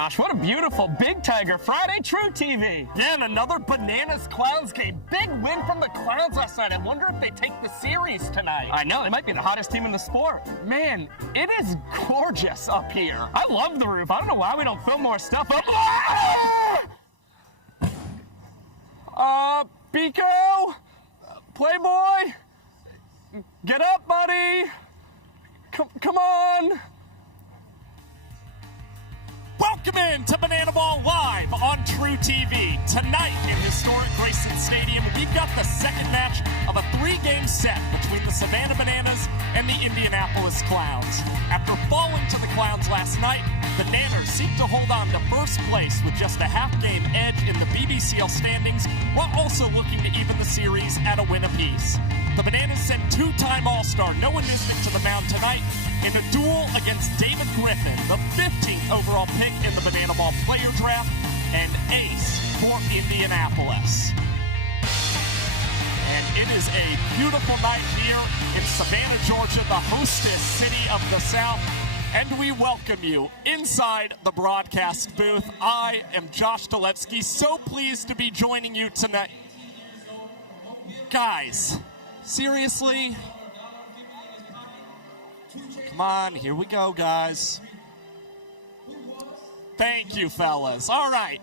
Josh, what a beautiful Big Tiger Friday TruTV. Yeah, and another Bananas Clowns game. Big win from the Clowns last night. I wonder if they take the series tonight. I know, they might be the hottest team in the sport. Man, it is gorgeous up here. I love the roof. I don't know why we don't film more stuff up. Pico? Playboy? Get up, buddy. Come on. Welcome in to Banana Ball Live on TruTV. Tonight in historic Grayson Stadium, we've got the second match of a three-game set between the Savannah Bananas and the Indianapolis Clowns. After falling to the Clowns last night, the Nanners seek to hold on to first place with just a half-game edge in the BBCL standings, while also looking to even the series at a win apiece. The Bananas sent two-time All-Star Noah Nisnik to the mound tonight in a duel against David Griffin, the 15th overall pick in the Banana Ball player draft, and ace for Indianapolis. And it is a beautiful night here in Savannah, Georgia, the hostess city of the South, and we welcome you inside the broadcast booth. I am Josh Dolevsky, so pleased to be joining you tonight. Guys, seriously? Come on, here we go, guys. Thank you, fellas. All right.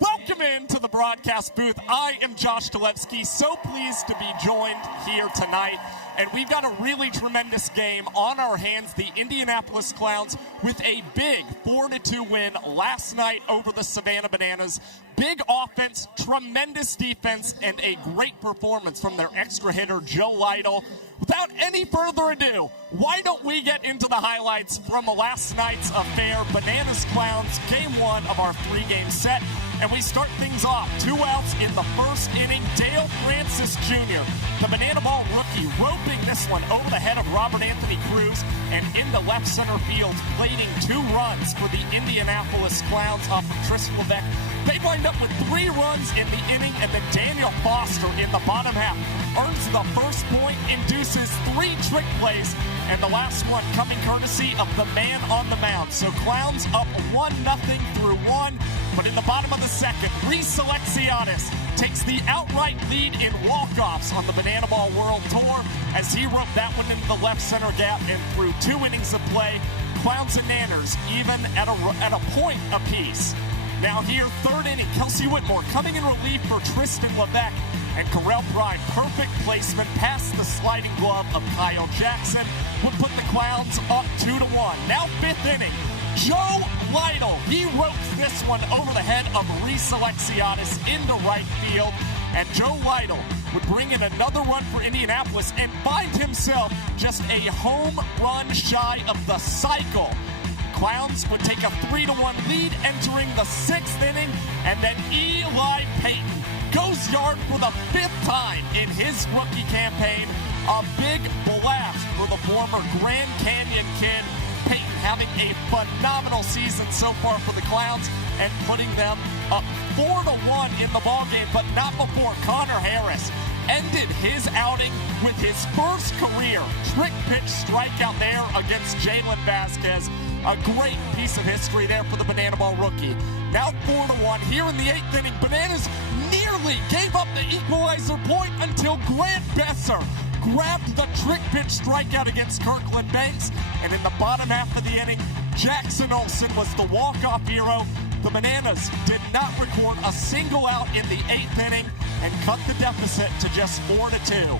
Welcome into the broadcast booth. I am Josh Dolevsky, so pleased to be joined here tonight. And we've got a really tremendous game on our hands. The Indianapolis Clowns with a big 4-2 win last night over the Savannah Bananas. Big offense, tremendous defense, and a great performance from their extra hitter, Joe Lytle. Without any further ado, why don't we get into the highlights from last night's affair, Bananas Clowns, game one of our three-game set. And we start things off, 2 outs in the first inning. Dale Francis Jr., the Banana Ball rookie, roping this one over the head of Robert Anthony Cruz and into left center field, plating 2 runs for the Indianapolis Clowns off of Tristan Lebec. They wind up with 3 runs in the inning, and then Daniel Foster in the bottom half earns the first point, induces 3 trick plays, and the last one coming courtesy of the man on the mound. So Clowns up 1-0 through 1, but in the bottom of the second, Reese Alexiadis takes the outright lead in walk-offs on the Banana Ball World Tour as he roped that one into the left center gap, and through 2 innings of play, Clowns and Nanners even at a point apiece. Now here, third inning, Kelsey Whitmore coming in relief for Tristan Lebec, and Correll Pride, perfect placement past the sliding glove of Kyle Jackson, would put the Clowns up 2-1. Now 5th inning, Joe Lytle, he ropes this one over the head of Reese Alexiadis into right field, and Joe Lytle would bring in another run for Indianapolis and find himself just a home run shy of the cycle. Clowns would take a 3-1 lead entering the 6th inning, and then Eli Payton goes yard for the 5th time in his rookie campaign. A big blast for the former Grand Canyon kid. Payton having a phenomenal season so far for the Clowns and putting them up 4-1 in the ballgame, but not before Connor Harris ended his outing with his first career trick pitch strikeout there against Jalen Vasquez. A great piece of history there for the Banana Ball rookie. Now 4-1 here in the 8th inning. Bananas nearly gave up the equalizer point until Grant Besser grabbed the trick pitch strikeout against Kirkland Banks. And in the bottom half of the inning, Jackson Olsen was the walk-off hero. The Bananas did not record a single out in the 8th inning and cut the deficit to just 4-2.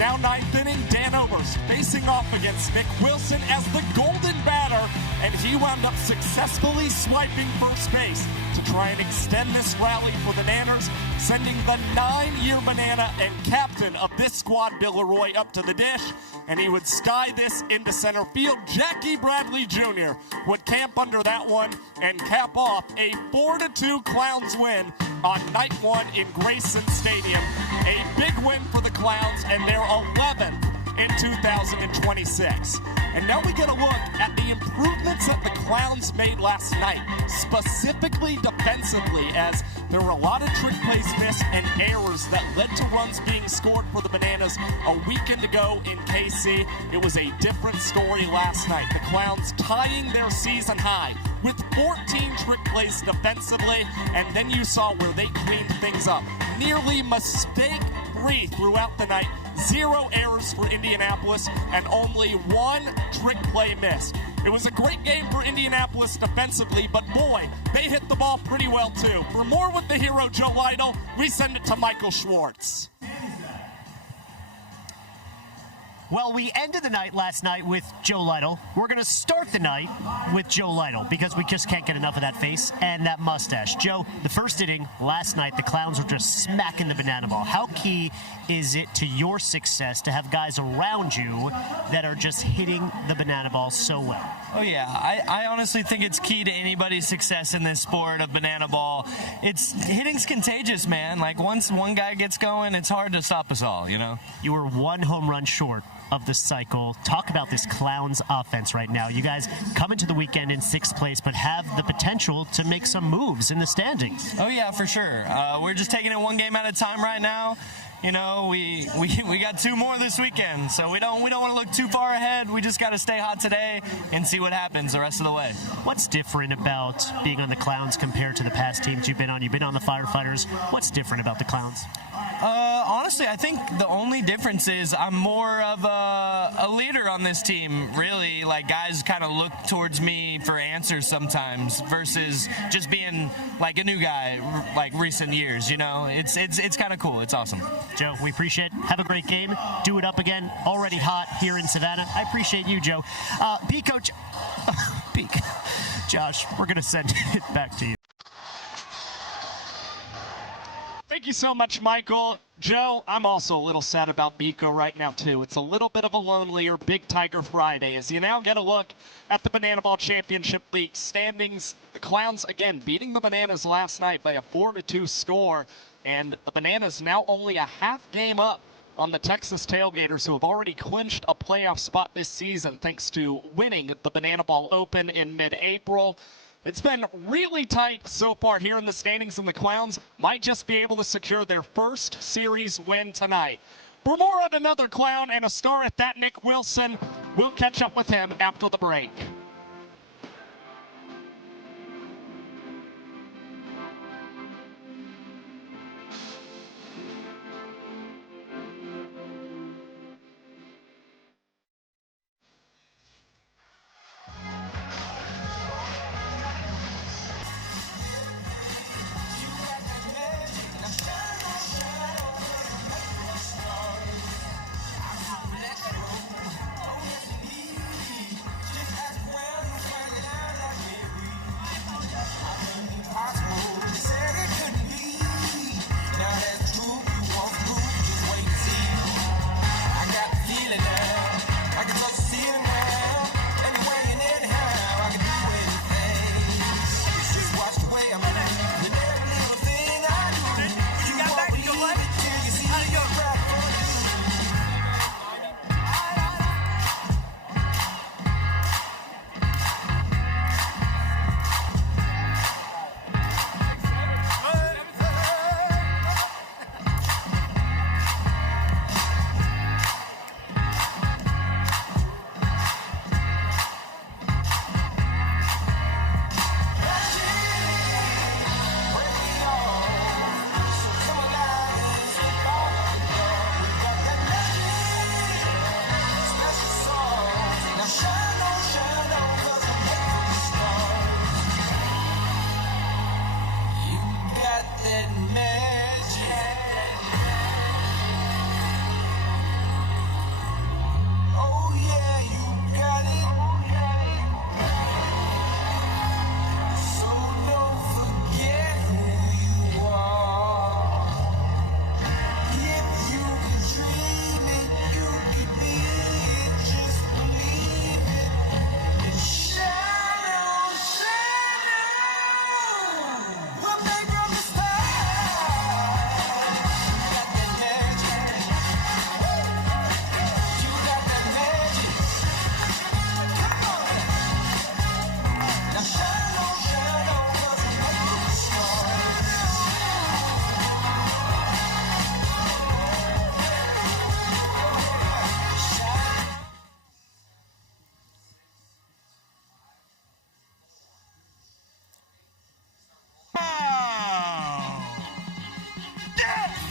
Now 9th inning, Dan Oberst facing off against Nick Wilson as the golden batter, and he wound up successfully swiping first base to try and extend this rally for the Nanners, sending the 9-year Banana and captain of this squad, Bill Leroy, up to the dish, and he would sky this into center field. Jackie Bradley Jr. would camp under that one and cap off a 4-2 Clowns win on night 1 in Grayson Stadium. A big win for the Clowns, and they're 11th in 2026. And now we get a look at the improvements that the Clowns made last night, specifically defensively, as there were a lot of trick plays missed and errors that led to runs being scored for the Bananas a weekend ago in KC. It was a different story last night. The Clowns tying their season high with 14 trick plays defensively, and then you saw where they cleaned things up. Nearly mistake-free throughout the night, 0 errors for Indianapolis, and only 1 trick play missed. It was a great game for Indianapolis defensively, but boy, they hit the ball pretty well too. For more with the hero Joe Lytle, we send it to Michael Schwartz. Well, we ended the night last night with Joe Lytle. We're going to start the night with Joe Lytle because we just can't get enough of that face and that mustache. Joe, the first inning last night, the Clowns were just smacking the banana ball. How key is it to your success to have guys around you that are just hitting the banana ball so well? Oh, yeah. I honestly think it's key to anybody's success in this sport of banana ball. Hitting's contagious, man. Like, once one guy gets going, it's hard to stop us all, you know? You were 1 home run short of the cycle. Talk about this Clowns offense right now. You guys come into the weekend in 6th place, but have the potential to make some moves in the standings. Oh, yeah, for sure. We're just taking it one game at a time right now. You know, we got 2 more this weekend, so we don't want to look too far ahead. We just got to stay hot today and see what happens the rest of the way. What's different about being on the Clowns compared to the past teams you've been on? You've been on the Firefighters. What's different about the Clowns? Honestly, I think the only difference is I'm more of a leader on this team, really. Like, guys kind of look towards me for answers sometimes versus just being like a new guy like recent years, you know? It's kind of cool. It's awesome. Joe, we appreciate it. Have a great game. Do it up again. Already hot here in Savannah. I appreciate you, Joe. Coach, Josh, we're going to send it back to you. Thank you so much, Michael. Joe, I'm also a little sad about Biko right now, too. It's a little bit of a lonelier Big Tiger Friday as you now get a look at the Banana Ball Championship League standings. The Clowns, again, beating the Bananas last night by a 4-2 score, and the Bananas now only a half game up on the Texas Tailgaters, who have already clinched a playoff spot this season thanks to winning the Banana Ball Open in mid-April. It's been really tight so far here in the standings, and the Clowns might just be able to secure their first series win tonight. For more on another Clown and a star at that, Nick Wilson, we'll catch up with him after the break.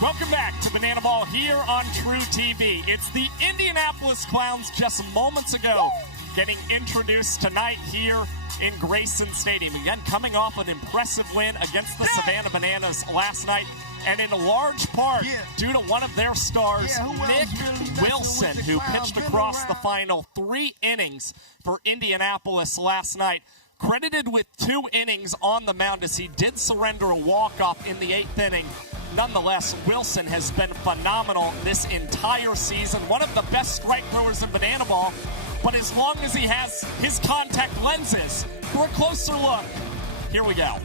Welcome back to Banana Ball here on TruTV. It's the Indianapolis Clowns just moments ago getting introduced tonight here in Grayson Stadium. Again, coming off an impressive win against the Savannah Bananas last night, and in a large part due to one of their stars, Nick Wilson, who pitched across the final 3 innings for Indianapolis last night. Credited with 2 innings on the mound as he did surrender a walk-off in the 8th inning. Nonetheless, Wilson has been phenomenal this entire season. One of the best strike throwers in banana ball. But as long as he has his contact lenses, for a closer look, here we go.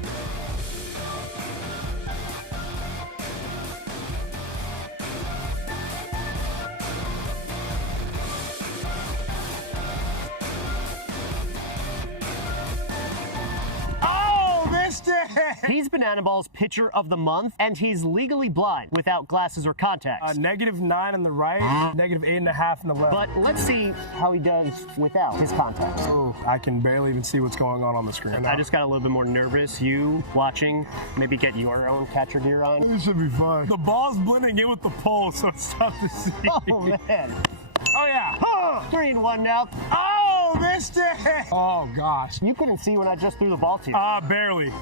He's Banana Ball's pitcher of the month, and he's legally blind without glasses or contacts. -9 on the right, -8.5 on the left. But let's see how he does without his contacts. Ooh, I can barely even see what's going on the screen. I just got a little bit more nervous. You watching, maybe get your own catcher gear on. This should be fun. The ball's blending in with the pole, so it's tough to see. Oh, man. Oh, yeah. 3-1 now. Oh, missed it. Oh, gosh. You couldn't see when I just threw the ball to you. Barely.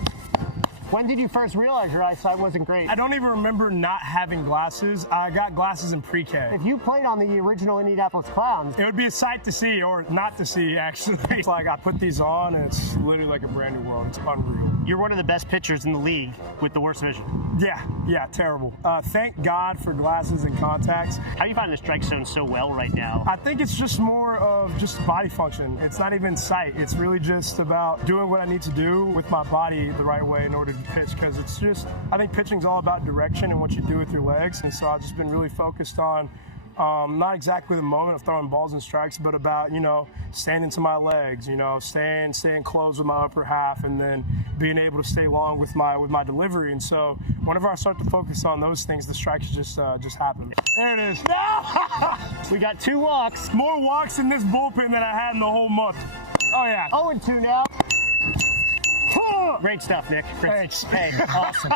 When did you first realize your eyesight wasn't great? I don't even remember not having glasses. I got glasses in pre-K. If you played on the original Indianapolis Clowns, it would be a sight to see, or not to see, actually. It's like I put these on, and it's literally like a brand new world. It's unreal. You're one of the best pitchers in the league with the worst vision. Yeah, terrible. Thank God for glasses and contacts. How do you find the strike zone so well right now? I think it's just more of just body function. It's not even sight. It's really just about doing what I need to do with my body the right way in order to pitch, because it's just, I think pitching's all about direction and what you do with your legs, and so I've just been really focused on not exactly the moment of throwing balls and strikes, but about, staying into my legs, staying close with my upper half, and then being able to stay long with my delivery. And so whenever I start to focus on those things, the strikes just happen. There it is. No! We got 2 walks. More walks in this bullpen than I had in the whole month. Oh, yeah. 0-2 now. Great stuff, Nick. Thanks. Hey, awesome.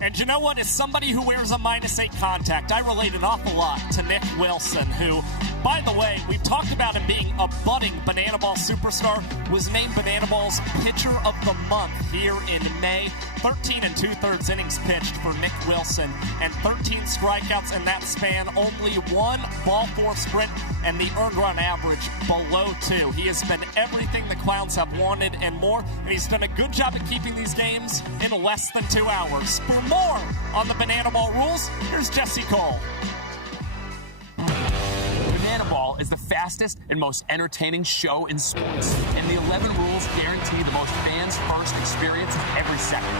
And you know what? As somebody who wears a -8 contact, I relate an awful lot to Nick Wilson, who, by the way, we've talked about him being a budding Banana Ball superstar, was named Banana Ball's Pitcher of the Month here in May. 13 2/3 innings pitched for Nick Wilson, and 13 strikeouts in that span, only 1 ball 4 sprint, and the earned run average below 2. He has been everything the Clowns have wanted and more, and he's done a good job at keeping these games in less than 2 hours. For more on the Banana Ball rules, here's Jesse Cole. Banana Ball is the fastest and most entertaining show in sports, and the 11 rules guarantee the most fans-first experience every second.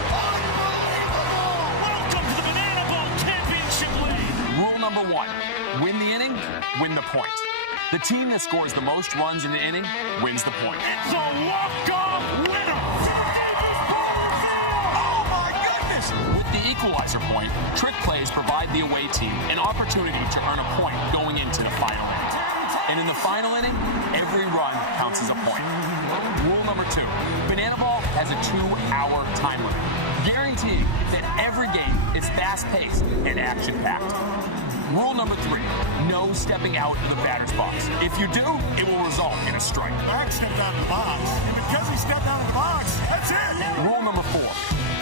Welcome to the Banana Ball Championship League. Rule number 1, win the inning, win the point. The team that scores the most runs in an inning wins the point. It's a walk-off winner. With the Equalizer Point, trick plays provide the away team an opportunity to earn a point going into the final inning. And in the final inning, every run counts as a point. Rule number 2, Banana Ball has a 2-hour time limit, guaranteeing that every game is fast-paced and action-packed. Rule number 3, no stepping out of the batter's box. If you do, it will result in a strike. Mark stepped out of the box, and because he stepped out of the box, that's it. Rule number 4,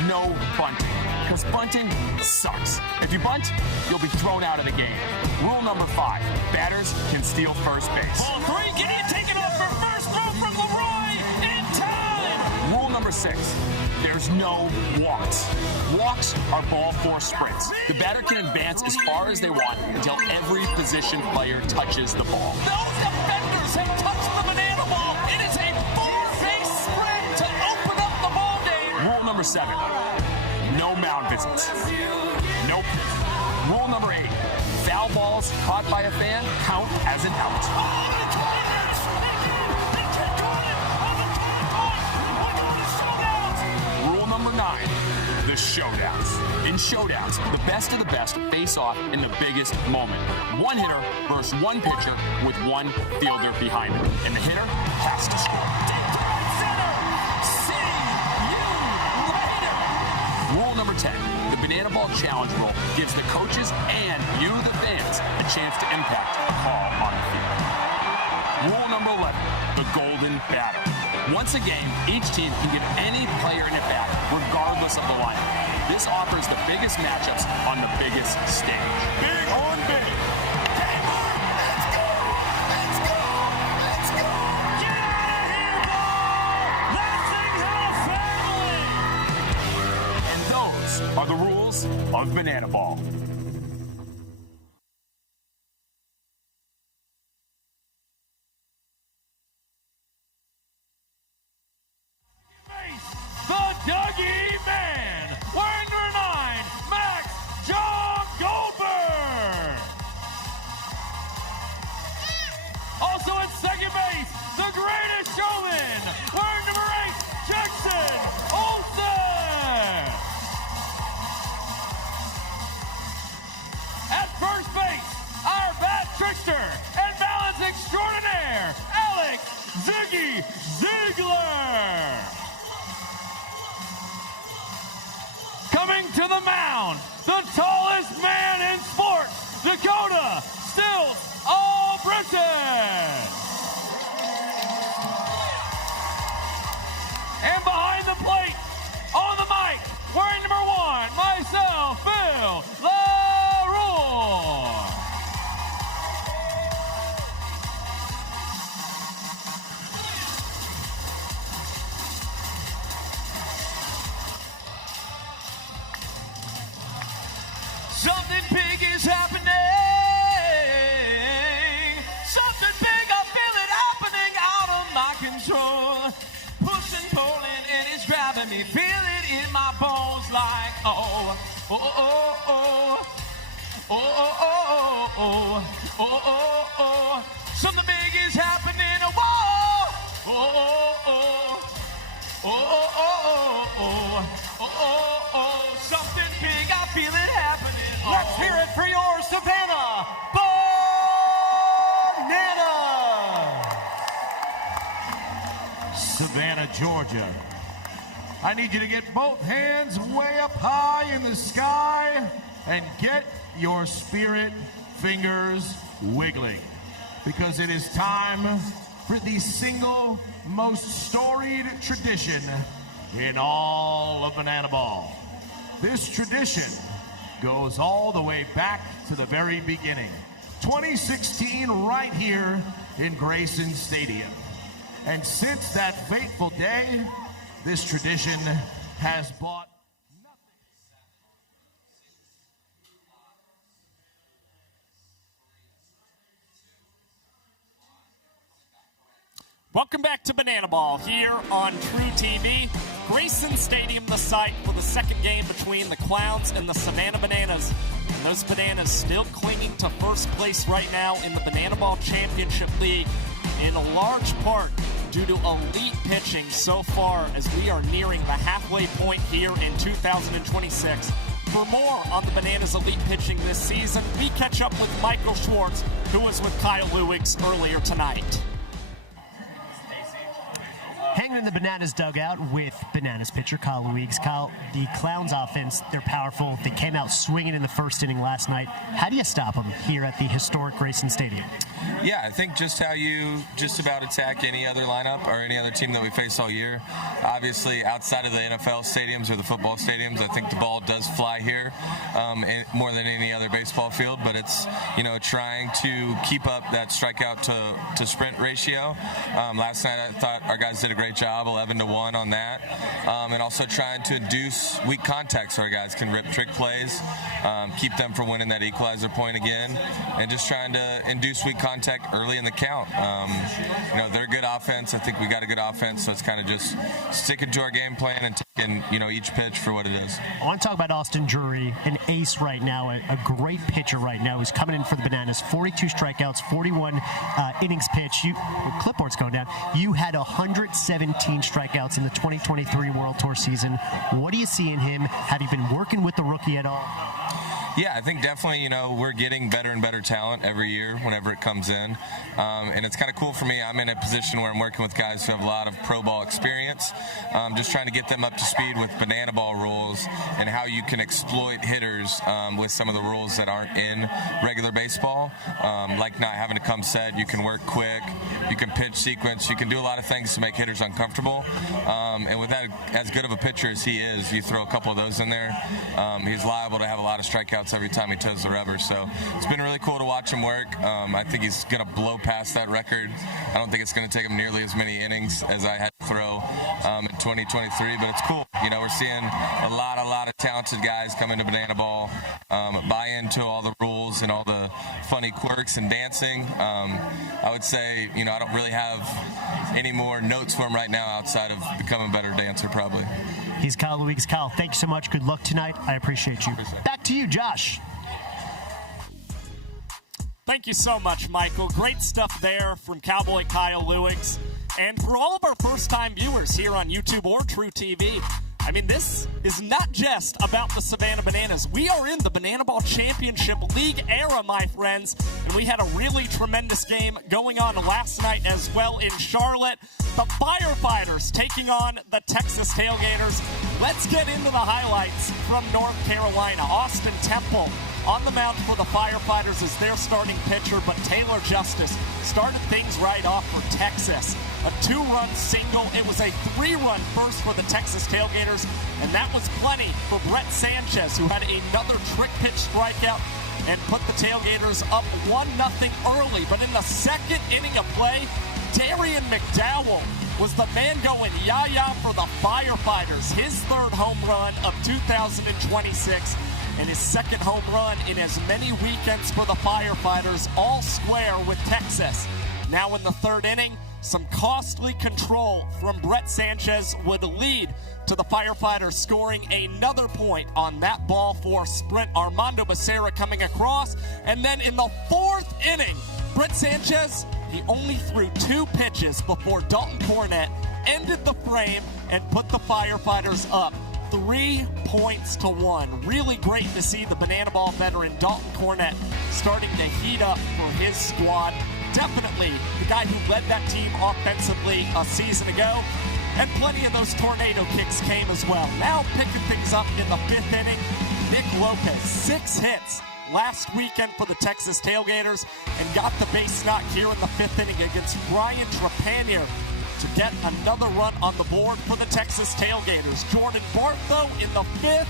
no bunting, because bunting sucks. If you bunt, you'll be thrown out of the game. Rule number 5, batters can steal first base. Ball 3, can you take it off for first throw from Leroy in time? Rule number 6, there's no walks. Walks are ball 4 sprints. The batter can advance as far as they want until every position player touches the ball. Those defenders have touched the banana ball. It is a 4-base sprint to open up the ball game. Rule number 7, no mound visits. Nope. Rule number 8, foul balls caught by a fan count as an out. Rule number 9, the showdowns. In showdowns, the best of the best face off in the biggest moment. One hitter versus one pitcher with one fielder behind him. And the hitter has to score. Deep to right center. See you later. Rule number 10, the Banana Ball Challenge rule gives the coaches and you, the fans, a chance to impact a call on the field. Rule number 11, the Golden Batter. Once a game, each team can give any player an at-bat, regardless of the lineup. This offers the biggest matchups on the biggest stage. Big on big. Game on! Let's go! Let's go! Let's go! Get out of here, ball! That's a family! And those are the rules of Banana Ball. Dougie Man, wearing number 9, Max John Goldberg. Also at second base, the greatest showman, wearing number 8, Jackson Olsen. At first base, our bat trickster and balance extraordinaire, Alex Ziggy Ziegler. Coming to the mound, the tallest man in sports, Dakota Stills Albritton. And behind the plate, on the mic, wearing number 1, myself, Phil LaRue. Something big is happening. Something big, I feel it happening out of my control. Pushing, pulling, and it's grabbing me. Feel it in my bones like, oh, oh, oh, oh, oh, oh, oh, oh, oh, oh, oh. Something big is happening. Whoa, oh, oh, oh, oh, oh, oh, oh, oh, oh. Something big, I feel it happening. Let's hear it for your Savannah Banana! Savannah, Georgia. I need you to get both hands way up high in the sky and get your spirit fingers wiggling, because it is time for the single most storied tradition in all of Banana Ball. This tradition goes all the way back to the very beginning. 2016, right here in Grayson Stadium. And since that fateful day, this tradition has brought Welcome back to Banana Ball here on TruTV. Grayson Stadium, the site for the second game between the Clowns and the Savannah Bananas. And those Bananas still clinging to first place right now in the Banana Ball Championship League, in a large part due to elite pitching so far as we are nearing the halfway point here in 2026. For more on the Bananas' elite pitching this season, we catch up with Michael Schwartz, who was with Kyle Lewigs earlier tonight. Hanging in the Bananas dugout with Bananas pitcher Kyle Lewigs. Kyle, the Clowns offense, they're powerful. They came out swinging in the first inning last night. How do you stop them here at the historic Grayson Stadium? Yeah, I think just how you just about attack any other lineup or any other team that we face all year. Obviously, outside of the NFL stadiums or the football stadiums, I think the ball does fly here more than any other baseball field, but it's, trying to keep up that strikeout to sprint ratio. Last night, I thought our guys did a great job, 11-1 on that, and also trying to induce weak contact so our guys can rip trick plays, keep them from winning that equalizer point again, and just trying to induce weak contact early in the count. They're a good offense. I think we got a good offense, so it's kind of just sticking to our game plan and taking, each pitch for what it is. I want to talk about Austin Drury, an ace right now, a great pitcher right now, who's coming in for the Bananas. 42 strikeouts, 41 innings pitched. Clipboard's going down. You had 117 strikeouts in the 2023 World Tour season. What do you see in him? Have you been working with the rookie at all? Yeah, I think definitely, we're getting better and better talent every year whenever it comes in. And it's kind of cool for me. I'm in a position where I'm working with guys who have a lot of pro ball experience, just trying to get them up to speed with banana ball rules and how you can exploit hitters with some of the rules that aren't in regular baseball, like not having to come set. You can work quick, you can pitch sequence, you can do a lot of things to make hitters uncomfortable. And with that, as good of a pitcher as he is, you throw a couple of those in there, he's liable to have a lot of strikeouts every time he toes the rubber. So it's been really cool to watch him work. I think he's going to blow past that record. I don't think it's going to take him nearly as many innings as I had to throw in 2023, but it's cool. We're seeing a lot of talented guys come into banana ball, buy into all the rules and all the funny quirks and dancing. I would say, I don't really have any more notes for him right now outside of becoming a better dancer, probably. He's Kyle Luiz. Kyle, thank you so much. Good luck tonight. I appreciate you. Back to you, Josh. Thank you so much, Michael. Great stuff there from Cowboy Kyle Luiz. And for all of our first-time viewers here on YouTube or TruTV, this is not just about the Savannah Bananas. We are in the Banana Ball Championship League era, my friends, and we had a really tremendous game going on last night as well in Charlotte. The Firefighters taking on the Texas Tailgaters. Let's get into the highlights from North Carolina. Austin Temple on the mound for the Firefighters as their starting pitcher, but Taylor Justice started things right off for Texas. A 2-run single. It was a 3-run first for the Texas Tailgaters, and that was plenty for Brett Sanchez, who had another trick pitch strikeout and put the Tailgaters up 1-0 early. But in the second inning of play, Darian McDowell was the man going yah-yah for the Firefighters. His third home run of 2026 and his second home run in as many weekends for the Firefighters, all square with Texas. Now in the third inning, some costly control from Brett Sanchez would lead to the Firefighters scoring another point on that ball for sprint. Armando Becerra coming across, and then in the fourth inning, Brett Sanchez, he only threw 2 pitches before Dalton Cornett ended the frame and put the Firefighters up 3-1. Really great to see the Banana Ball veteran Dalton Cornett starting to heat up for his squad. Definitely the guy who led that team offensively a season ago, and plenty of those tornado kicks came as well. Now picking things up in the 5th inning, Nick Lopez, 6 hits last weekend for the Texas Tailgaters, and got the base knock here in the 5th inning against Brian Trepanier to get another run on the board for the Texas Tailgaters. Jordan Bartho in the 5th.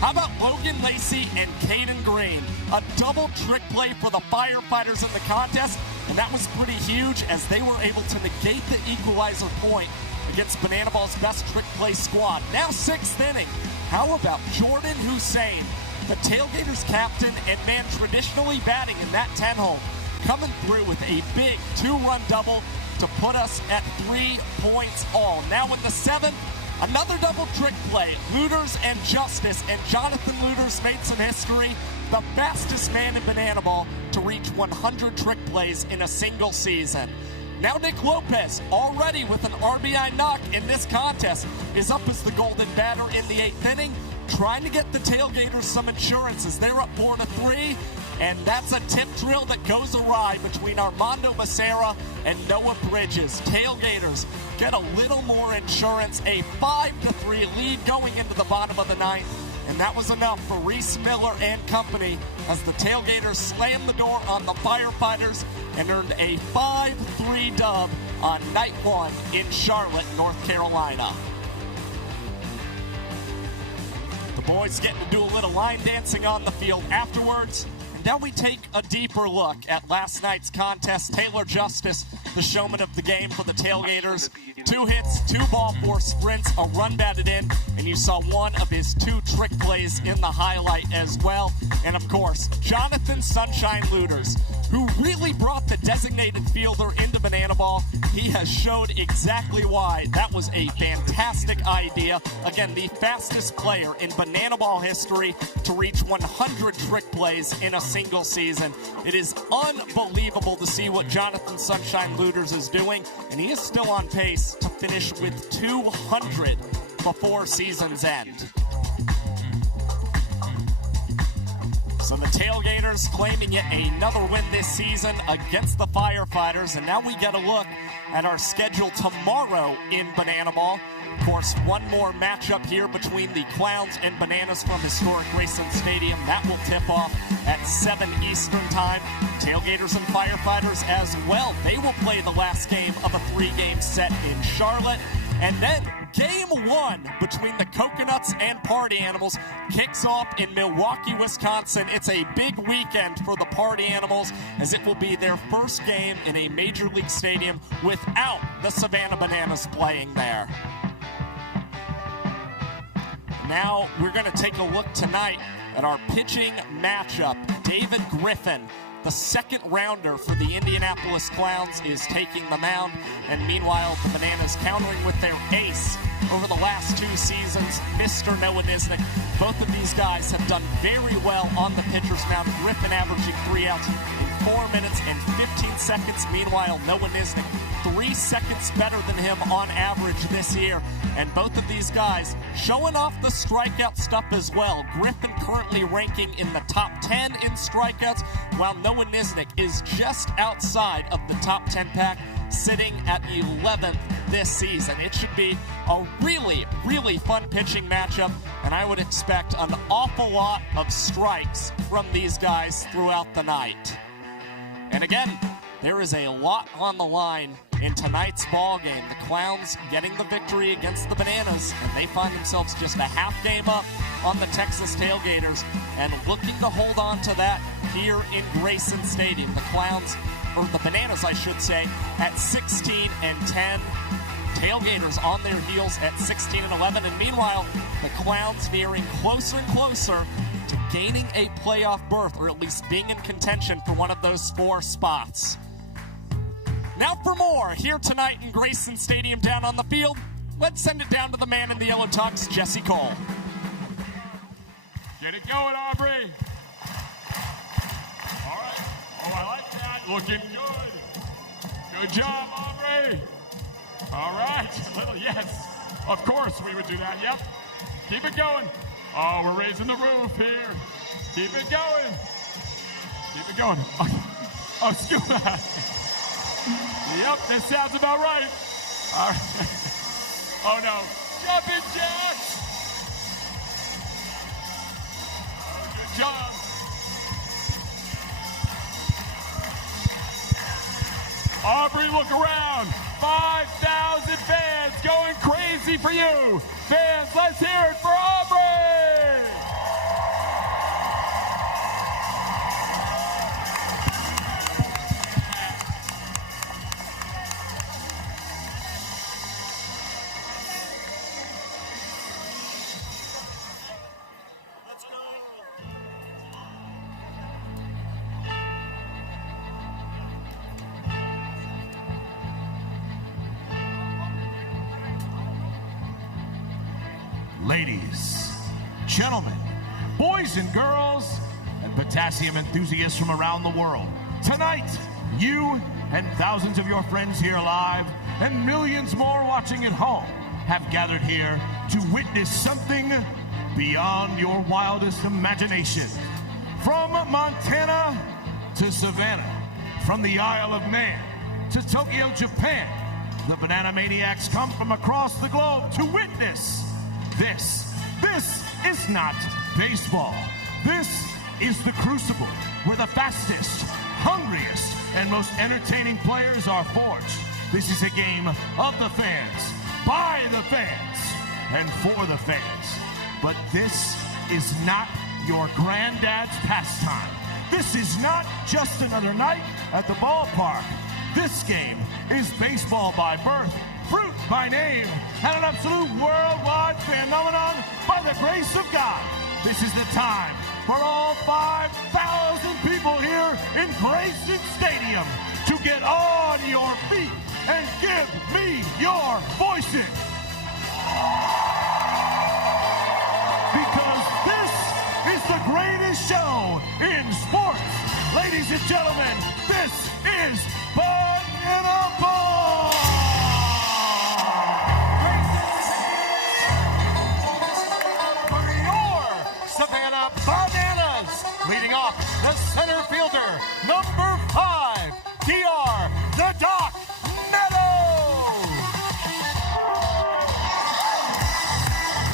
How about Logan Lacey and Caden Green? A double trick play for the Firefighters in the contest, and that was pretty huge as they were able to negate the equalizer point against Banana Ball's best trick play squad. Now 6th inning. How about Jordan Hussein, the Tailgaters captain and man traditionally batting in that 10-hole, coming through with a big 2-run double to put us at 3 points all. Now in the 7th, another double trick play. Looters and Justice, and Jonathan Looters made some history. The fastest man in Banana Ball to reach 100 trick plays in a single season. Now Nick Lopez, already with an RBI knock in this contest, is up as the golden batter in the 8th inning, trying to get the Tailgaters some insurance as they're up 4-3. And that's a tip drill that goes awry between Armando Becerra and Noah Bridges. Tailgaters get a little more insurance, a 5-3 lead going into the bottom of the 9th. And that was enough for Reese Miller and company as the Tailgaters slammed the door on the Firefighters and earned a 5-3 dub on night 1 in Charlotte, North Carolina. The boys getting to do a little line dancing on the field afterwards. Now we take a deeper look at last night's contest. Taylor Justice, the showman of the game for the Tailgaters. 2 hits, 2 ball, 4 sprints, a run batted in, and you saw one of his 2 trick plays in the highlight as well. And of course, Jonathan Sunshine Looters, who really brought the designated fielder into Banana Ball. He has showed exactly why that was a fantastic idea. Again, the fastest player in Banana Ball history to reach 100 trick plays in a single season. It is unbelievable to see what Jonathan Sunshine Looters is doing, and he is still on pace to finish with 200 before season's end. So the Tailgaters claiming yet another win this season against the Firefighters. And now we get a look at our schedule tomorrow in Banana Ball. Of course, one more matchup here between the Clowns and Bananas from historic Grayson Stadium. That will tip off at 7 Eastern time. Tailgaters and Firefighters as well. They will play the last game of a 3-game set in Charlotte. And then Game 1 between the Coconuts and Party Animals kicks off in Milwaukee, Wisconsin. It's a big weekend for the Party Animals, as it will be their first game in a Major League stadium without the Savannah Bananas playing there. Now we're going to take a look tonight at our pitching matchup. David Griffin, the second rounder for the Indianapolis Clowns, is taking the mound. And meanwhile, the Bananas countering with their ace over the last 2 seasons, Mr. Noah Nisnik. Both of these guys have done very well on the pitcher's mound. Griffin averaging 3 outs in 4 minutes and 15 seconds. Meanwhile, Noah Nisnik 3 seconds better than him on average this year. And both of these guys showing off the strikeout stuff as well. Griffin currently ranking in the top 10 in strikeouts, while Noah Nisnik is just outside of the top 10 pack, sitting at 11th this season. It should be a really, really fun pitching matchup, and I would expect an awful lot of strikes from these guys throughout the night. And again, there is a lot on the line in tonight's ball game. The Clowns getting the victory against the Bananas, and they find themselves just a half game up on the Texas Tailgaters and looking to hold on to that here in Grayson Stadium. The Clowns, or the Bananas I should say, at 16-10. Tailgaters on their heels at 16-11. And meanwhile, the Clowns veering closer and closer to gaining a playoff berth, or at least being in contention for one of those 4 spots. Now for more here tonight in Grayson Stadium down on the field, let's send it down to the man in the yellow tux, Jesse Cole. Get it going, Aubrey. All right. Oh, I like that. Looking good. Good job, Aubrey. All right. Well, yes. Of course we would do that. Yep. Keep it going. Oh, we're raising the roof here. Keep it going. Keep it going. Oh, scuba. Yep, this sounds about right. All right. Oh, no. Jumping jacks. Oh, good job. Aubrey, look around. 5,000 fans going crazy for you. Fans, let's hear it for Aubrey. Ladies, gentlemen, boys and girls, and potassium enthusiasts from around the world. Tonight, you and thousands of your friends here live, and millions more watching at home, have gathered here to witness something beyond your wildest imagination. From Montana to Savannah, from the Isle of Man to Tokyo, Japan, the Banana Maniacs come from across the globe to witness this is not baseball. This is the Crucible, where the fastest, hungriest, and most entertaining players are forged. This is a game of the fans, by the fans, and for the fans. But this is not your granddad's pastime. This is not just another night at the ballpark. This game is baseball by birth, fruit by name, and an absolute worldwide phenomenon by the grace of God. This is the time for all 5,000 people here in Grayson Stadium to get on your feet and give me your voices. Because this is the greatest show in sports. Ladies and gentlemen, this is Banana Ball! For your Savannah Bananas, leading off the center fielder, number 5, DR, the Doc Meadows.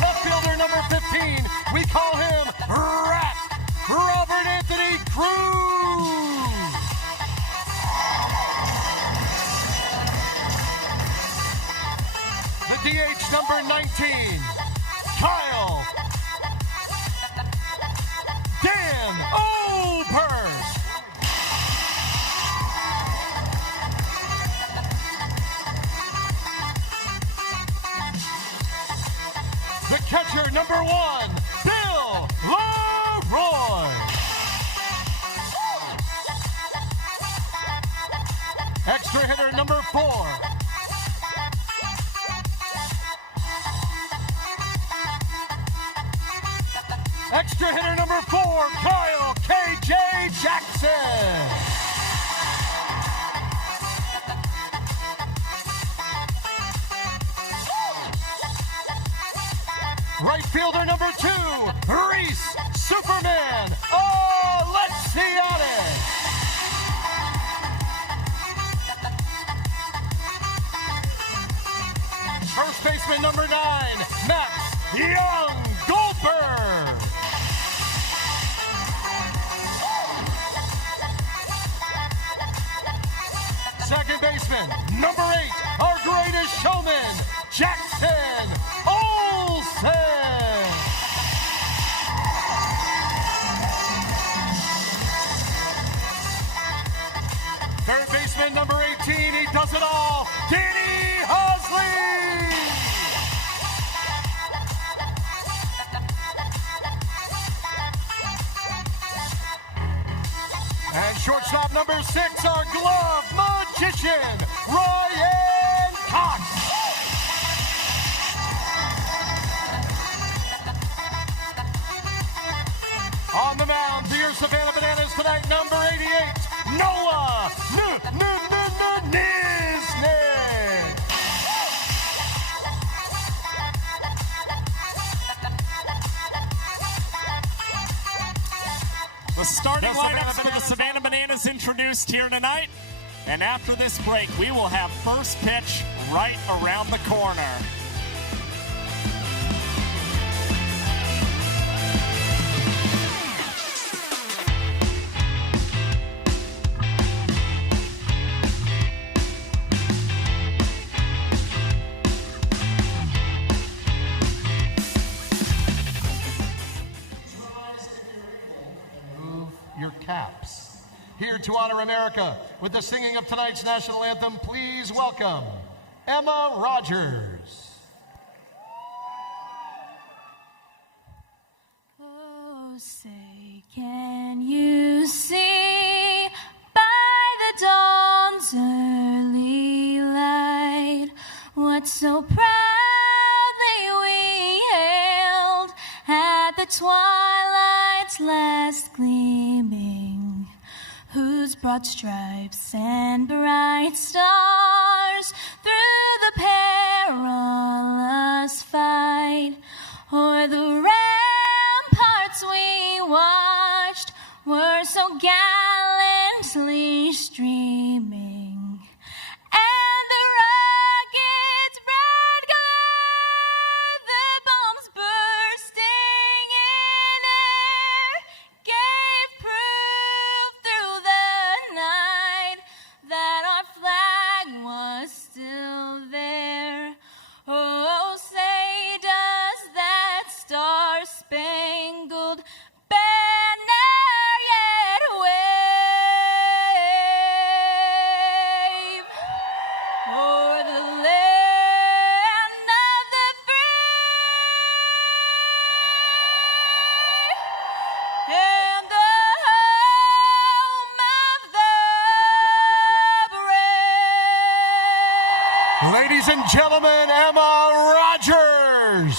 Left fielder, number 15, we call him Rat, Robert Anthony Cruz. The DH, number 19, Kyle Dan Oberst. The catcher, number 1, Bill Leroy. Extra hitter, number 4, extra hitter number 4, Kyle K.J. Jackson. Right fielder number 2, Reese Superman Alexiades. First baseman number 9, Max Young Goldberg. Second baseman, number 8, our greatest showman, Jackson Olsen. Third baseman, number 18, he does it all, Danny Hosley. And shortstop number 6, our glove magician, Ryan Cox. On the mound for your Savannah Bananas tonight, number 88, Noah Nisnik. The starting lineups for the Savannah Bananas introduced here tonight. And after this break, we will have first pitch right around the corner. Caps. Here to honor America with the singing of tonight's national anthem, please welcome Emma Rogers. Oh, say, can you see by the dawn's early light what so proudly we hailed at the twilight's last gleaming, whose broad stripes and bright stars through the perilous fight o'er the ramparts we watched were so gallantly streaming, and the rocket's bright glare, the bombs bursting in air, gave proof through the night that our flag was still there. Oh, say does that star-spangled banner yet wave o'er the land of the free and the home of the brave. Ladies and gentlemen, Emma Rogers.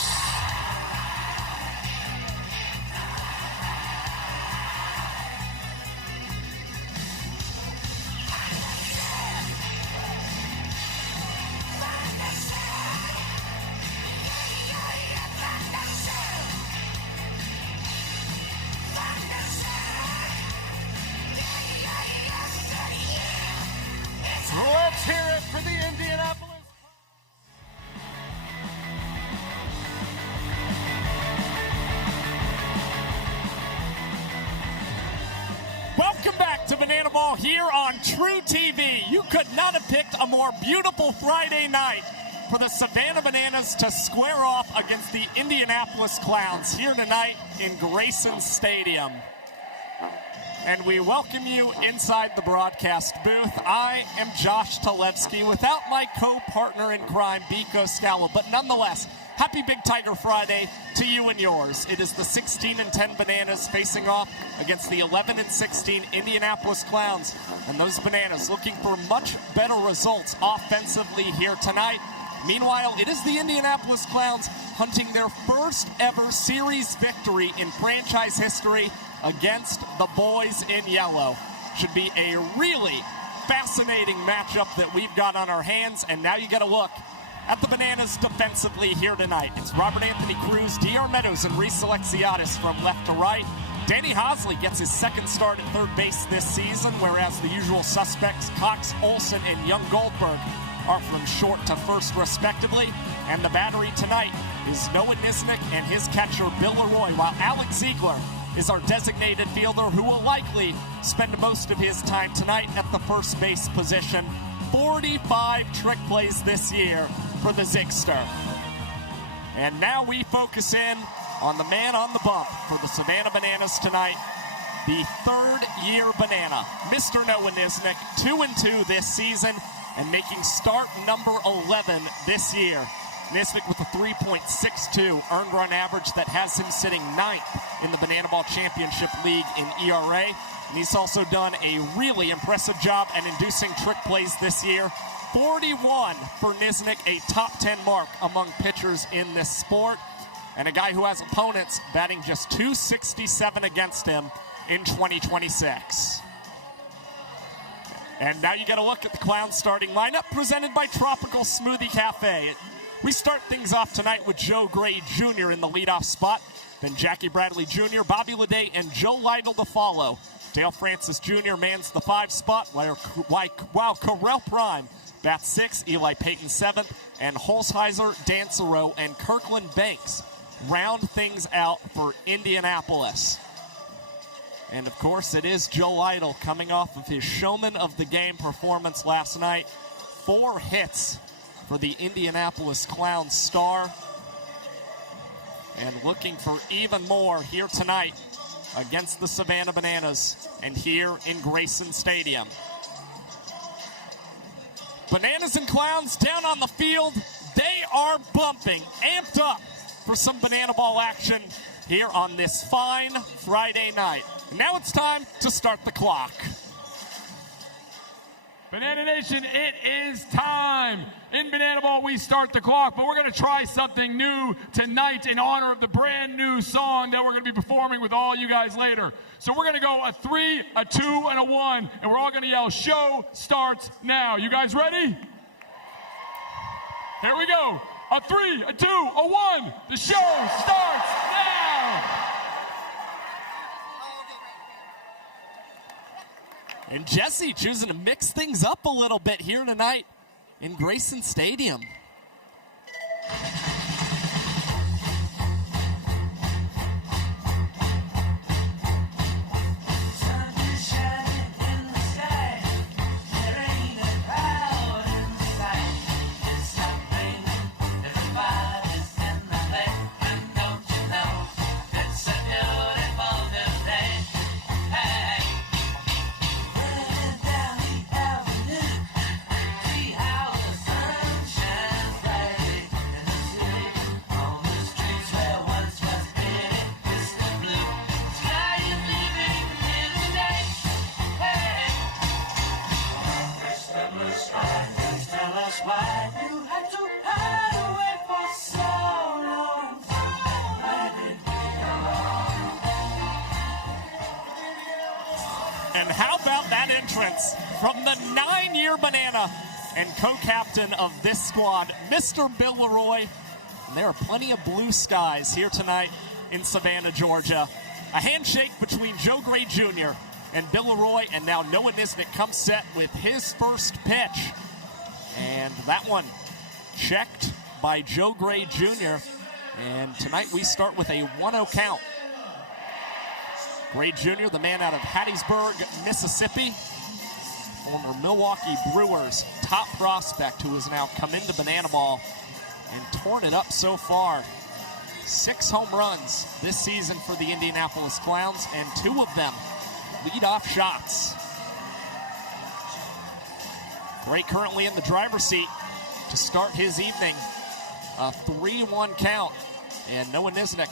Ball here on TruTV. You could not have picked a more beautiful Friday night for the Savannah Bananas to square off against the Indianapolis Clowns here tonight in Grayson Stadium. And we welcome you inside the broadcast booth. I am Josh Talevsky without my co-partner in crime, Biko Scala, but nonetheless, happy Big Tiger Friday to you and yours. It is the 16-10 Bananas facing off against the 11-16 Indianapolis Clowns. And those Bananas looking for much better results offensively here tonight. Meanwhile, it is the Indianapolis Clowns hunting their first ever series victory in franchise history against the boys in yellow. Should be a really fascinating matchup that we've got on our hands. And now you get a look at the Bananas defensively here tonight. It's Robert Anthony Cruz, D.R. Meadows, and Reese Alexiadis from left to right. Danny Hosley gets his second start at third base this season, whereas the usual suspects, Cox, Olson, and Young Goldberg, are from short to first respectively. And the battery tonight is Noah Nisnik and his catcher Bill Leroy, while Alex Ziegler is our designated fielder who will likely spend most of his time tonight at the first base position. 45 trick plays this year for the Zigster. And now we focus in on the man on the bump for the Savannah Bananas tonight, the third-year Banana, Mr. Noah Nisnik, 2-2 this season, and making start number 11 this year. Nisnik with a 3.62 earned run average that has him sitting 9th in the Banana Ball Championship League in ERA. And he's also done a really impressive job at inducing trick plays this year. 41 for Nisnik, a top 10 mark among pitchers in this sport. And a guy who has opponents batting just .267 against him in 2026. And now you get a look at the Clowns starting lineup presented by Tropical Smoothie Cafe. We start things off tonight with Joe Gray Jr. in the leadoff spot, then Jackie Bradley Jr., Bobby Leday, and Joe Lytle to follow. Dale Francis Jr. mans the 5 spot, while Correll Prime bats 6th, Eli Payton 7th, and Holzheiser, Dansereau, and Kirkland Banks round things out for Indianapolis. And of course, it is Joe Lytle coming off of his showman of the game performance last night. 4 hits for the Indianapolis Clowns star. And looking for even more here tonight against the Savannah Bananas and here in Grayson Stadium. Bananas and Clowns down on the field. They are bumping, amped up for some banana ball action here on this fine Friday night. And now it's time to start the clock. Banana Nation, it is time. In Banana Ball, we start the clock, but we're going to try something new tonight in honor of the brand new song that we're going to be performing with all you guys later. So we're going to go a 3, a 2, and a 1, and we're all going to yell, "Show starts now." You guys ready? Here we go. A 3, a 2, a 1. The show starts now. And Jesse choosing to mix things up a little bit here tonight in Grayson Stadium. And how about that entrance from the 9-year Banana and co-captain of this squad, Mr. Bill Leroy. And there are plenty of blue skies here tonight in Savannah, Georgia. A handshake between Joe Gray Jr. and Bill Leroy, and now Noah Nisnik comes set with his first pitch. And that one checked by Joe Gray Jr. And tonight we start with a 1-0 count. Gray Jr., the man out of Hattiesburg, Mississippi, former Milwaukee Brewers top prospect who has now come into Banana Ball and torn it up so far. 6 home runs this season for the Indianapolis Clowns, and 2 of them lead-off shots. Gray currently in the driver's seat to start his evening. A 3-1 count, and Noah Nisnik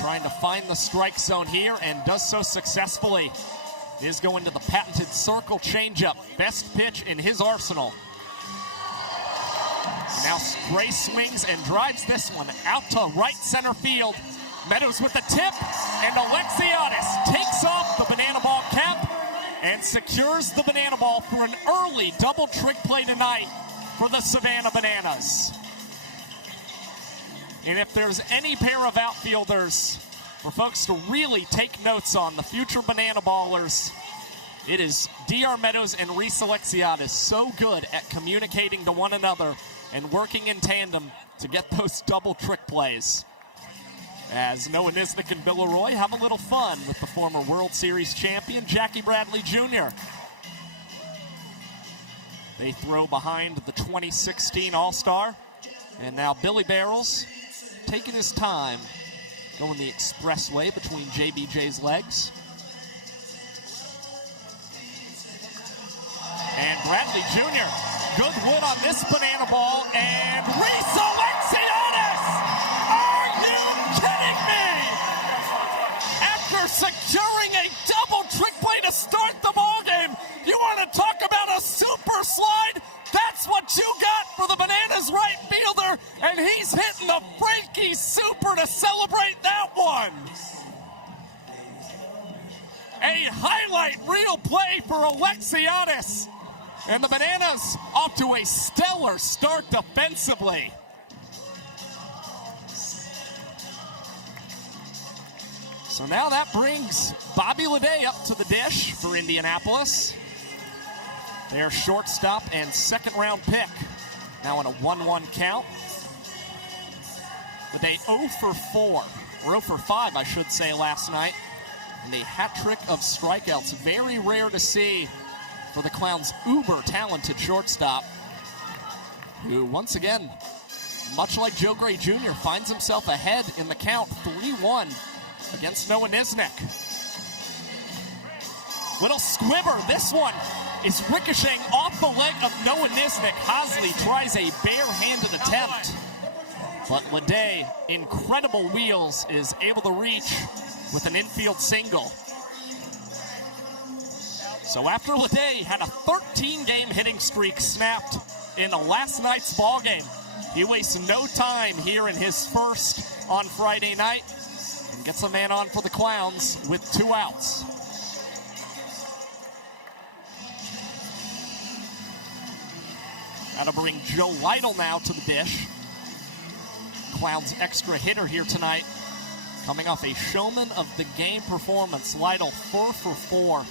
trying to find the strike zone here and does so successfully. Is going to the patented circle changeup, best pitch in his arsenal. Now Gray swings and drives this one out to right center field. Meadows with the tip, and Alexiadis takes off the Banana Ball cap and secures the Banana Ball for an early double trick play tonight for the Savannah Bananas. And if there's any pair of outfielders for folks to really take notes on, the future Banana Ballers, it is D.R. Meadows and Reese Alexiadis, so good at communicating to one another and working in tandem to get those double trick plays. As Noah Nisnik and Bill Leroy have a little fun with the former World Series champion, Jackie Bradley Jr. They throw behind the 2016 All-Star. And now Billy Barrels taking his time, going the expressway between JBJ's legs. And Bradley Jr., good wood on this Banana Ball, and Reese Alexiadis! Are you kidding me? After securing a double trick play to start the ballgame, you want to talk about a super slide? That's what you got for the Bananas right fielder, and he's hitting the Frankie Super to celebrate that one. A highlight reel play for Alexiadis. And the Bananas off to a stellar start defensively. So now that brings Bobby Leday up to the dish for Indianapolis. Their shortstop and second-round pick. Now on a 1-1 count. Leday 0 for 4, or 0 for 5, I should say, last night. And a hat trick of strikeouts. Very rare to see for the Clowns' uber-talented shortstop, who, once again, much like Joe Gray Jr., finds himself ahead in the count 3-1 against Noah Nisnik. Little squibber. This one is ricocheting off the leg of Noah Nisnik. Hosley tries a bare-handed attempt, but Leday, incredible wheels, is able to reach with an infield single. So after Leday had a 13-game hitting streak snapped in the last night's ballgame, he wastes no time here in his first on Friday night and gets a man on for the Clowns with 2 outs. That'll bring Joe Lytle now to the dish. Clowns extra hitter here tonight, coming off a showman of the game performance. Lytle 4 for 4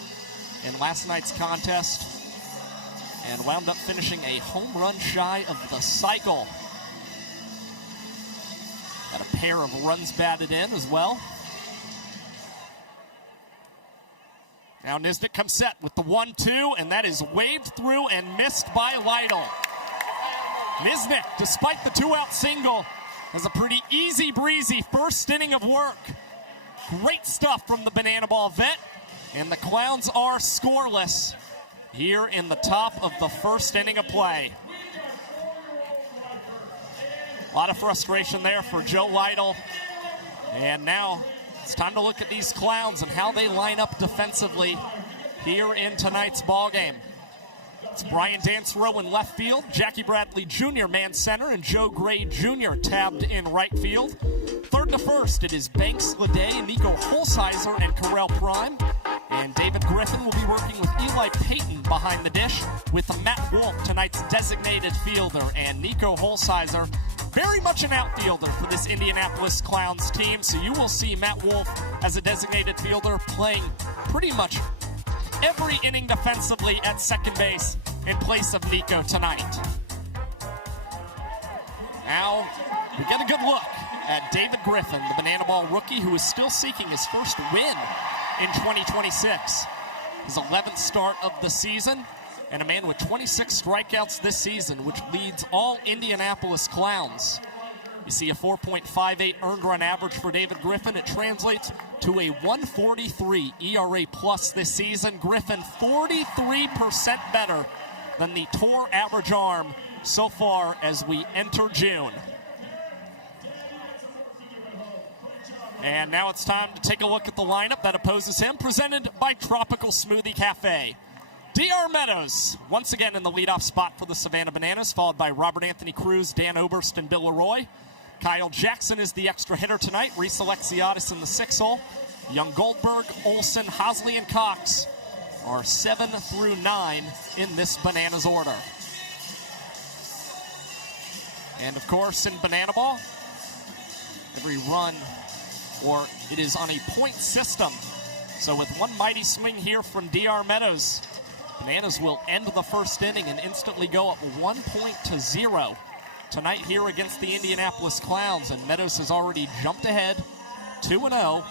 in last night's contest, and wound up finishing a home run shy of the cycle. Got a pair of runs batted in as well. Now Nisnik comes set with the 1-2, and that is waved through and missed by Lytle. Nisnik, despite the 2-out single, has a pretty easy breezy first inning of work. Great stuff from the Banana Ball vet. And the Clowns are scoreless here in the top of the first inning of play. A lot of frustration there for Joe Lytle. And now it's time to look at these Clowns and how they line up defensively here in tonight's ballgame. It's Brian Dansrow in left field, Jackie Bradley Jr. man center, and Joe Gray Jr. tabbed in right field. Third to first, it is Banks, Leday, Nico Holsizer, and Carell Prime. And David Griffin will be working with Eli Payton behind the dish, with Matt Wolf, tonight's designated fielder, and Nico Holsizer, very much an outfielder for this Indianapolis Clowns team. So you will see Matt Wolf as a designated fielder playing pretty much every inning defensively at second base in place of Nico tonight. Now we get a good look at David Griffin, the Banana Ball rookie, who is still seeking his first win in 2026. His 11th start of the season, and a man with 26 strikeouts this season, which leads all Indianapolis Clowns. You see a 4.58 earned run average for David Griffin. It translates to a 143 ERA plus this season. Griffin 43% better than the Tor average arm so far as we enter June. And now it's time to take a look at the lineup that opposes him, presented by Tropical Smoothie Cafe. DR Meadows, once again in the leadoff spot for the Savannah Bananas, followed by Robert Anthony Cruz, Dan Oberst, and Bill Leroy. Kyle Jackson is the extra hitter tonight. Reese Alexiadis in the 6 hole. Young Goldberg, Olson, Hosley, and Cox are 7 through 9 in this Bananas order. And of course, in Banana Ball, every run, or it is on a point system. So with one mighty swing here from DR Meadows, Bananas will end the first inning and instantly go up 1-0 tonight here against the Indianapolis Clowns. And Meadows has already jumped ahead 2-0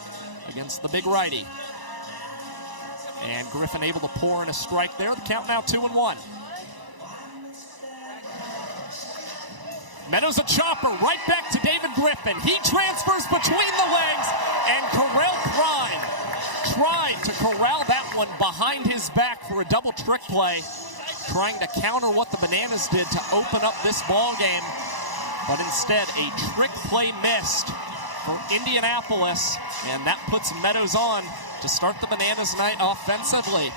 against the big righty. And Griffin able to pour in a strike there. The count now 2-1. Meadows a chopper right back to David Griffin. He transfers between the legs, and Corral Prime tried to corral that one behind his back for a double trick play, trying to counter what the Bananas did to open up this ball game. But instead, a trick play missed for Indianapolis, and that puts Meadows on to start the Bananas night offensively.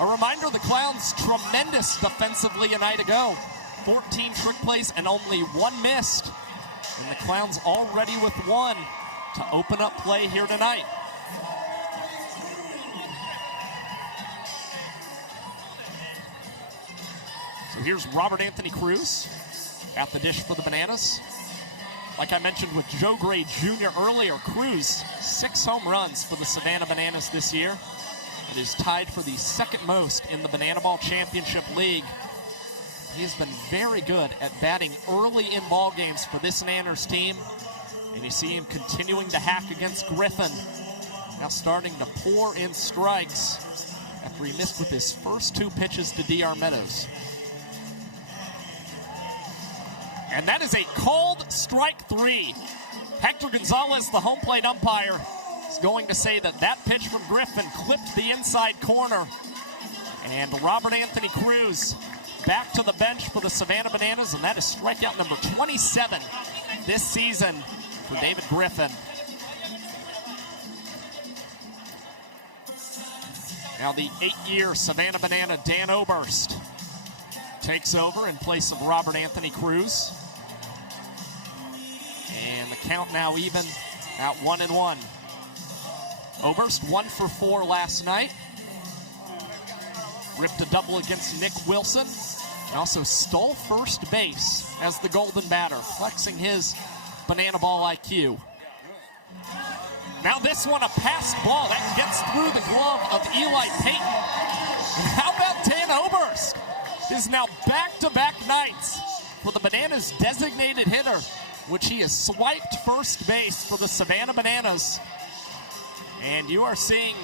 A reminder, the Clowns tremendous defensively a night ago. 14 trick plays and only one missed. And the Clowns already with one to open up play here tonight. So here's Robert Anthony Cruz at the dish for the Bananas. Like I mentioned with Joe Gray Jr. earlier, Cruz 6 home runs for the Savannah Bananas this year. It is tied for the second most in the Banana Ball Championship League. He has been very good at batting early in ball games for this Nanners team. And you see him continuing to hack against Griffin. Now starting to pour in strikes after he missed with his first 2 pitches to DR Meadows. And that is a called strike 3. Hector Gonzalez, the home plate umpire, is going to say that that pitch from Griffin clipped the inside corner. And Robert Anthony Cruz back to the bench for the Savannah Bananas, and that is strikeout number 27 this season for David Griffin. Now the 8-year Savannah Banana Dan Oberst takes over in place of Robert Anthony Cruz. And the count now even at 1-1. Oberst 1 for 4 last night. Ripped a double against Nick Wilson. And also stole first base as the golden batter, flexing his Banana Ball IQ. Now this one, a passed ball that gets through the glove of Eli Payton. And how about Dan Oberst? His now back-to-back nights for the Bananas designated hitter, which he has swiped first base for the Savannah Bananas. And you are seeing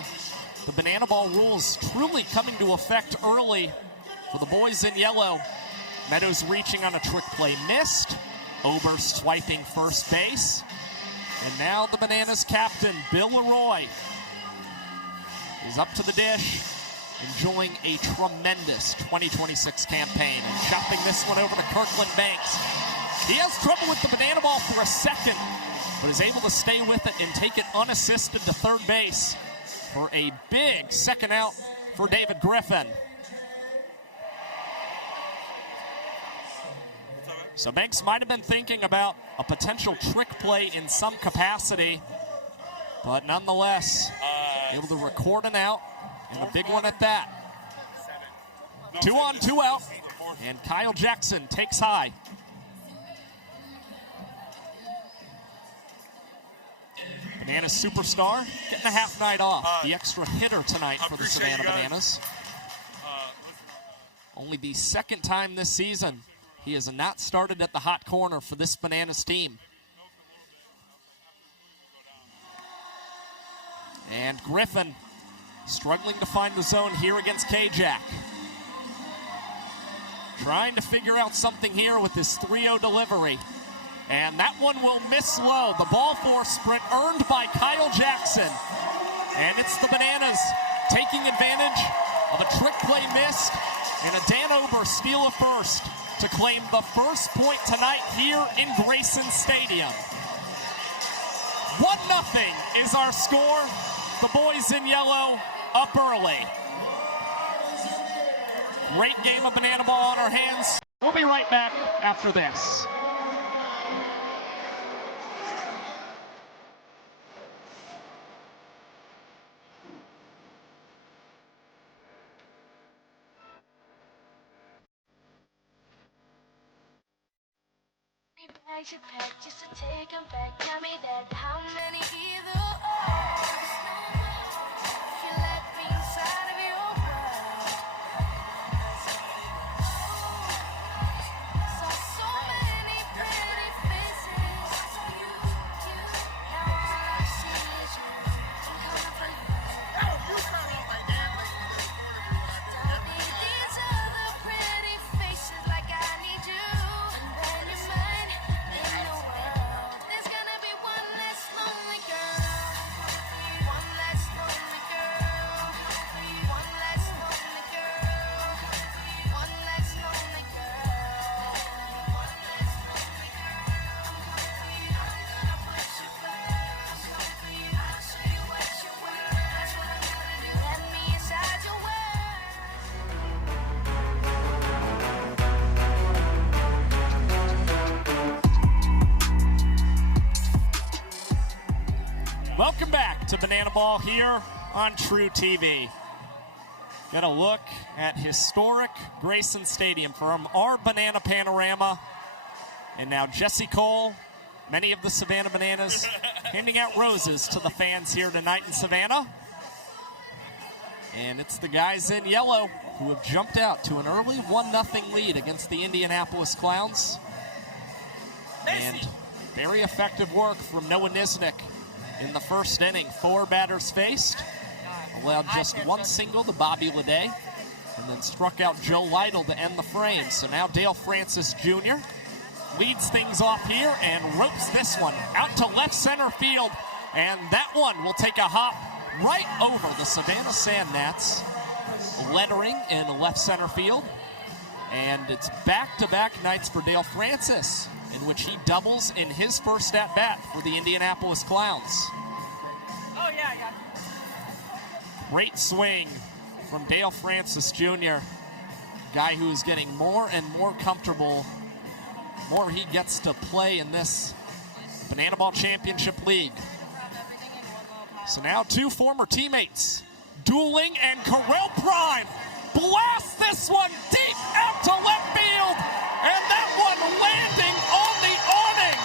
the Banana Ball rules truly coming to effect early for the boys in yellow. Meadows reaching on a trick play missed. Oberst swiping first base. And now the Bananas captain, Bill Leroy, is up to the dish, enjoying a tremendous 2026 campaign and chopping this one over to Kirkland Banks. He has trouble with the Banana Ball for a second, but is able to stay with it and take it unassisted to third base for a big second out for David Griffin. So Banks might have been thinking about a potential trick play in some capacity, but nonetheless, able to record an out, and a big one at that. 2 on, 2 out, and Kyle Jackson takes high. Bananas superstar getting a half night off. The extra hitter tonight for the Savannah Bananas. Only the second time this season he has not started at the hot corner for this Bananas team. And Griffin struggling to find the zone here against K-Jack. trying to figure out something here with this 3-0 delivery. And that one will miss low. The ball four sprint earned by Kyle Jackson. And it's the Bananas taking advantage of a trick play missed and a Dan Ober steal of first to claim the first point tonight here in Grayson Stadium. 1-0 is our score. The boys in yellow up early. Great game of banana ball on our hands. We'll be right back after this. Bags you packed just to take them back. Tell me that how many either or. You let me inside of your world. So many pretty faces. You. Now all I see is you. I'm coming for you. Don't need these other pretty faces like I need you. And when you're mine. There's gonna be one less lonely girl. One less lonely girl. One less lonely girl. One less lonely girl. One less lonely girl. I'm gonna put you first. I'll show you what you're worth. That's what I'm gonna do. Let me inside your world. Welcome back to Banana Ball here on TruTV. Got a look at historic Grayson Stadium from our Banana Panorama. And now Jesse Cole, many of the Savannah Bananas, handing out roses to the fans here tonight in Savannah. And it's the guys in yellow who have jumped out to an early 1-0 lead against the Indianapolis Clowns. And very effective work from Noah Nisnik. In the first inning, 4 batters faced, allowed just 1 single to Bobby Leday, and then struck out Joe Lytle to end the frame. So now Dale Francis Jr. leads things off here and ropes this one out to left center field, and that one will take a hop right over the Savannah Sand Gnats, lettering in left center field. And it's back-to-back nights for Dale Francis, in which he doubles in his first at-bat for the Indianapolis Clowns. Oh, yeah. Great swing from Dale Francis Jr., guy who's getting more and more comfortable, more he gets to play in this Banana Ball Championship League. So now 2 former teammates dueling, and Correll Prime blasts this one deep out to left field, and that one landing on the awning.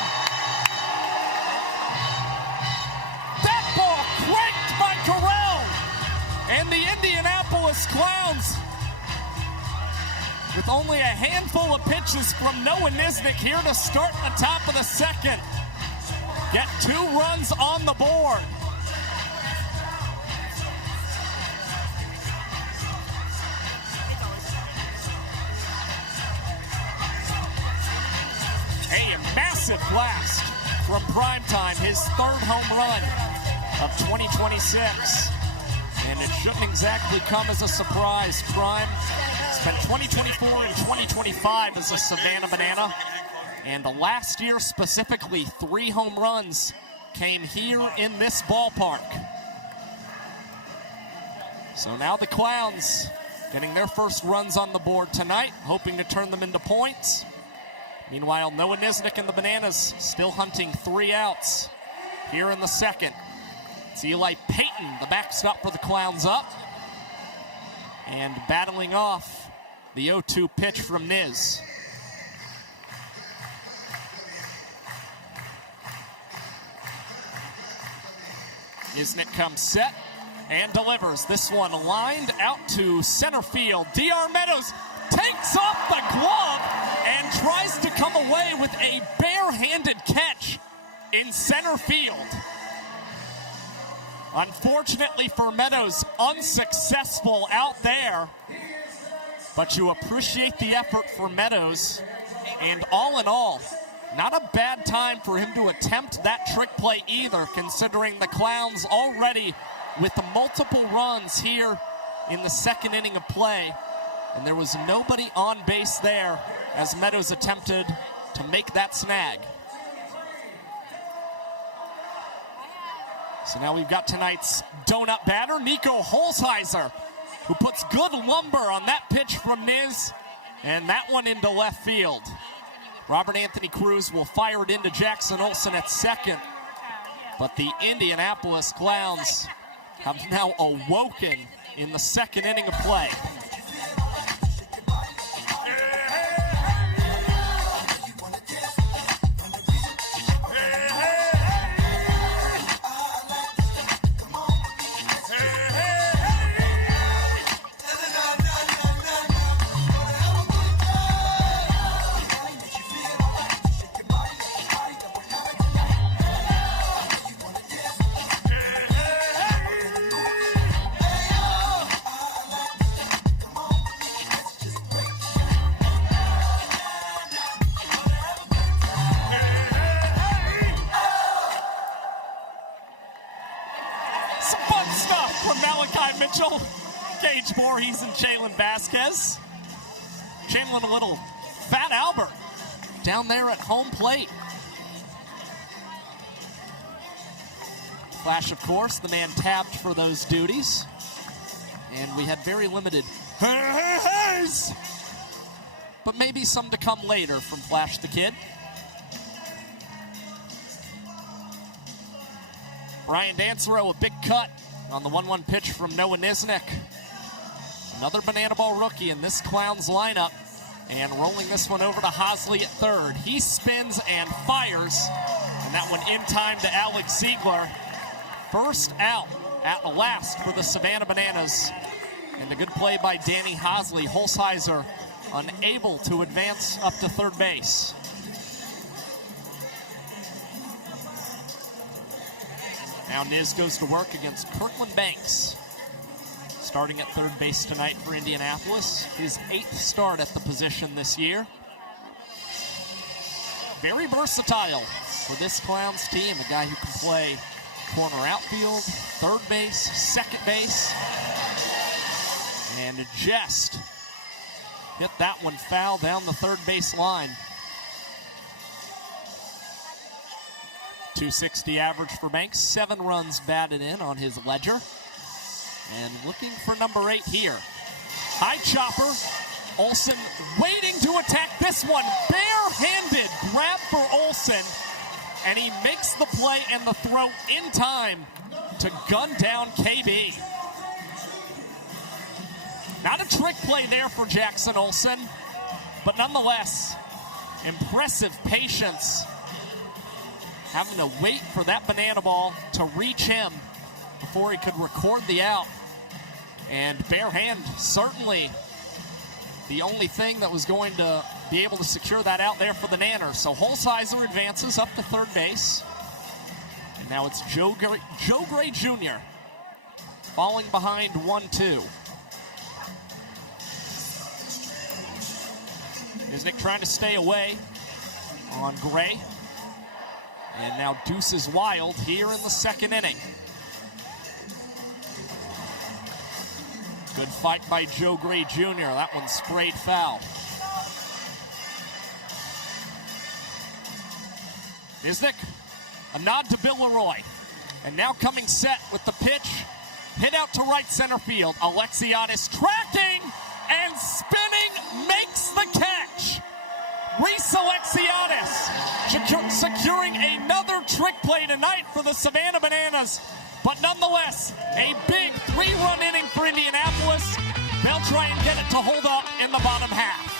That ball cranked by Correll, and the Indianapolis Clowns, with only a handful of pitches from Noah Nisnik here to start the top of the second, get 2 runs on the board. A massive blast from Primetime, his 3rd home run of 2026. And it shouldn't exactly come as a surprise. Prime spent 2024 and 2025 as a Savannah Banana. And the last year specifically, 3 home runs came here in this ballpark. So now the Clowns getting their first runs on the board tonight, hoping to turn them into points. Meanwhile, Noah Nisnik and the Bananas still hunting 3 outs here in the second. It's Eli Payton, the backstop for the Clowns, up. And battling off the 0-2 pitch from Niz. Nisnik comes set and delivers. This one lined out to center field. D.R. Meadows takes off the glove and tries to come away with a barehanded catch in center field. Unfortunately for Meadows, unsuccessful out there. but you appreciate the effort for Meadows. And all in all, not a bad time for him to attempt that trick play either, considering the Clowns already with multiple runs here in the second inning of play. And there was nobody on base there as Meadows attempted to make that snag. So now we've got tonight's donut batter, Nico Holzheiser, who puts good lumber on that pitch from Niz, and that one into left field. Robert Anthony Cruz will fire it into Jackson Olsen at second, but the Indianapolis Clowns have now awoken in the second inning of play. Gage Voorhees and Jalen Vasquez. Jalen a little Fat Albert down there at home plate. Flash, of course, the man tapped for those duties. And we had very limited hey-hey-heys, but maybe some to come later from Flash the Kid. Brian Dancero, a big cut on the 1-1 pitch from Noah Nisnik. Another banana ball rookie in this Clowns lineup, and rolling this one over to Hosley at third. He spins and fires, and that one in time to Alex Ziegler. First out at last for the Savannah Bananas, and a good play by Danny Hosley. Holzheiser unable to advance up to third base. Now Niz goes to work against Kirkland Banks. Starting at third base tonight for Indianapolis. His 8th start at the position this year. Very versatile for this Clowns team. A guy who can play corner outfield, third base, second base. And just hit that one foul down the third base line. .260 average for Banks, 7 runs batted in on his ledger. And looking for number 8 here. High chopper. Olsen waiting to attack this one. Bare-handed grab for Olsen. And he makes the play and the throw in time to gun down KB. Not a trick play there for Jackson Olsen, but nonetheless, impressive patience. Having to wait for that banana ball to reach him before he could record the out. And bare hand, certainly the only thing that was going to be able to secure that out there for the Nanners. So Holzheiser advances up to third base. And now it's Joe Gray Jr. falling behind 1-2. Nisnik trying to stay away on Gray. And now Deuces Wild here in the second inning. Good fight by Joe Gray Jr. That one sprayed foul. Nisnik, a nod to Bill Leroy. And now coming set with the pitch. Hit out to right center field. Alexiadis tracking and spinning, makes the catch. Reese Alexiadis securing another trick play tonight for the Savannah Bananas. But nonetheless, a big 3-run inning for Indianapolis. They'll try and get it to hold up in the bottom half.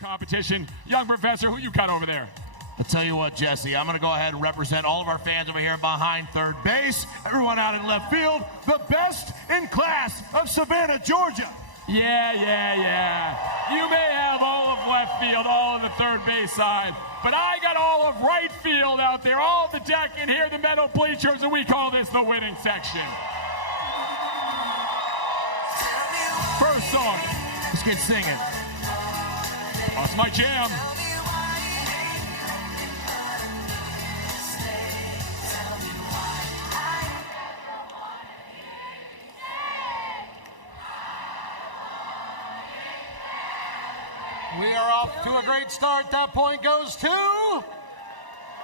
Competition. Young Professor, who you got over there? I'll tell you what, Jesse, I'm going to go ahead and represent all of our fans over here behind third base, everyone out in left field, the best in class of Savannah, Georgia. Yeah. You may have all of left field, all of the third base side, but I got all of right field out there, all of the deck, and here the metal bleachers, and we call this the winning section. First song. Let's get singing. That's my jam. We are off to a great start. That point goes to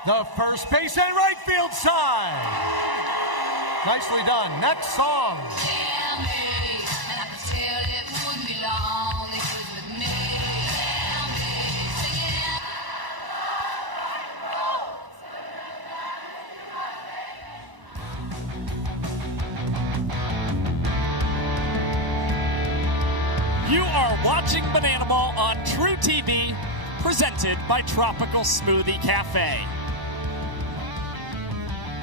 the first base and right field side. Nicely done. Next song. You are watching Banana Ball on TruTV, presented by Tropical Smoothie Cafe.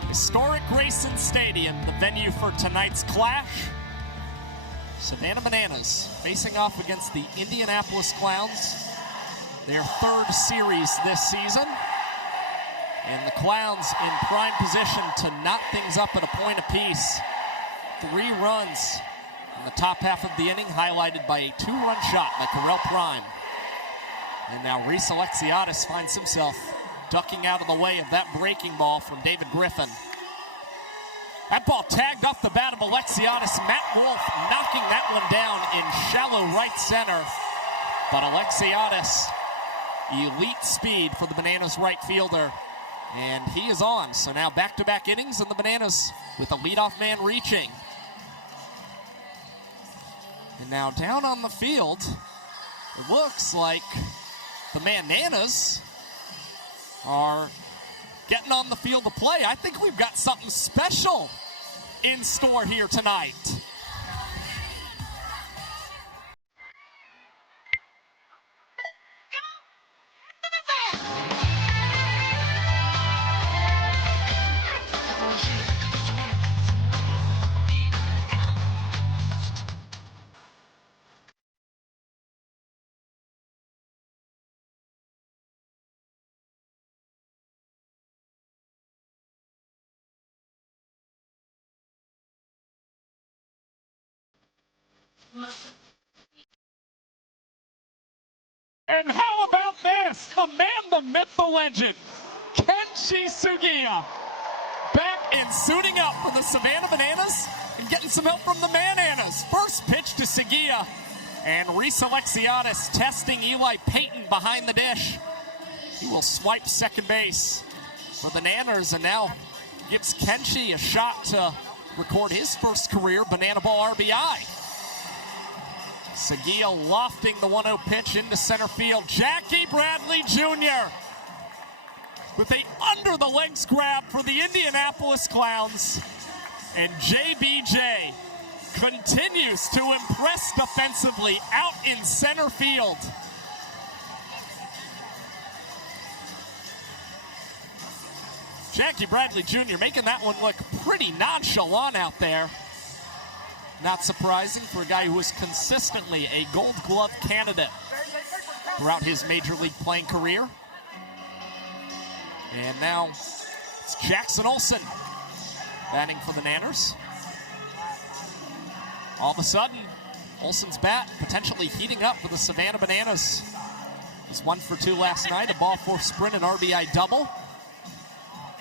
Historic Grayson Stadium, the venue for tonight's clash. Savannah Bananas facing off against the Indianapolis Clowns, their third series this season. And the Clowns in prime position to knot things up at a point apiece. 3 runs in the top half of the inning, highlighted by a 2-run shot by Correll Prime. And now Reese Alexiadis finds himself ducking out of the way of that breaking ball from David Griffin. That ball tagged off the bat of Alexiadis. Matt Wolf knocking that one down in shallow right center. But Alexiadis, elite speed for the Bananas right fielder. And he is on. So now back-to-back innings, and the Bananas with a leadoff man reaching. And now down on the field, it looks like the Bananas are getting on the field to play. I think we've got something special in store here tonight. And how about this? The man, the myth, the legend, Kenshi Sugiya. Back and suiting up for the Savannah Bananas and getting some help from the Bananas. First pitch to Sugiya. And Reese Alexiadis testing Eli Payton behind the dish. He will swipe second base for the Nanners, and now gives Kenshi a shot to record his first career Banana Ball RBI. Sugiya lofting the 1-0 pitch into center field. Jackie Bradley Jr. with a under-the-legs grab for the Indianapolis Clowns. And JBJ continues to impress defensively out in center field. Jackie Bradley Jr. making that one look pretty nonchalant out there. Not surprising for a guy who was consistently a Gold Glove candidate throughout his Major League playing career. And now it's Jackson Olsen batting for the Nanners. All of a sudden, Olsen's bat potentially heating up for the Savannah Bananas. He was 1 for 2 last night, a ball 4 sprint, an RBI double.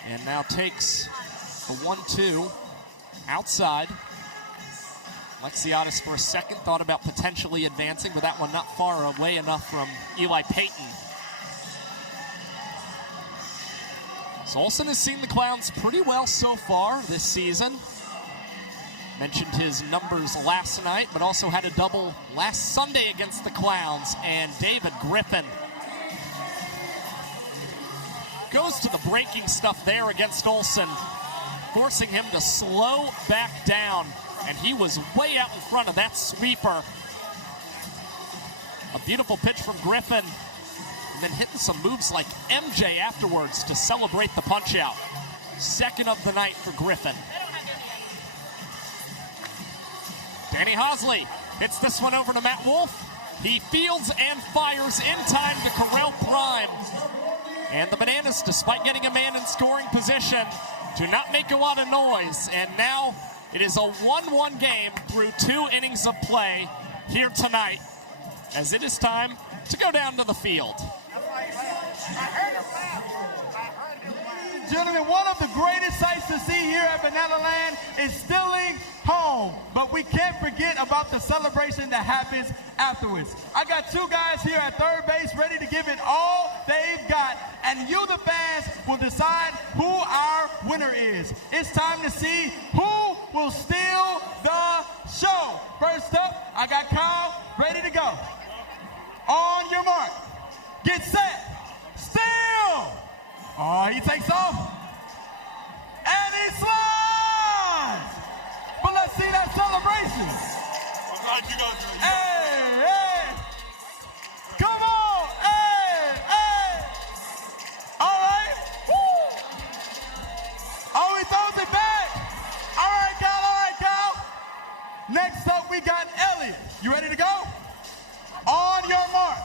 And now takes the 1-2 outside. Alexiadis for a second thought about potentially advancing, but that one not far away enough from Eli Payton. So Olsen has seen the Clowns pretty well so far this season. Mentioned his numbers last night, but also had a double last Sunday against the Clowns. And David Griffin goes to the breaking stuff there against Olsen, forcing him to slow back down. And he was way out in front of that sweeper. A beautiful pitch from Griffin. And then hitting some moves like MJ afterwards to celebrate the punch out. Second of the night for Griffin. Danny Hosley Hits this one over to Matt Wolf. He fields and fires in time to corral Prime. And the Bananas, despite getting a man in scoring position, do not make a lot of noise. And now it is a 1-1 game through 2 innings of play here tonight, as it is time to go down to the field. Gentlemen, one of the greatest sights to see here at Banana Land is stealing home. But we can't forget about the celebration that happens afterwards. I got 2 guys here at third base ready to give it all they've got. And you, the fans, will decide who our winner is. It's time to see who will steal the show. First up, I got Kyle ready to go. On your mark, get set, steal! Oh, he takes off, and he slides! But let's see that celebration. Hey, hey! Come on, hey, hey! All right, woo! Oh, he throws it back. All right, Kyle. Next up, we got Elliot. You ready to go? On your mark,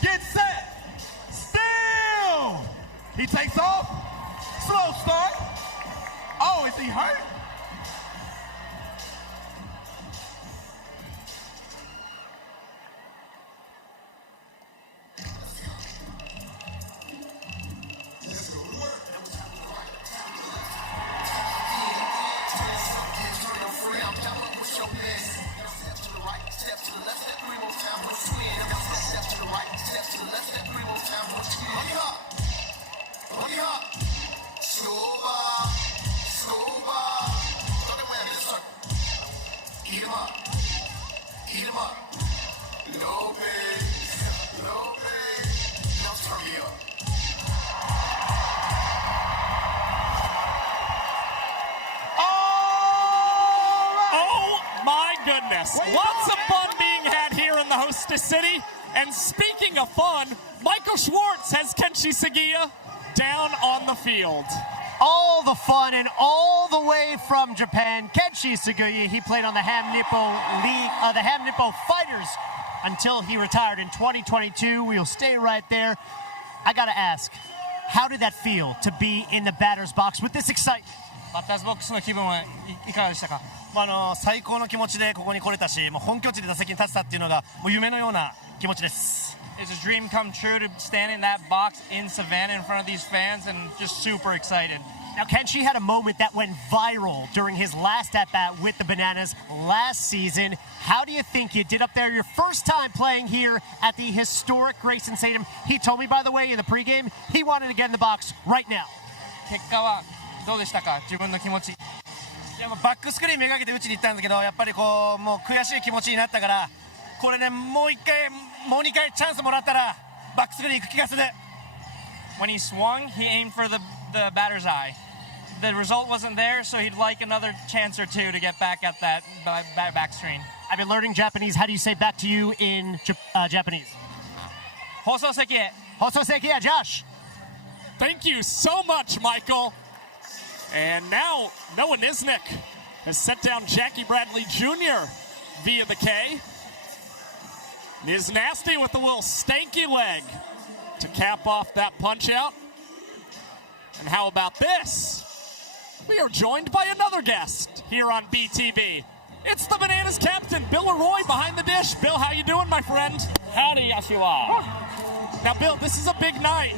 get set, steal! He takes off, slow start. Oh, is he hurt? Lots of fun being had here in the hostess city. And speaking of fun, Michael Schwartz has Kenshi Sugiya down on the field. All the fun and all the way from Japan, Kenshi Sugiya. He played on the Ham Nippo Fighters until he retired in 2022. We'll stay right there. I gotta ask, how did that feel to be in the batter's box with this excitement? バッターズボックスの気分はいかがでしたか？最高の気持ちでここに来れたし、もう本拠地で打席に立てたっていうのがもう夢のような気持ちです。It's a dream come true to stand in that box in Savannah in front of these fans, and just super excited. Now, Kenshi had a moment that went viral during his last at-bat with the Bananas last season. How do you think you did up there your first time playing here at the historic Grayson Stadium? He told me, by the way, in the pregame, he wanted to get in the box right now. 結果はどうでしたか？自分の気持ち。いや、バックスクリーンめがけて打ちに行ったんだけど、やっぱりこうもう悔しい気持ちになったから、これねもう2回チャンスもらったらバックスクリーン行く気がする。When he swung, he aimed for the batter's eye. The result wasn't there, so he'd like another chance or two to get back at that back screen. I've been learning Japanese. How do you say back to you in Japanese? 放送席へ。放送席へ、Josh. Thank you so much, Michael. And now Noah Nisnik has set down Jackie Bradley Jr. via the K. Nisnasty with a little stanky leg to cap off that punch out. And how about this? We are joined by another guest here on BTV. It's the Bananas captain, Bill Leroy, behind the dish. Bill, how you doing, my friend? Howdy, Yashiwa. Now, Bill, this is a big night.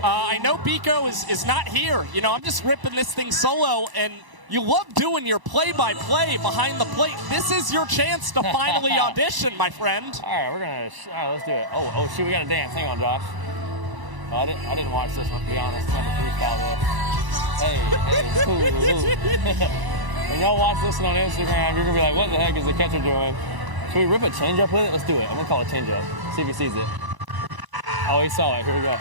I know Biko is not here. You know, I'm just ripping this thing solo, and you love doing your play-by-play behind the plate. This is your chance to finally audition, my friend. All right, let's do it. Oh, shoot, we got to dance. Hang on, Josh. I didn't watch this one, to be honest. I'm a freestyle though. Hey, ooh. When y'all watch this on Instagram, you're going to be like, what the heck is the catcher doing? Should we rip a changeup with it? Let's do it. I'm going to call it changeup. See if he sees it. Oh, he saw it. Here we go.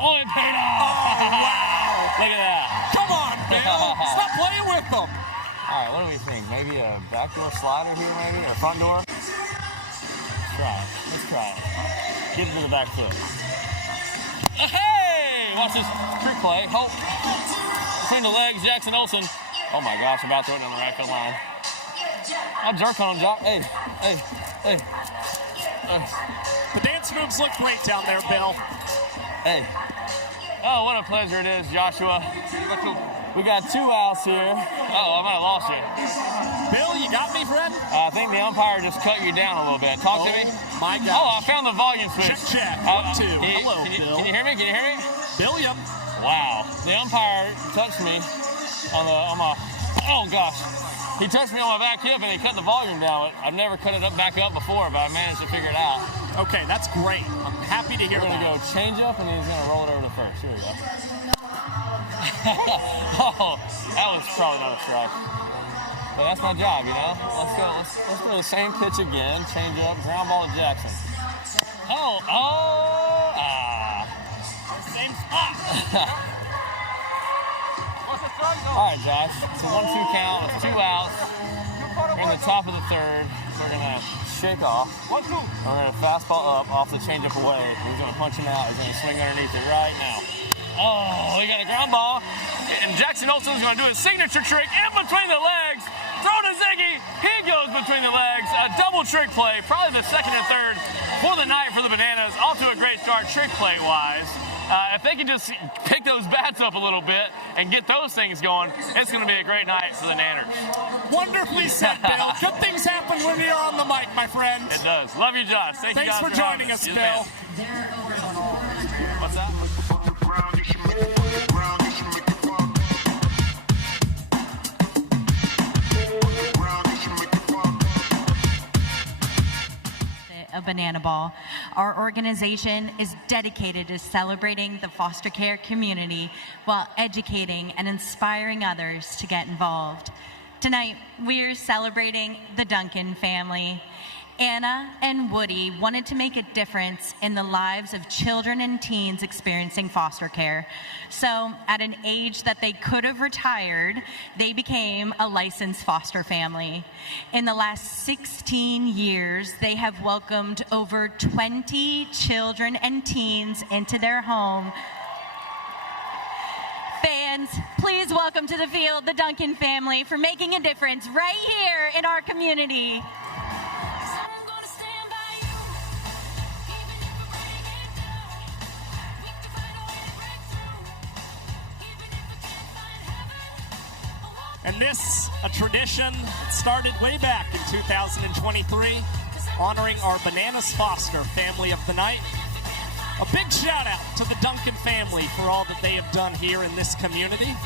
Oh, it paid off! Oh, wow! Look at that. Come on, Bill. Stop playing with them. All right, what do we think? Maybe a backdoor slider here, maybe? Or front door? Let's try it. Get it to the back foot. Hey! Watch this trick play. Hope. Between the legs, Jackson Olsen. Oh my gosh, about throwing it on the right field line. I'll jerk on him, Jock. Hey. The dance moves look great down there, Bill. Hey. Oh, what a pleasure it is, Joshua. We got 2 outs here. Uh-oh, I might have lost you. Bill, you got me, friend? I think the umpire just cut you down a little bit. Talk to me. My God. Oh, I found the volume switch. Check. 1, 2. Hello, Bill. Can you hear me? Billiam. Wow. The umpire touched me on my, oh gosh. He touched me on my back hip and he cut the volume down. I've never cut it back up before, but I managed to figure it out. Okay, that's great. I'm happy to hear that. We're going to go change up and he's going to roll it over to first. Here we go. Oh, that was probably not a strike. But that's my job, you know? Let's go the same pitch again. Change up, ground ball to Jackson. Same spot. All right, Josh. It's a 1-2 count. It's 2 outs. We're in the top of the third. We're going to shake off. 1-2. We're going to fastball up off the changeup away. He's going to punch him out. He's going to swing underneath it right now. Oh, we got a ground ball. And Jackson Olsen's going to do his signature trick in between the legs. Throw to Ziggy. He goes between the legs. A double trick play. Probably the second and third for the night for the Bananas. Off to a great start trick play-wise. If they can just pick those bats up a little bit and get those things going, it's going to be a great night for the Nanners. Wonderfully said, Bill. Good things happen when you're on the mic, my friend. It does. Love you, Josh. Thanks for joining us, Bill. What's that? A banana ball. Our organization is dedicated to celebrating the foster care community while educating and inspiring others to get involved. Tonight, we're celebrating the Duncan family. Anna and Woody wanted to make a difference in the lives of children and teens experiencing foster care. So, at an age that they could have retired, they became a licensed foster family. In the last 16 years, they have welcomed over 20 children and teens into their home. Fans, please welcome to the field the Duncan family for making a difference right here in our community. And this, a tradition that started way back in 2023, honoring our Bananas Foster Family of the Night. A big shout out to the Duncan family for all that they have done here in this community.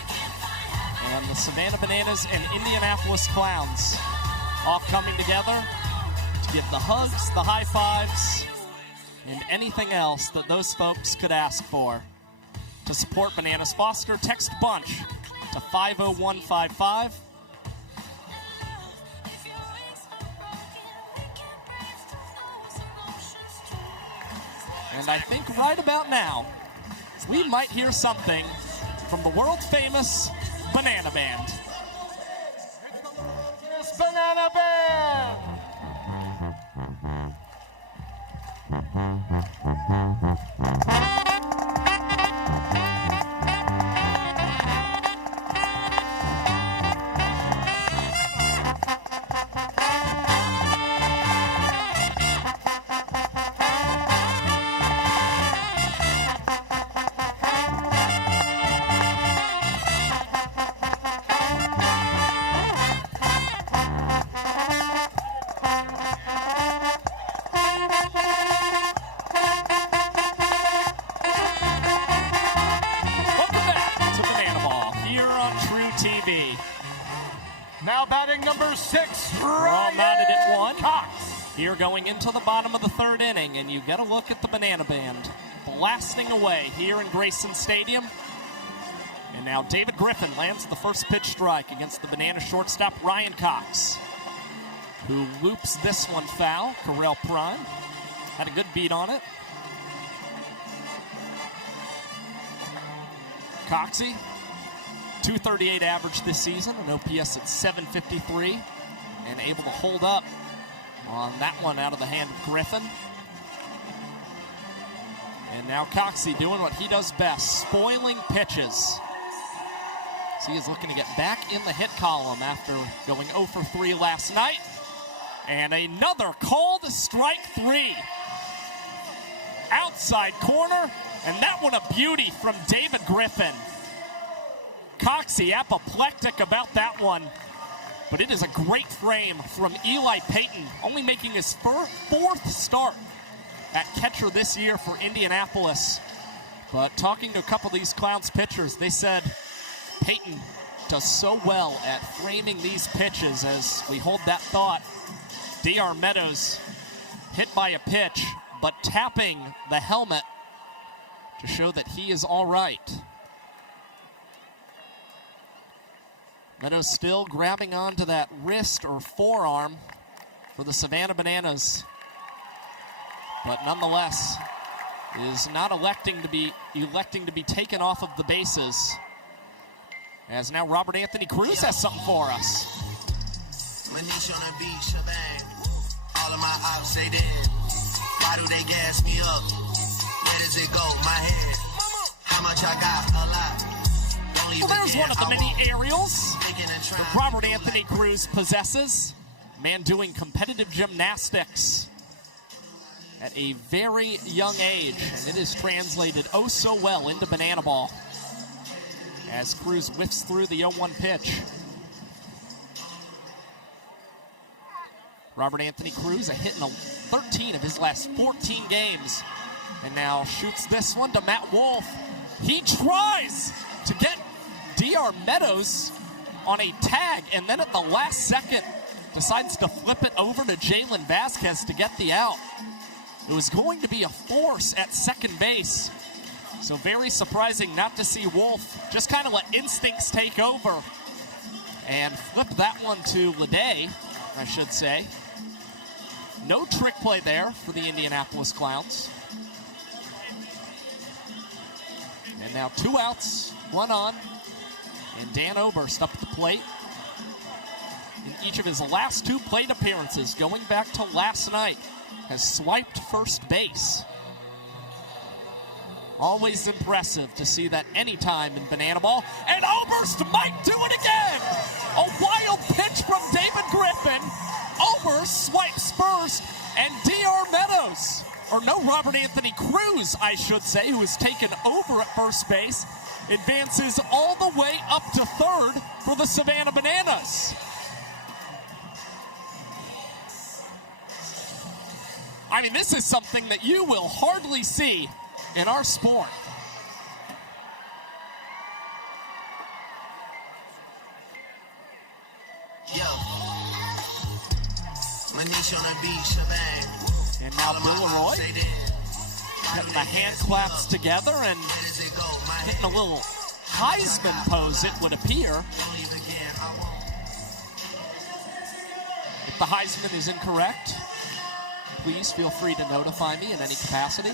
And the Savannah Bananas and Indianapolis Clowns all coming together to give the hugs, the high fives, and anything else that those folks could ask for. To support Bananas Foster, text BUNCH to 50155. And I think right about now, we might hear something from the world-famous Banana Band. It's Banana Band! Now batting number 6, We're all knotted at 1. Cox. Here going into the bottom of the third inning, and you get a look at the Banana Band blasting away here in Grayson Stadium. And now David Griffin lands the first pitch strike against the Banana shortstop Ryan Cox, who loops this one foul. Correll Prime had a good beat on it. Coxie, 238 average this season, an OPS at 753, and able to hold up on that one out of the hand of Griffin. And now Coxie doing what he does best, spoiling pitches. So he is looking to get back in the hit column after going 0 for 3 last night. And another called strike 3. Outside corner, and that one a beauty from David Griffin. Coxie apoplectic about that one, but it is a great frame from Eli Payton, only making his fourth start at catcher this year for Indianapolis. But talking to a couple of these Clowns pitchers, they said Payton does so well at framing these pitches. As we hold that thought, DR Meadows hit by a pitch, but tapping the helmet to show that he is all right. Meadows still grabbing onto that wrist or forearm for the Savannah Bananas, but nonetheless is not electing to be taken off of the bases. As now Robert Anthony Cruz has something for us. All of my ops say that. Why do they gas me up? Where does it go? My head. How much I got? A lot. Well, there's one of the many aerials that Robert Anthony Cruz possesses. Man doing competitive gymnastics at a very young age, and it is translated oh so well into banana ball as Cruz whiffs through the 0-1 pitch. Robert Anthony Cruz, a hit in 13 of his last 14 games, and now shoots this one to Matt Wolf. He tries to get DR Meadows on a tag, and then at the last second decides to flip it over to Jalen Vasquez to get the out. It was going to be a force at second base, so very surprising not to see Wolf just kind of let instincts take over and flip that one to Leday, I should say. No trick play there for the Indianapolis Clowns. And now 2 outs, 1 on, and Dan Oberst up at the plate. In each of his last 2 plate appearances, going back to last night, has swiped first base. Always impressive to see that anytime in banana ball. And Oberst might do it again! A wild pitch from David Griffin. Oberst swipes first, and DR Meadows, or no, Robert Anthony Cruz, I should say, who has taken over at first base, advances all the way up to third for the Savannah Bananas. I mean, this is something that you will hardly see in our sport. And now Bill Leroy getting the hand claps together and hitting a little Heisman pose, it would appear. If the Heisman is incorrect, please feel free to notify me in any capacity.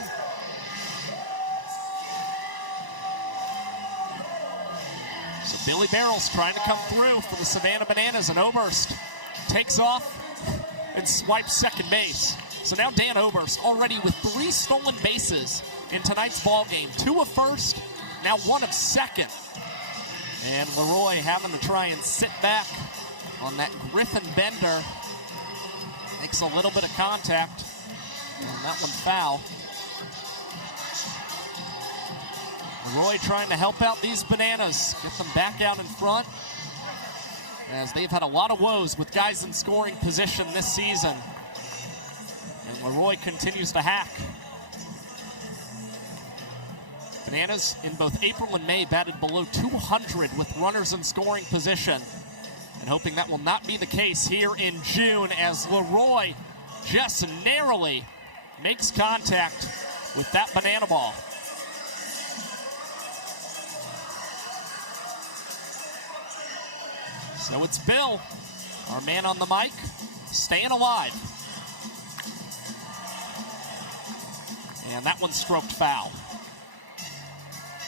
So Billy Barrels trying to come through for the Savannah Bananas, and Oberst takes off and swipes second base. So now Dan Oberst already with 3 stolen bases in tonight's ball game. 2 of first, now 1 of second. And Leroy having to try and sit back on that Griffin bender. Makes a little bit of contact, and that one foul. Leroy trying to help out these Bananas, get them back out in front, as they've had a lot of woes with guys in scoring position this season. And Leroy continues to hack. Bananas in both April and May batted below 200 with runners in scoring position. And hoping that will not be the case here in June, as Leroy just narrowly makes contact with that banana ball. So it's Bill, our man on the mic, staying alive. And that one stroked foul.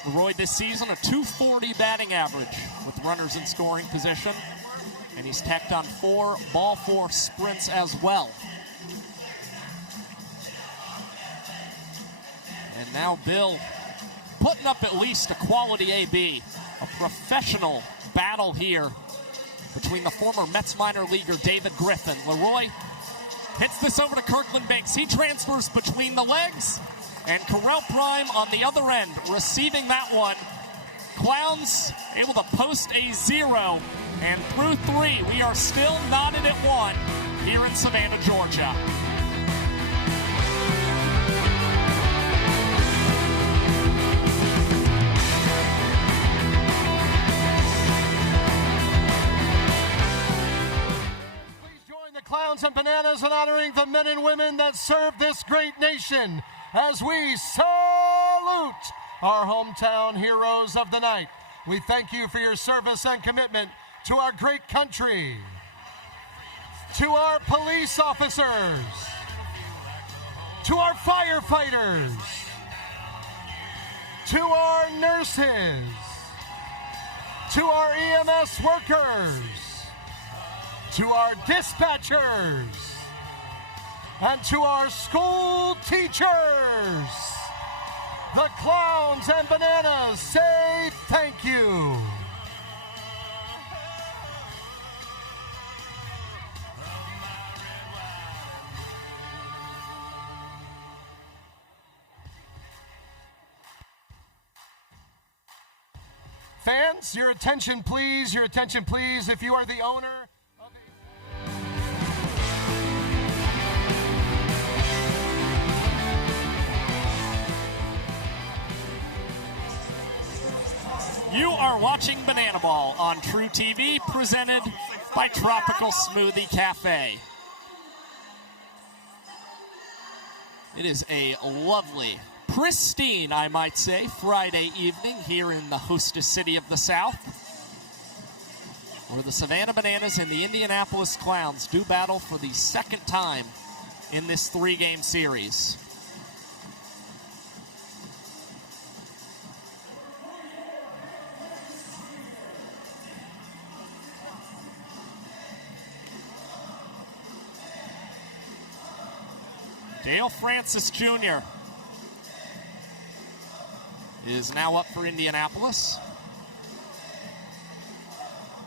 Leroy this season a .240 batting average with runners in scoring position. And he's tacked on 4 ball 4 sprints as well. And now Bill putting up at least a quality AB. A professional battle here between the former Mets minor leaguer David Griffin. Leroy Hits this over to Kirkland Banks. He transfers between the legs. And Correll Prime on the other end, receiving that one. Clowns able to post a 0. And through 3, we are still knotted at 1 here in Savannah, Georgia. Clowns and Bananas and honoring the men and women that serve this great nation as we salute our hometown heroes of the night. We thank you for your service and commitment to our great country, to our police officers, to our firefighters, to our nurses, to our EMS workers, to our dispatchers, and to our school teachers. The Clowns and Bananas say thank you. Fans, your attention please, your attention please. If you are the owner You are watching Banana Ball on TruTV, presented by Tropical Smoothie Cafe. It is a lovely, pristine, I might say, Friday evening here in the hostess city of the South, where the Savannah Bananas and the Indianapolis Clowns do battle for the second time in this 3-game series. Dale Francis Jr. is now up for Indianapolis.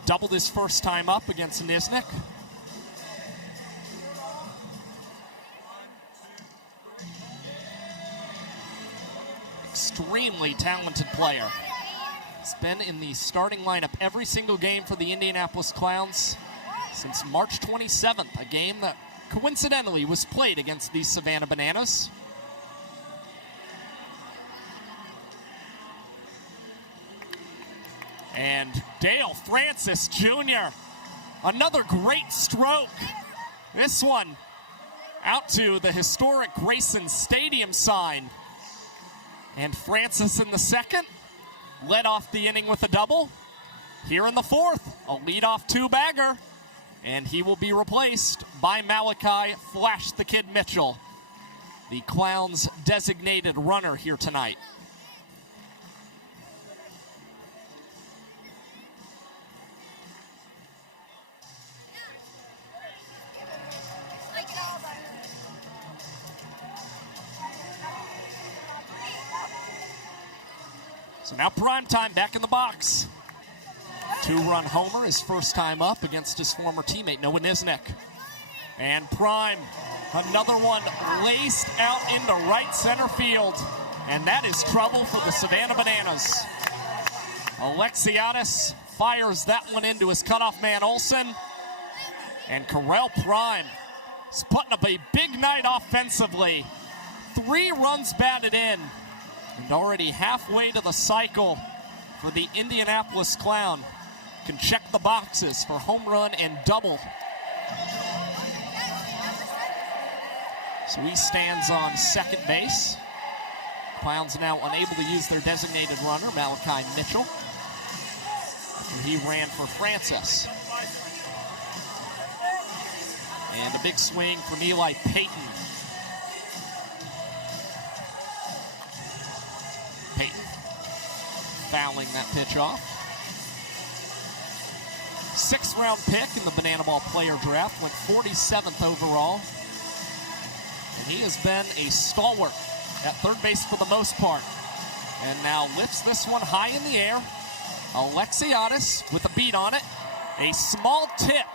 Doubled his first time up against Niznik. Extremely talented player. He's been in the starting lineup every single game for the Indianapolis Clowns since March 27th, a game that coincidentally was played against the Savannah Bananas. And Dale Francis Jr., another great stroke. This one out to the historic Grayson Stadium sign. And Francis in the second led off the inning with a double. Here in the fourth, a leadoff 2-bagger. And he will be replaced by Malachi Flash the Kid Mitchell, the Clowns' designated runner here tonight. So now Primetime back in the box. 2-run homer, his first time up against his former teammate, Noah Niznik. And Prime, another one laced out into right center field. And that is trouble for the Savannah Bananas. Alexiadis fires that one into his cutoff man, Olsen. And Correll Prime is putting up a big night offensively. 3 runs batted in. And already halfway to the cycle for the Indianapolis Clown. Can check the boxes for home run and double. So he stands on second base. Clowns now unable to use their designated runner, Malachi Mitchell. And he ran for Francis. And a big swing from Eli Payton. Payton fouling that pitch off. 6th-round pick in the Banana Ball player draft, went 47th overall. And he has been a stalwart at third base for the most part. And now lifts this one high in the air. Alexiadis with a beat on it. A small tip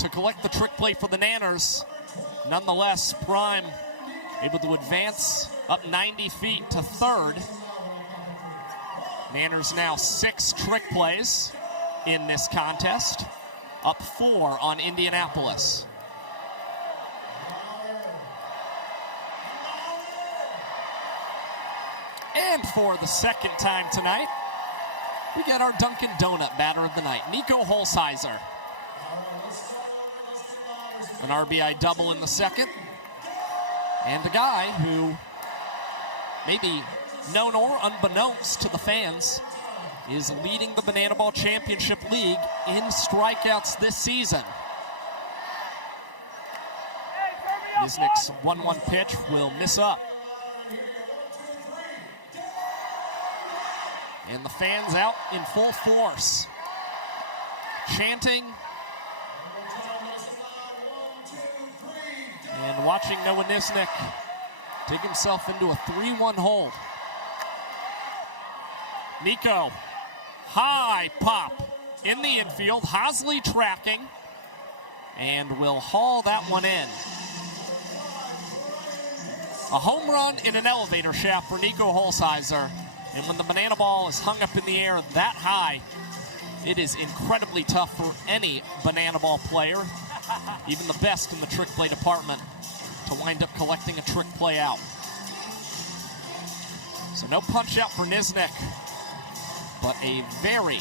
to collect the trick play for the Nanners. Nonetheless, Prime able to advance up 90 feet to third. Manners now 6 trick plays in this contest, up 4 on Indianapolis. And for the second time tonight, we get our Dunkin' Donut batter of the night, Nico Holzheiser. An RBI double in the second. And a guy who, maybe known or unbeknownst to the fans, is leading the Banana Ball Championship League in strikeouts this season. Nisnik's 1-1 pitch will miss up. And the fans out in full force, chanting and watching Noah Nisnik dig himself into a 3-1 hold. Nico, high pop in the infield, Hosley tracking, and will haul that one in. A home run in an elevator shaft for Nico Holzheiser. And when the banana ball is hung up in the air that high, it is incredibly tough for any banana ball player, even the best in the trick play department, to wind up collecting a trick play out. So no punch out for Nisnik, but a very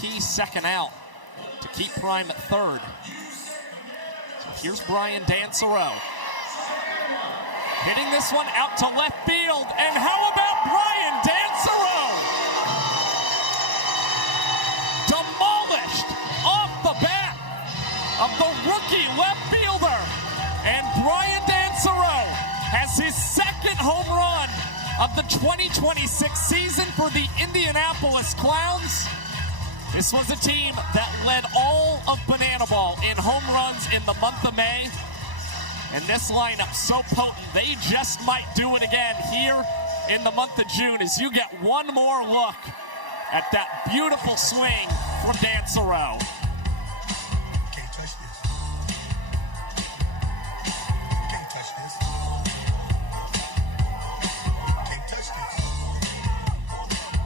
key second out to keep Prime at third. So here's Brian Dansereau, hitting this one out to left field, and how about Brian Dansereau? Demolished off the bat of the rookie left fielder, and Brian Dansereau has his second home run of the 2026 season for the Indianapolis Clowns. This was a team that led all of Banana Ball in home runs in the month of May. And this lineup so potent, they just might do it again here in the month of June as you get one more look at that beautiful swing from Dansereau. Can't touch this. Can't touch this. Can't touch this.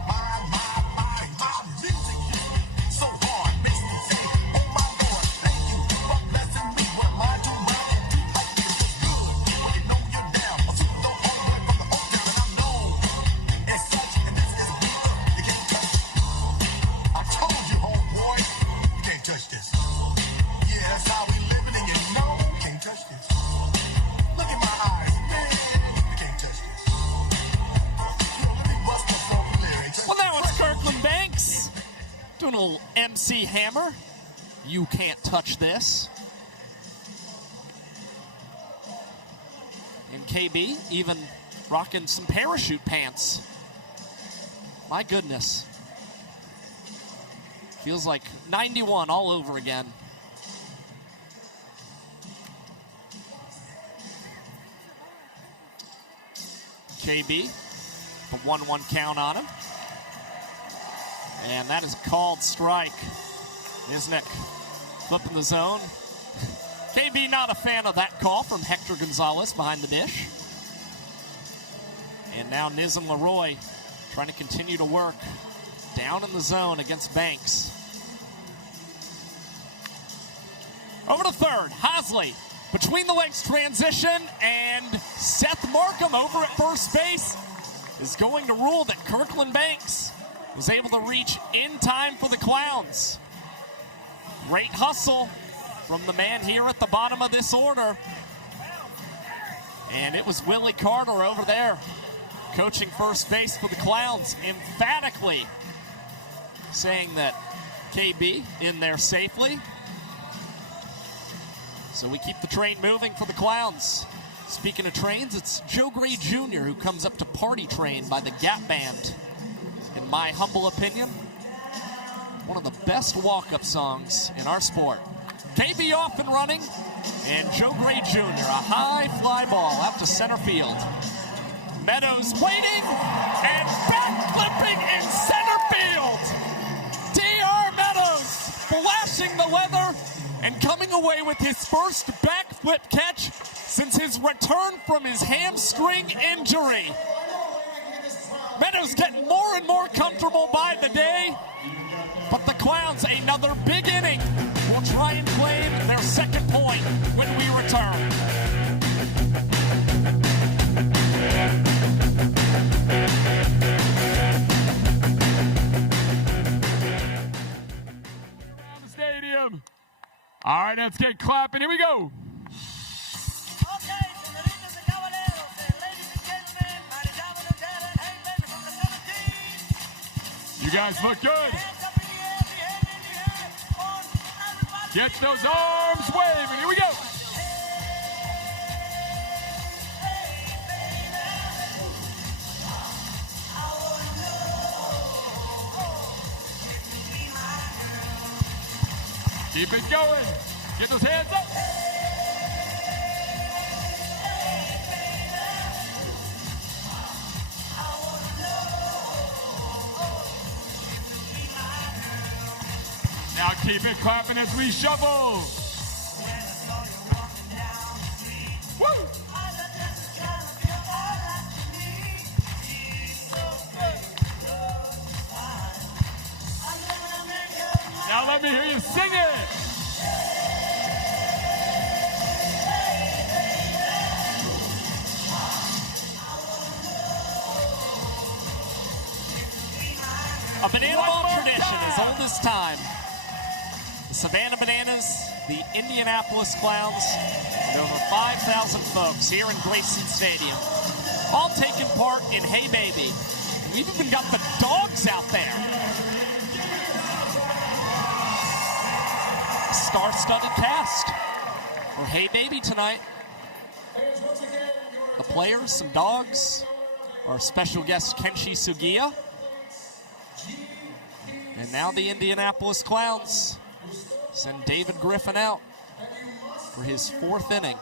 My, music hits so hard, makes me say, oh my Lord, thank you for blessing me. What am I doing? Doing a little MC Hammer. You can't touch this. And KB even rocking some parachute pants. My goodness. Feels like 91 all over again. KB, a 1-1 count on him. And that is a called strike. Nisnik flipping the zone. KB not a fan of that call from Hector Gonzalez behind the dish. And now Nizam Leroy trying to continue to work down in the zone against Banks. Over to third, Hosley. Between the legs transition, and Seth Markham over at first base is going to rule that Kirkland Banks was able to reach in time for the Clowns. Great hustle from the man here at the bottom of this order. And it was Willie Carter over there, coaching first base for the Clowns, emphatically saying that KB in there safely. So we keep the train moving for the Clowns. Speaking of trains, it's Joe Gray Jr. who comes up to Party Train by the Gap Band. In my humble opinion, one of the best walk-up songs in our sport. KB off and running, and Joe Gray Jr., a high fly ball out to center field. Meadows waiting, and backflipping in center field. D.R. Meadows flashing the weather and coming away with his first backflip catch since his return from his hamstring injury. Meadows getting more and more comfortable by the day, but the Clowns, another big inning, will try and claim their second point when we return. The stadium. All right, let's get clapping. Here we go. You guys look good. Get those arms waving. Here we go. Keep it going. Get those hands up. Now keep it clapping as we shovel. Woo! Now let me hear you sing it. A banana ball tradition as old as time. The Savannah Bananas, the Indianapolis Clowns, and over 5,000 folks here in Grayson Stadium, all taking part in Hey Baby. We've even got the dogs out there. Star-studded cast for Hey Baby tonight. The players, some dogs, our special guest Kenshi Sugiya. And now the Indianapolis Clowns send David Griffin out for his fourth inning.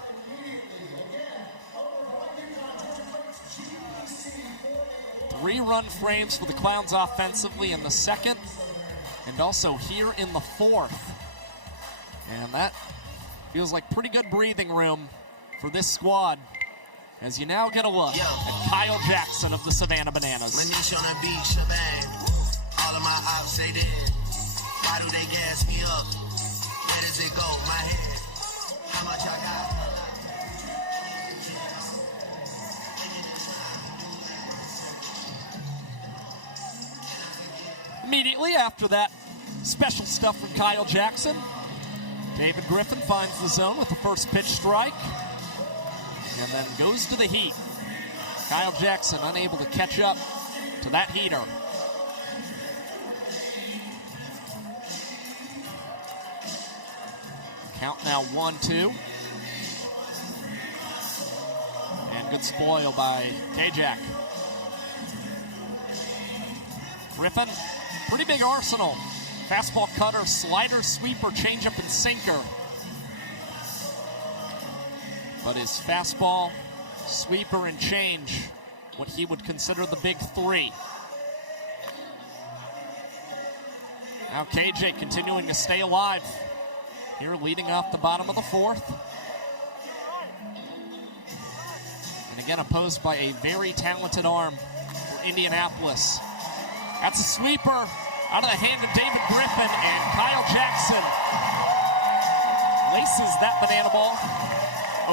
Three-run frames for the Clowns offensively in the second, and also here in the fourth. And that feels like pretty good breathing room for this squad, as you now get a look at Kyle Jackson of the Savannah Bananas. Manish on the beach, shebang. All of my ops say this. Why do they gas me up? Where does it go? My head. How much I got? Immediately after that special stuff from Kyle Jackson, David Griffin finds the zone with the first pitch strike and then goes to the heat. Kyle Jackson unable to catch up to that heater. Count now 1-2. And good spoil by K-Jack. Griffin, pretty big arsenal. Fastball, cutter, slider, sweeper, changeup, and sinker. But his fastball, sweeper, and change, what he would consider the big three. Now KJ continuing to stay alive. Here leading off the bottom of the fourth. And again opposed by a very talented arm for Indianapolis. That's a sweeper out of the hand of David Griffin, and Kyle Jackson laces that banana ball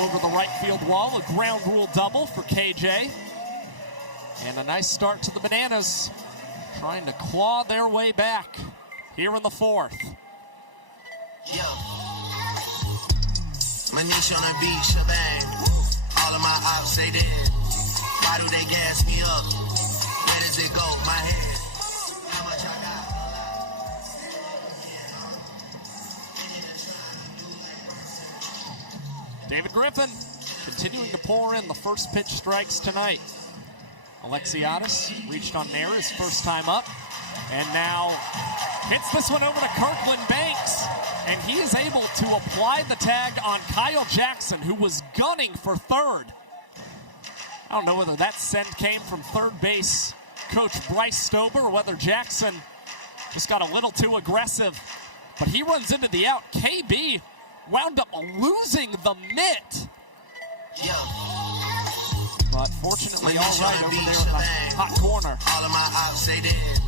over the right field wall. A ground rule double for KJ. And a nice start to the Bananas, trying to claw their way back here in the fourth. Yo. Manish on the beach, shebang. All of my ops say this. Why do they gas me up? Where does it go? My head. How much I got? David Griffin continuing to pour in the first pitch strikes tonight. Alexiadis reached on there his first time up, and now hits this one over to Kirkland Banks, and he is able to apply the tag on Kyle Jackson, who was gunning for third. I don't know whether that send came from third base coach Bryce Stober, or whether Jackson just got a little too aggressive, but he runs into the out. KB wound up losing the mitt Yeah. But fortunately, all right over there in the hot corner. All of my ops say that.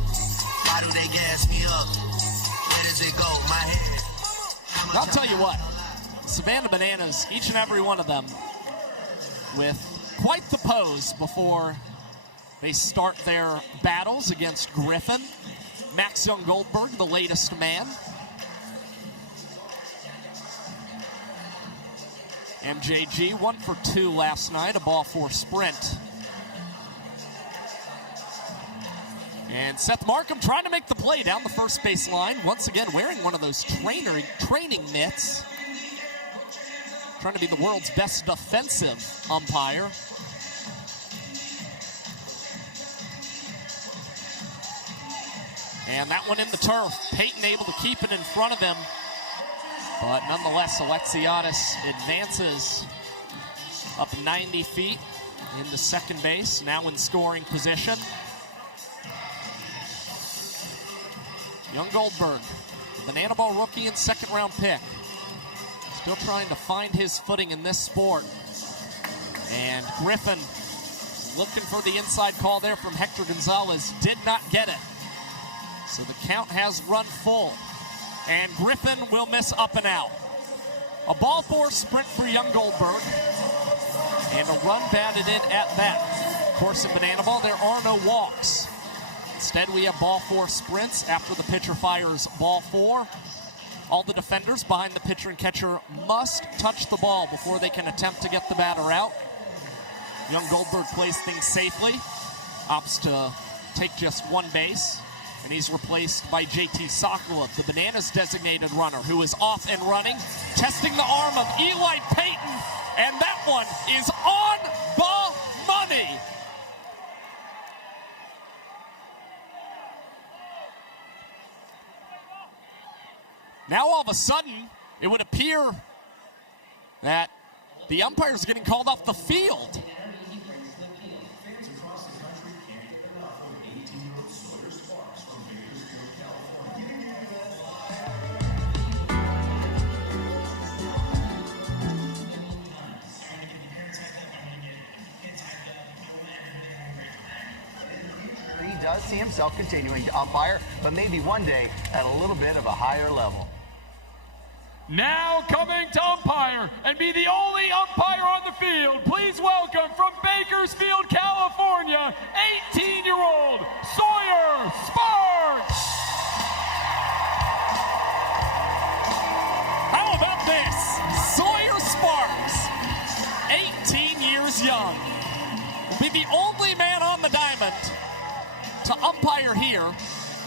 Why do they gas me up? Where does it go? My head. I'll tell you what, Savannah Bananas, each and every one of them, with quite the pose before they start their battles against Griffin. Max Young Goldberg, the latest man. MJG, 1 for 2 last night, a ball 4 sprint. And Seth Markham trying to make the play down the first base line. Once again, wearing one of those training mitts. Trying to be the world's best defensive umpire. And that one in the turf. Peyton able to keep it in front of him. But nonetheless, Alexiadis advances up 90 feet into second base, now in scoring position. Young Goldberg, Banana Ball rookie and second-round pick. Still trying to find his footing in this sport. And Griffin looking for the inside call there from Hector Gonzalez. Did not get it. So the count has run full. And Griffin will miss up and out. A ball 4 sprint for Young Goldberg. And a run batted in at that. Of course, in Banana Ball, there are no walks. Instead, we have ball 4 sprints after the pitcher fires ball 4. All the defenders behind the pitcher and catcher must touch the ball before they can attempt to get the batter out. Young Goldberg plays things safely, opts to take just one base, and he's replaced by JT Sokolov, the Bananas designated runner, who is off and running, testing the arm of Eli Payton, and that one is on the money. Now all of a sudden, it would appear that the umpire is getting called off the field. He does see himself continuing to umpire, but maybe one day at a little bit of a higher level. Now coming to umpire and be the only umpire on the field, please welcome from Bakersfield, California, 18-year-old Sawyer Sparks. How about this? Sawyer Sparks, 18 years young, will be the only man on the diamond to umpire here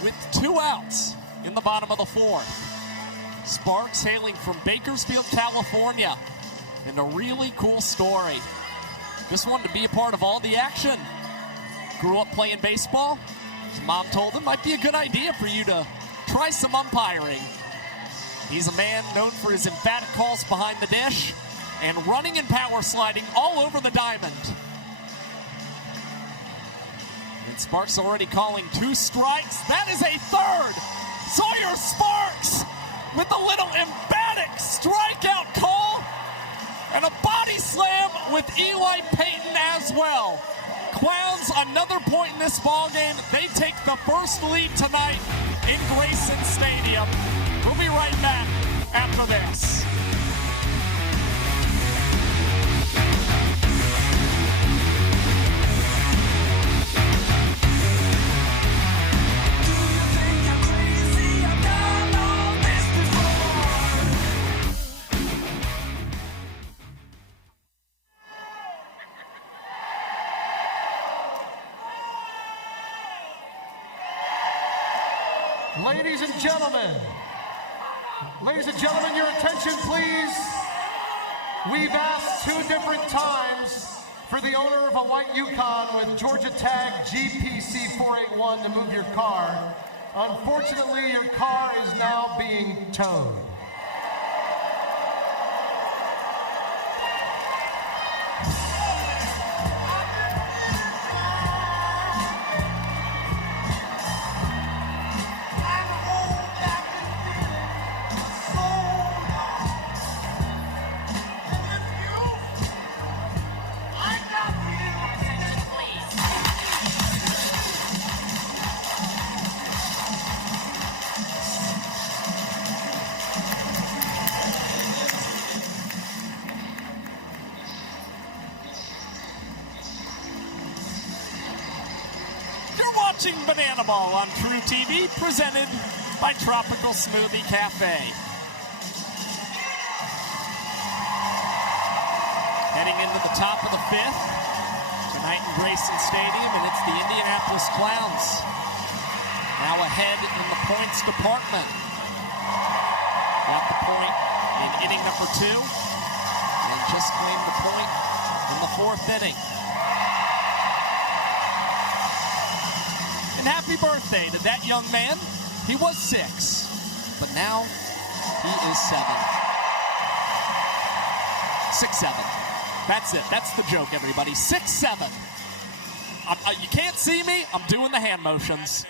with 2 outs in the bottom of the 4th. Sparks hailing from Bakersfield, California, and a really cool story. Just wanted to be a part of all the action. Grew up playing baseball. His mom told him, might be a good idea for you to try some umpiring. He's a man known for his emphatic calls behind the dish and running and power sliding all over the diamond. And Sparks already calling 2 strikes. That is a 3rd. Sawyer Sparks with a little emphatic strikeout call and a body slam with Eli Payton as well. Clowns, another point in this ballgame. They take the first lead tonight in Grayson Stadium. We'll be right back after this. Ladies and gentlemen, your attention, please. We've asked 2 different times for the owner of a white Yukon with Georgia tag GPC 481 to move your car. Unfortunately, your car is now being towed. watching Banana Ball on TruTV, presented by Tropical Smoothie Cafe. Heading into the top of the fifth, tonight in Grayson Stadium, and it's the Indianapolis Clowns. Now ahead in the points department. Got the point in inning number 2, and just claimed the point in the 4th inning. And happy birthday to that young man. He was 6, but now he is 7. 6'7". That's it. That's the joke, everybody. 6'7". You can't see me. I'm doing the hand motions.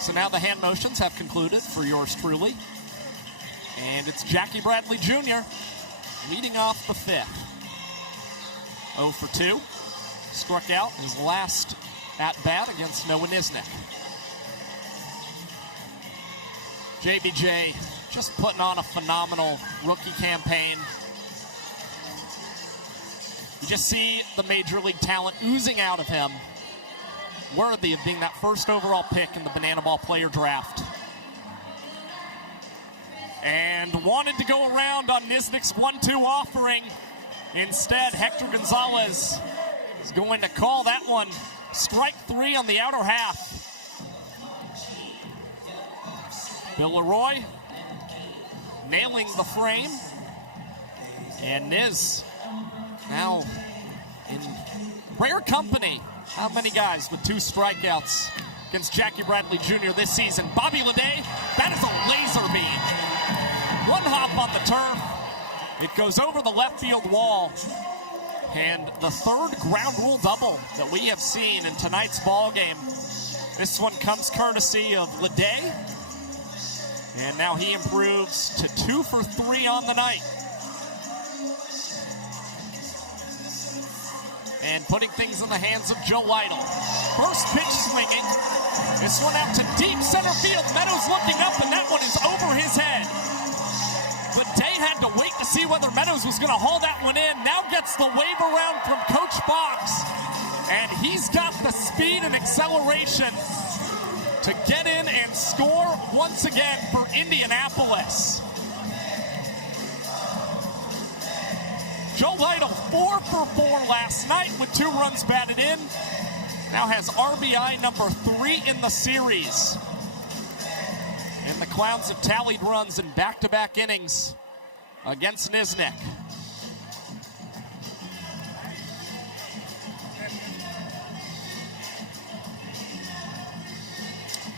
So now the hand motions have concluded for yours truly. And it's Jackie Bradley Jr. leading off the 5th. 0 for 2. Struck out his last at-bat against Noah Nisnik. JBJ just putting on a phenomenal rookie campaign. You just see the major league talent oozing out of him, worthy of being that first overall pick in the Banana Ball player draft. And wanted to go around on Nisnik's 1-2 offering. Instead, Hector Gonzalez is going to call that one strike 3 on the outer half. Bill Leroy nailing the frame. And Niz now in rare company. How many guys with 2 strikeouts against Jackie Bradley Jr. this season? Bobby Leday, that is a laser beam. 1 hop on the turf. It goes over the left field wall. And the 3rd ground rule double that we have seen in tonight's ball game. This one comes courtesy of Leday. And now he improves to 2 for 3 on the night. And putting things in the hands of Joe Lytle. First pitch swinging. This one out to deep center field. Meadows looking up, and that one is over his head. But Day had to wait to see whether Meadows was going to haul that one in. Now gets the wave around from Coach Fox. And he's got the speed and acceleration to get in and score once again for Indianapolis. Joe Lytle, 4 for 4 last night with 2 runs batted in. Now has RBI number 3 in the series. And the Clowns have tallied runs in back-to-back innings against Nisnik.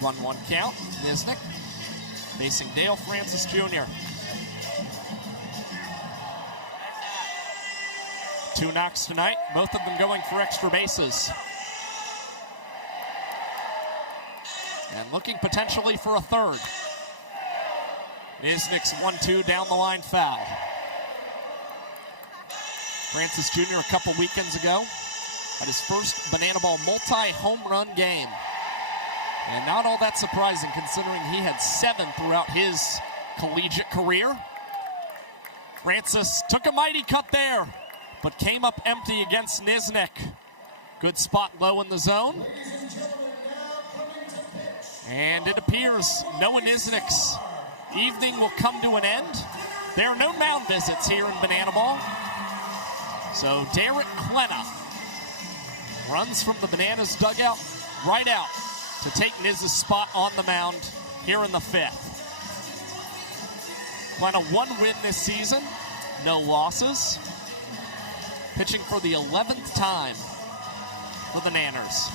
Run 1 count. Nisnik facing Dale Francis Jr. 2 knocks tonight, both of them going for extra bases. And looking potentially for a 3rd. Nisnik's 1-2 down the line foul. Francis Jr. a couple weekends ago had his first Banana Ball multi-home run game. And not all that surprising considering he had 7 throughout his collegiate career. Francis took a mighty cut there, but came up empty against Nisnik. Good spot low in the zone. And it appears Noah Nisnik's evening will come to an end. There are no mound visits here in Banana Ball. So Derek Klena runs from the Bananas dugout right out to take Niz's spot on the mound here in the 5th. Klena 1 win this season, no losses. Pitching for the 11th time for the Nanners.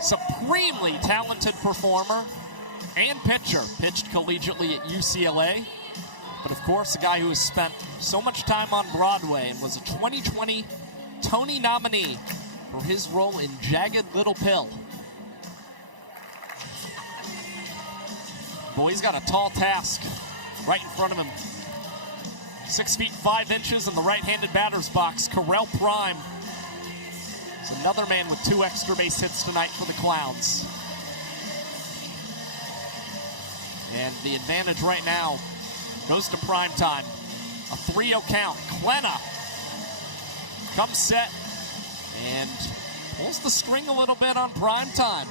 Supremely talented performer and pitcher. Pitched collegiately at UCLA. But of course, a guy who has spent so much time on Broadway and was a 2020 Tony nominee for his role in Jagged Little Pill. Boy, he's got a tall task right in front of him. 6 feet 5 inches in the right-handed batter's box. Correll Prime is another man with 2 extra base hits tonight for the Clowns. And the advantage right now goes to prime time. A 3-0 count. Klenna comes set and pulls the string a little bit on prime time.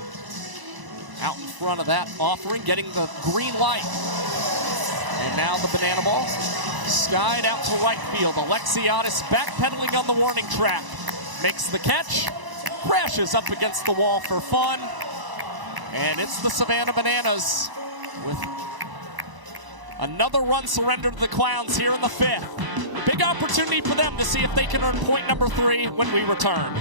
Out in front of that offering, getting the green light. And now the banana ball skied out to right field. Alexiadis backpedaling on the warning track. Makes the catch, crashes up against the wall for fun. And it's the Savannah Bananas with another run surrender to the Clowns here in the 5th. A big opportunity for them to see if they can earn point number 3 when we return.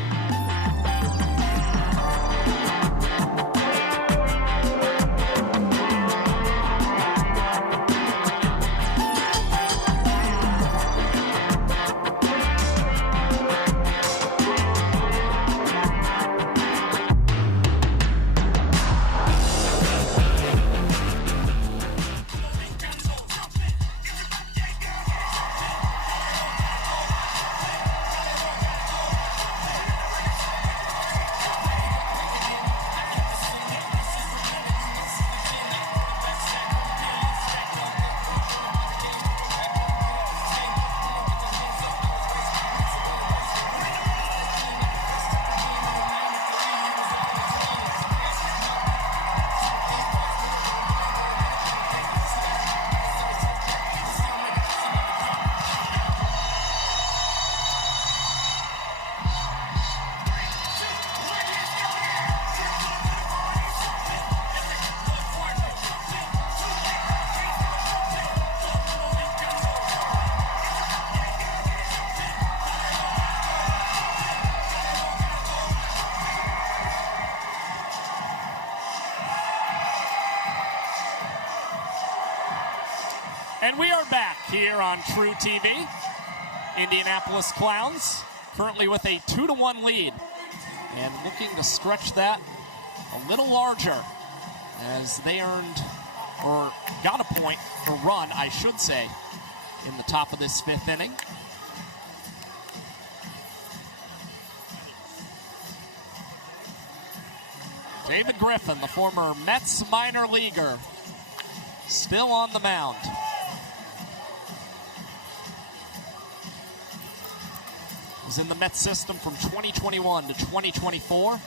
And we are back here on TruTV. Indianapolis Clowns currently with a 2-1 lead and looking to stretch that a little larger as they earned, or got a point, or run, I should say, in the top of this 5th inning. David Griffin, the former Mets minor leaguer, still on the mound. Was in the Mets system from 2021 to 2024.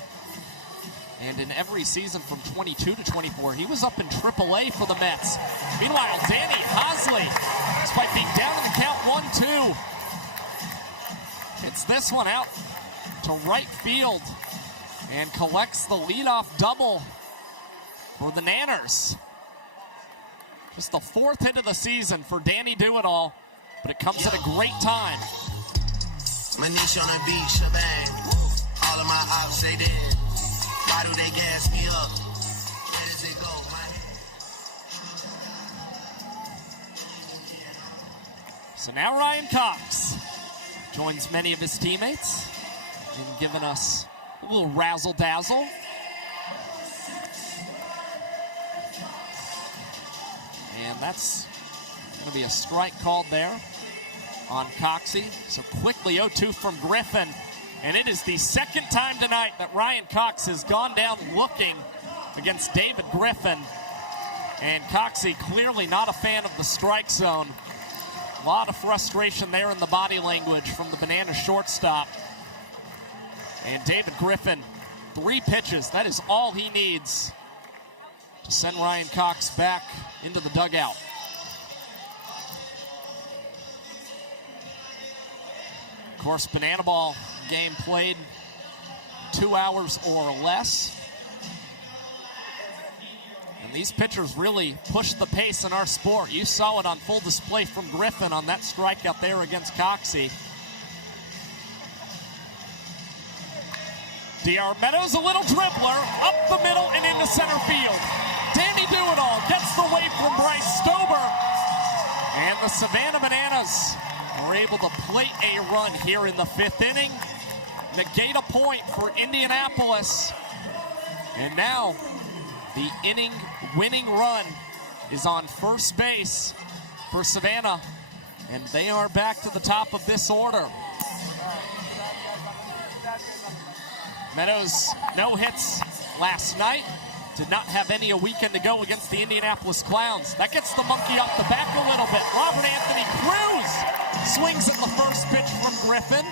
And in every season from 22 to 24, he was up in AAA for the Mets. Meanwhile, Danny Hosley, despite being down in the count 1-2, hits this one out to right field and collects the leadoff double for the Nanners. Just the 4th hit of the season for Danny Do-It-All, but it comes at a great time. Manish on the beach, shebang. All of my ops, they did. Why do they gas me up? Where does it go? My head. So now Ryan Cox joins many of his teammates in giving us a little razzle-dazzle. And that's going to be a strike called there on Coxie. So quickly 0-2 from Griffin. And it is the 2nd time tonight that Ryan Cox has gone down looking against David Griffin. And Coxie clearly not a fan of the strike zone. A lot of frustration there in the body language from the Banana shortstop. And David Griffin, 3 pitches. That is all he needs to send Ryan Cox back into the dugout. Of course, Banana Ball game played 2 hours or less. And these pitchers really pushed the pace in our sport. You saw it on full display from Griffin on that strikeout there against Coxie. D.R. Meadows, a little dribbler, up the middle and into center field. Danny Do-It-All gets the wave from Bryce Stober. And the Savannah Bananas are able to plate a run here in the 5th inning. Negate a point for Indianapolis. And now the inning-winning run is on first base for Savannah. And they are back to the top of this order. Meadows, no hits last night. did not have any a weekend to go against the Indianapolis Clowns. That gets the monkey off the back a little bit. Robert Anthony Cruz swings at the first pitch from Griffin.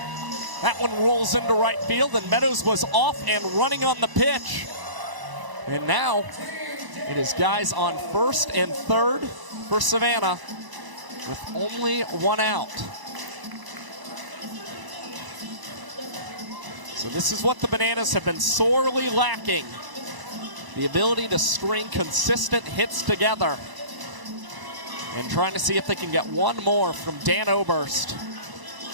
That one rolls into right field, and Meadows was off and running on the pitch. And now it is guys on first and third for Savannah with only one out. So this is what the Bananas have been sorely lacking. The ability to string consistent hits together. And trying to see if they can get one more from Dan Oberst,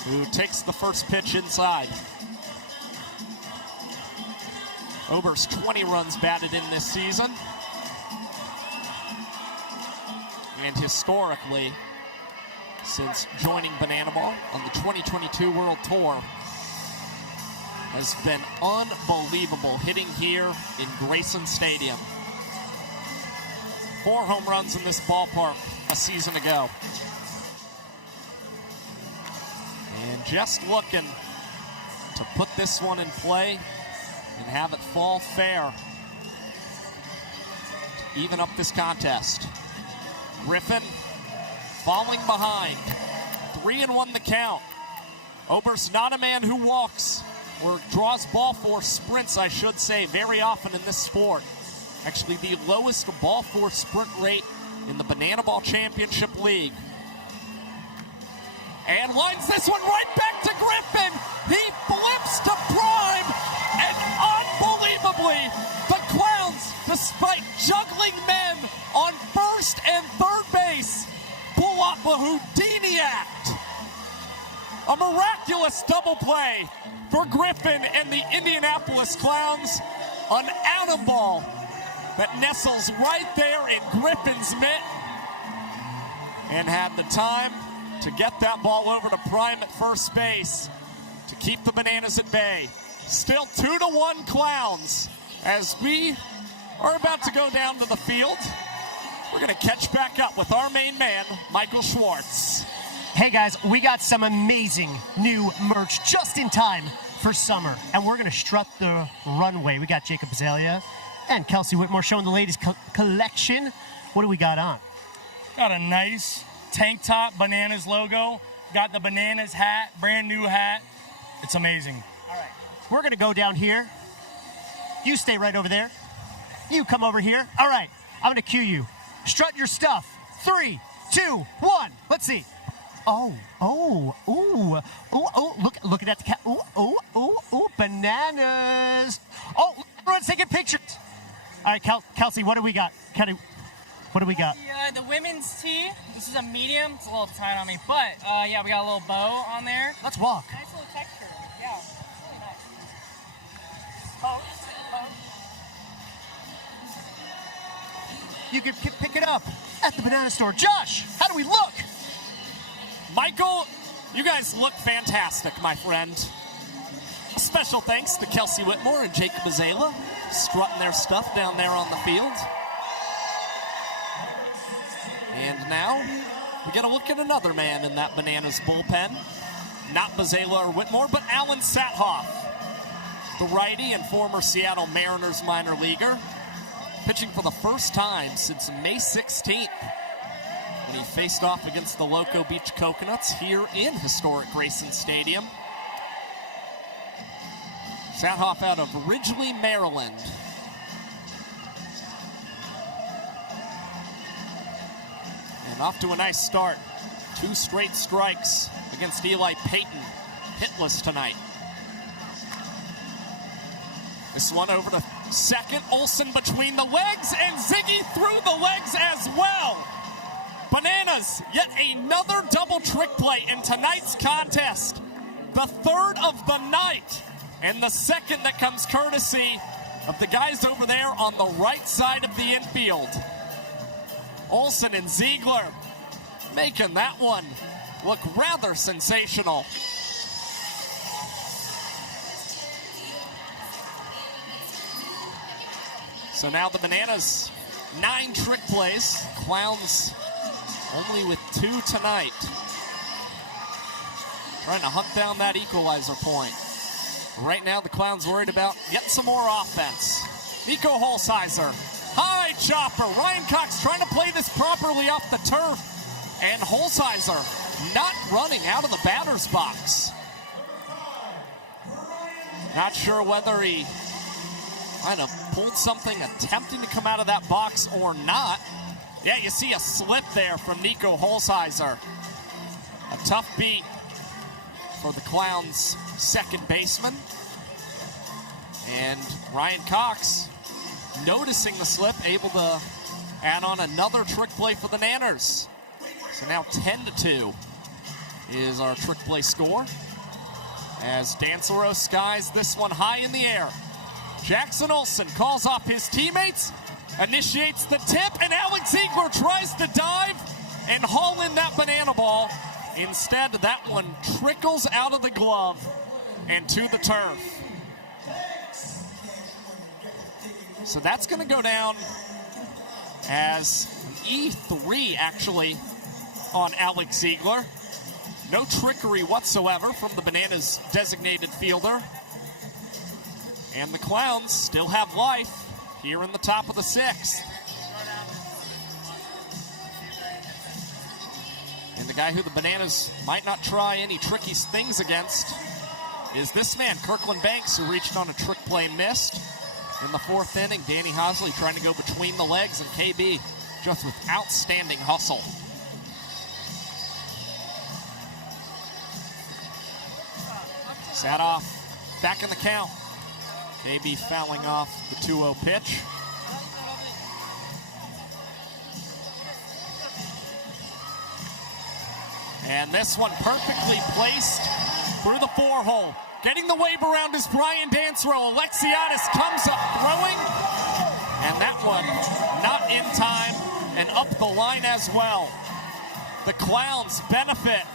who takes the first pitch inside. Oberst 20 runs batted in this season. And historically, since joining Banana Ball on the 2022 World Tour, has been unbelievable hitting here in Grayson Stadium. 4 home runs in this ballpark a season ago. And just looking to put this one in play and have it fall fair to even up this contest. Griffin falling behind. 3-1 the count. Oberst not a man who walks or draws ball force, sprints I should say, very often in this sport. Actually the lowest ball force sprint rate in the Banana Ball Championship League. And lines this one right back to Griffin. He flips to prime, and unbelievably, the Clowns, despite juggling men on first and third base, pull off a Houdini act. A miraculous double play for Griffin and the Indianapolis Clowns. An out of ball that nestles right there in Griffin's mitt, and had the time to get that ball over to prime at first base to keep the Bananas at bay. Still 2-1 Clowns as we are about to go down to the field. We're going to catch back up with our main man, Michael Schwartz. Hey guys, we got some amazing new merch just in time for summer, and we're going to strut the runway. We got Jacob Azalea and Kelsey Whitmore showing the ladies' collection. What do we got on? Got a nice tank top, Bananas logo. Got the Bananas hat, brand new hat. It's amazing. All right. We're going to go down here. You stay right over there. You come over here. All right. I'm going to cue you. Strut your stuff. 3, 2, 1. Let's see. Oh, look at that cat. Oh, Bananas. Oh, everyone's taking pictures. All right, Kelsey, what do we got? What do we got? The women's tee. This is a medium. It's a little tight on me, but yeah, we got a little bow on there. Let's walk. Nice little texture. Yeah, really nice. You can pick it up at the banana store. Josh, how do we look? Michael, you guys look fantastic, my friend. A special thanks to Kelsey Whitmore and Jacob Azalea, strutting their stuff down there on the field. And now, we get a look at another man in that Bananas bullpen. Not Bazela or Whitmore, but Alan Sathoff, the righty and former Seattle Mariners minor leaguer, pitching for the first time since May 16th, when he faced off against the Loco Beach Coconuts here in historic Grayson Stadium. Sathoff out of Ridgely, Maryland. And off to a nice start. 2 straight strikes against Eli Payton. Hitless tonight. This one over to second. Olsen between the legs, and Ziggy through the legs as well. Bananas, yet another double trick play in tonight's contest. The third of the night, and the second that comes courtesy of the guys over there on the right side of the infield. Olsen and Ziegler making that one look rather sensational. So now the Bananas, 9 trick plays. Clowns only with 2 tonight. Trying to hunt down that equalizer point. Right now the Clowns worried about getting some more offense. Nico Holsizer High chopper. Ryan Cox trying to play this properly off the turf. And Holzheiser not running out of the batter's box. Not sure whether he kind of pulled something, attempting to come out of that box or not. Yeah, you see a slip there from Nico Holzheiser. A tough beat for the Clowns' second baseman. And Ryan Cox, noticing the slip, able to add on another trick play for the Nanners. So now 10-2 is our trick play score, as Dancero skies this one high in the air. Jackson Olsen calls off his teammates, initiates the tip, and Alex Ziegler tries to dive and haul in that banana ball. Instead, that one trickles out of the glove and to the turf. So that's going to go down as an E3, actually, on Alex Ziegler. No trickery whatsoever from the Bananas designated fielder. And the Clowns still have life here in the top of the sixth. And the guy who the Bananas might not try any tricky things against is this man, Kirkland Banks, who reached on a trick play, missed. In the fourth inning, Danny Hosley trying to go between the legs, and KB just with outstanding hustle. Sadoff back in the count. KB fouling off the 2-0 pitch. And this one perfectly placed through the 4-hole. Getting the wave around is Brian Dancero. Alexiadis comes up throwing. And that one not in time and up the line as well. The Clowns benefit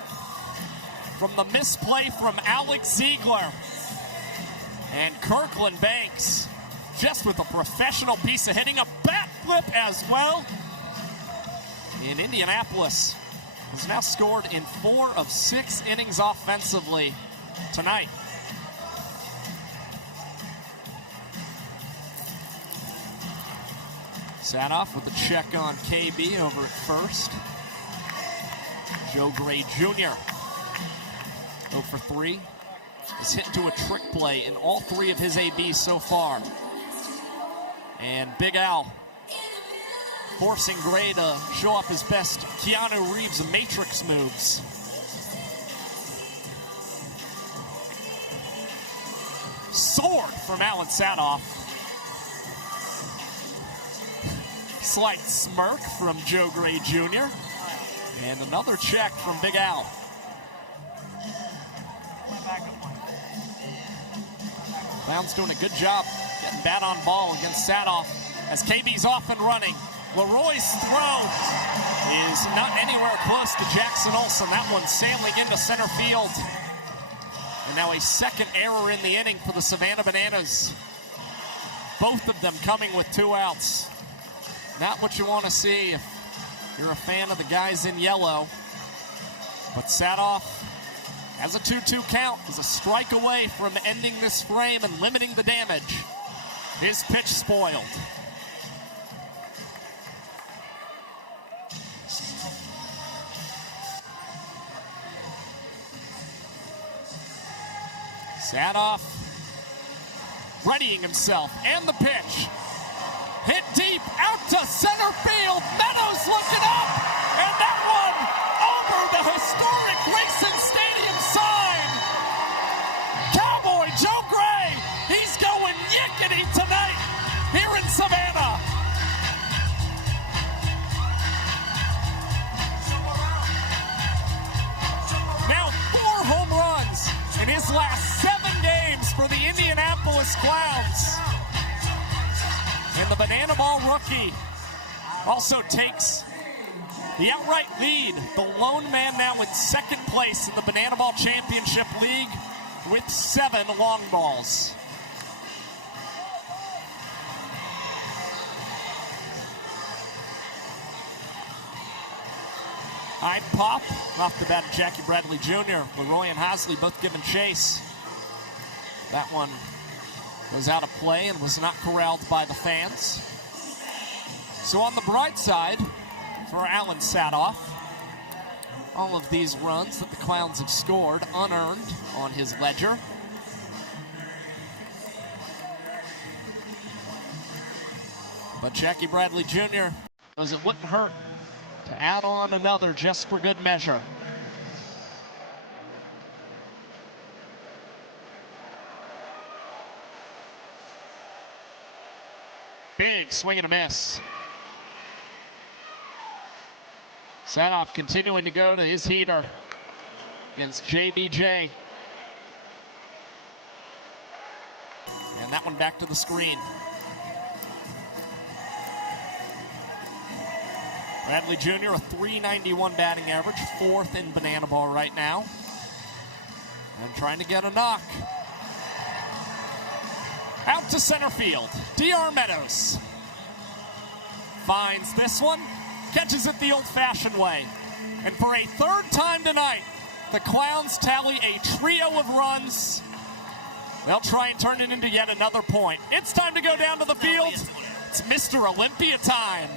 from the misplay from Alex Ziegler. And Kirkland Banks, just with a professional piece of hitting, a bat flip as well. In Indianapolis, has now scored in 4 of 6 innings offensively tonight. Sadoff with a check on KB over at first. Joe Gray Jr. 0 for 3. Is hit into a trick play in all 3 of his ABs so far. And Big Al forcing Gray to show off his best Keanu Reeves matrix moves. Sword from Alan Sadoff. Slight smirk from Joe Gray Jr. And another check from Big Al. Clowns doing a good job getting bat on ball against Sadoff as KB's off and running. Leroy's throw is not anywhere close to Jackson Olsen. That one sailing into center field. And now a second error in the inning for the Savannah Bananas. Both of them coming with 2 outs. Not what you want to see if you're a fan of the guys in yellow. But Sadoff has a 2-2 count, is a strike away from ending this frame and limiting the damage. His pitch spoiled. Sadoff readying himself, and the pitch. Hit deep, out to center field. Meadows looking up, and that one over the historic Grayson Stadium sign. Cowboy Joe Gray, he's going yickety tonight here in Savannah. Now 4 home runs in his last 7 games for the Indianapolis Clowns. And the banana ball rookie also takes the outright lead. The lone man now in second place in the Banana Ball Championship League with 7 long balls. High pop off the bat of Jackie Bradley Jr. Leroy and Hosley both giving chase. That one was out of play and was not corralled by the fans. So on the bright side, for Alan Sadoff, all of these runs that the Clowns have scored unearned on his ledger. But Jackie Bradley Jr. Because it wouldn't hurt to add on another just for good measure. Big swing and a miss. Sadoff continuing to go to his heater against JBJ. And that one back to the screen. Bradley Jr., a .391 batting average, 4th in Banana Ball right now. And trying to get a knock. Out to center field, DR Meadows. Finds this one, catches it the old-fashioned way. And for a 3rd time tonight, the Clowns tally a trio of runs. They'll try and turn it into yet another point. It's time to go down to the field. It's Mr. Olympia time.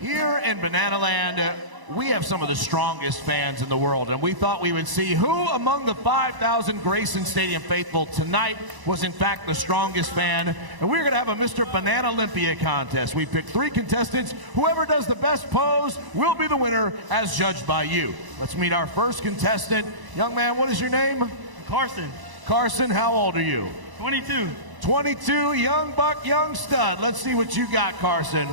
Here in Banana Land, we have some of the strongest fans in the world, and we thought we would see who among the 5,000 Grayson Stadium faithful tonight was in fact the strongest fan. And we're going to have a Mr. Banana Olympia contest. We picked 3 contestants. Whoever does the best pose will be the winner as judged by you. Let's meet our first contestant. Young man, what is your name? Carson. Carson, how old are you? 22. 22, young buck, young stud. Let's see what you got, Carson.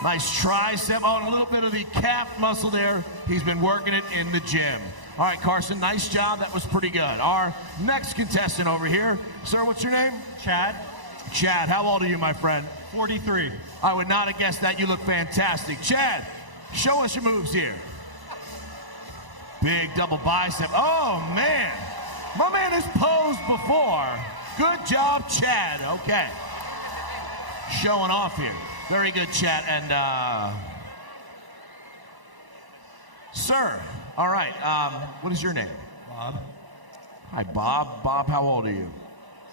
Nice tricep, a little bit of the calf muscle there. He's been working it in the gym. All right, Carson, nice job. That was pretty good. Our next contestant over here. Sir, what's your name? Chad. Chad, how old are you, my friend? 43. I would not have guessed that. You look fantastic. Chad, show us your moves here. Big double bicep. Oh, man. My man has posed before. Good job, Chad. Okay. Showing off here. Very good, Chad. And, sir, all right, what is your name? Bob. Hi, Bob. Bob, how old are you?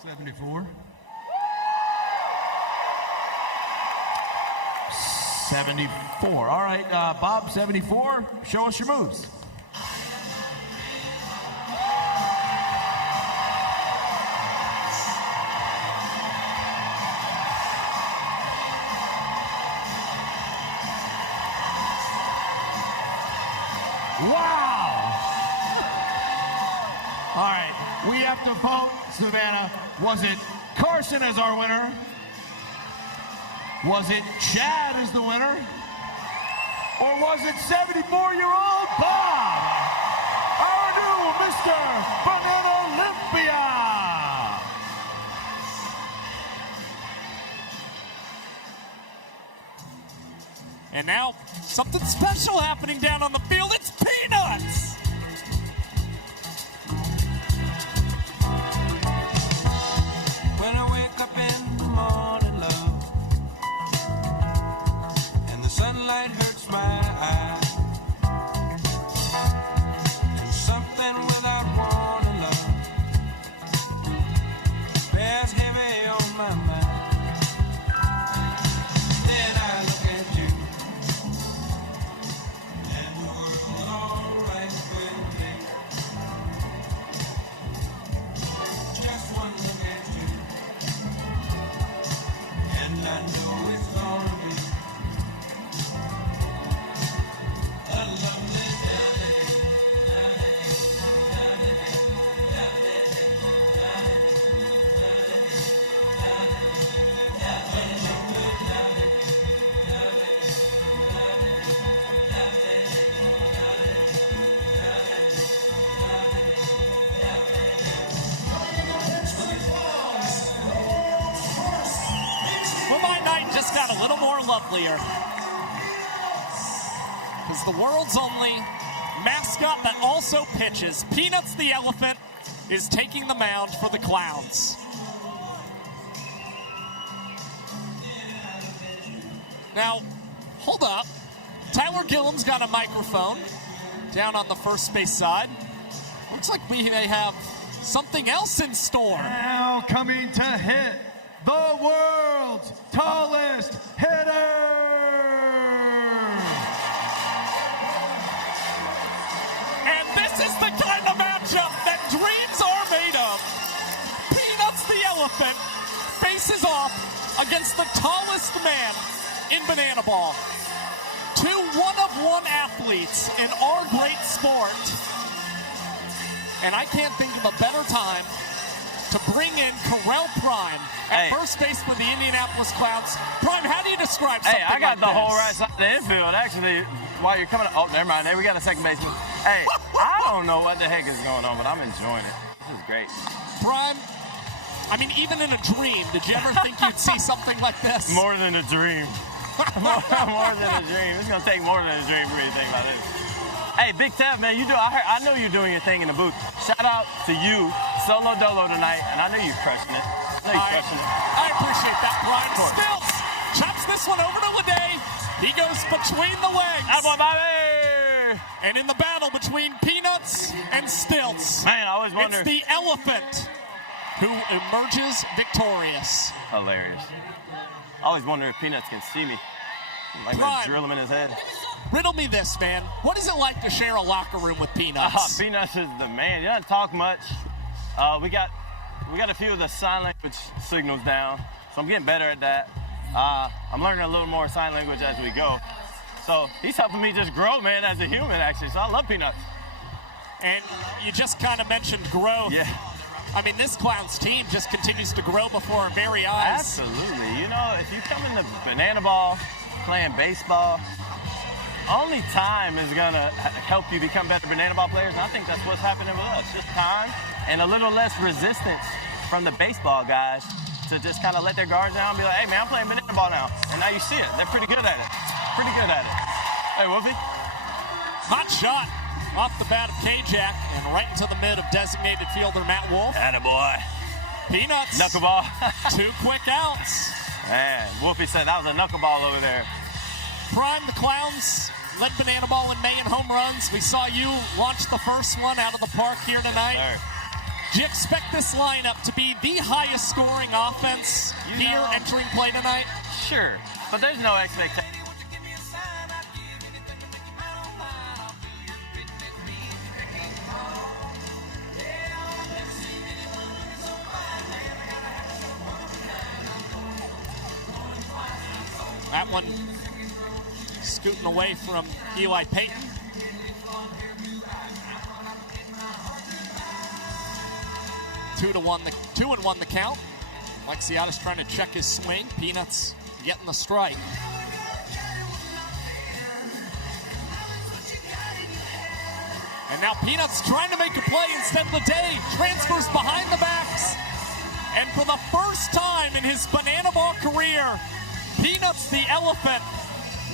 74. 74. All right, Bob, 74. Show us your moves. Wow! All right, we have to vote, Savannah. Was it Carson as our winner? Was it Chad as the winner? Or was it 74-year-old Bob? Our new Mr. Banana Olympia! And now, something special happening down on the field. It's Peanuts! When I wake up in the morning, love, and the sunlight hurts my eyes, and something without warning, love, bears heavy on my mind. Then I look at you, and the world's alright with me. Just one look at you, and I know it's gonna be a lovely Well, my night just got a little more lovelier. Because the world's only mascot that also pitches, Peanuts the elephant, is taking the mound for the Clowns. Now, hold up. Tyler Gillum's got a microphone down on the first base side. Looks like we may have something else in store. Now coming to hit the world's tallest hitter. And this is the kind of matchup that dreams are made of. Peanuts the elephant faces off against the tallest man in banana ball. Two one-of-one athletes in our great sport. And I can't think of a better time to bring in Correll Prime at first base for the Indianapolis Clowns. Prime, how do you describe something I got like the whole this? right side of the infield. Actually, while you're coming, oh, never mind. Hey, we got a second baseman. Hey, I don't know what the heck is going on, but I'm enjoying it. This is great. Prime, I mean, even in a dream, did you ever think you'd see something like this? More than a dream. More than a dream. It's gonna take more than a dream for you to think about this. Hey, Big Tev, man, I know you're doing your thing in the booth. Shout out to you, solo dolo tonight, and I know you're crushing it. I appreciate that, Brian. Stilts chops this one over to Lede. He goes between the legs. Attaboy, baby! And in the battle between Peanuts and Stilts, man, I always wonder. It's the elephant who emerges victorious. Hilarious. I always wonder if Peanuts can see me. Like Prime, to drill him in his head. Riddle me this, man. What is it like to share a locker room with Peanuts? Peanuts is the man. He doesn't talk much. We got a few of the sign language signals down, so I'm getting better at that. I'm learning a little more sign language as we go. So he's helping me just grow, man, as a human, actually. So I love Peanuts. And you just kind of mentioned growth. Yeah. I mean, this Clowns team just continues to grow before our very eyes. Absolutely. You know, if you come into banana ball, playing baseball, only time is going to help you become better banana ball players, and I think that's what's happening with us. Just time and a little less resistance from the baseball guys to just kind of let their guards down and be like, hey, man, I'm playing banana ball now. And now you see it. They're pretty good at it. Hey, Wolfie. Hot shot off the bat of K-Jack and right into the mid of designated fielder Matt Wolf. Attaboy. Peanuts. Knuckleball. 2 quick outs. Man, Wolfie said that was a knuckleball over there. Prime, the Clowns led banana ball in May in home runs. We saw you launch the first one out of the park here tonight. Yes, do you expect this lineup to be the highest scoring offense here entering play tonight? Sure, but there's no expectation. That one scooting away from Eli Payton. Two and one the count. Lexiatis trying to check his swing. Peanuts getting the strike. And now Peanuts trying to make a play instead of the day. Transfers behind the backs. And for the first time in his banana ball career, Peanuts the elephant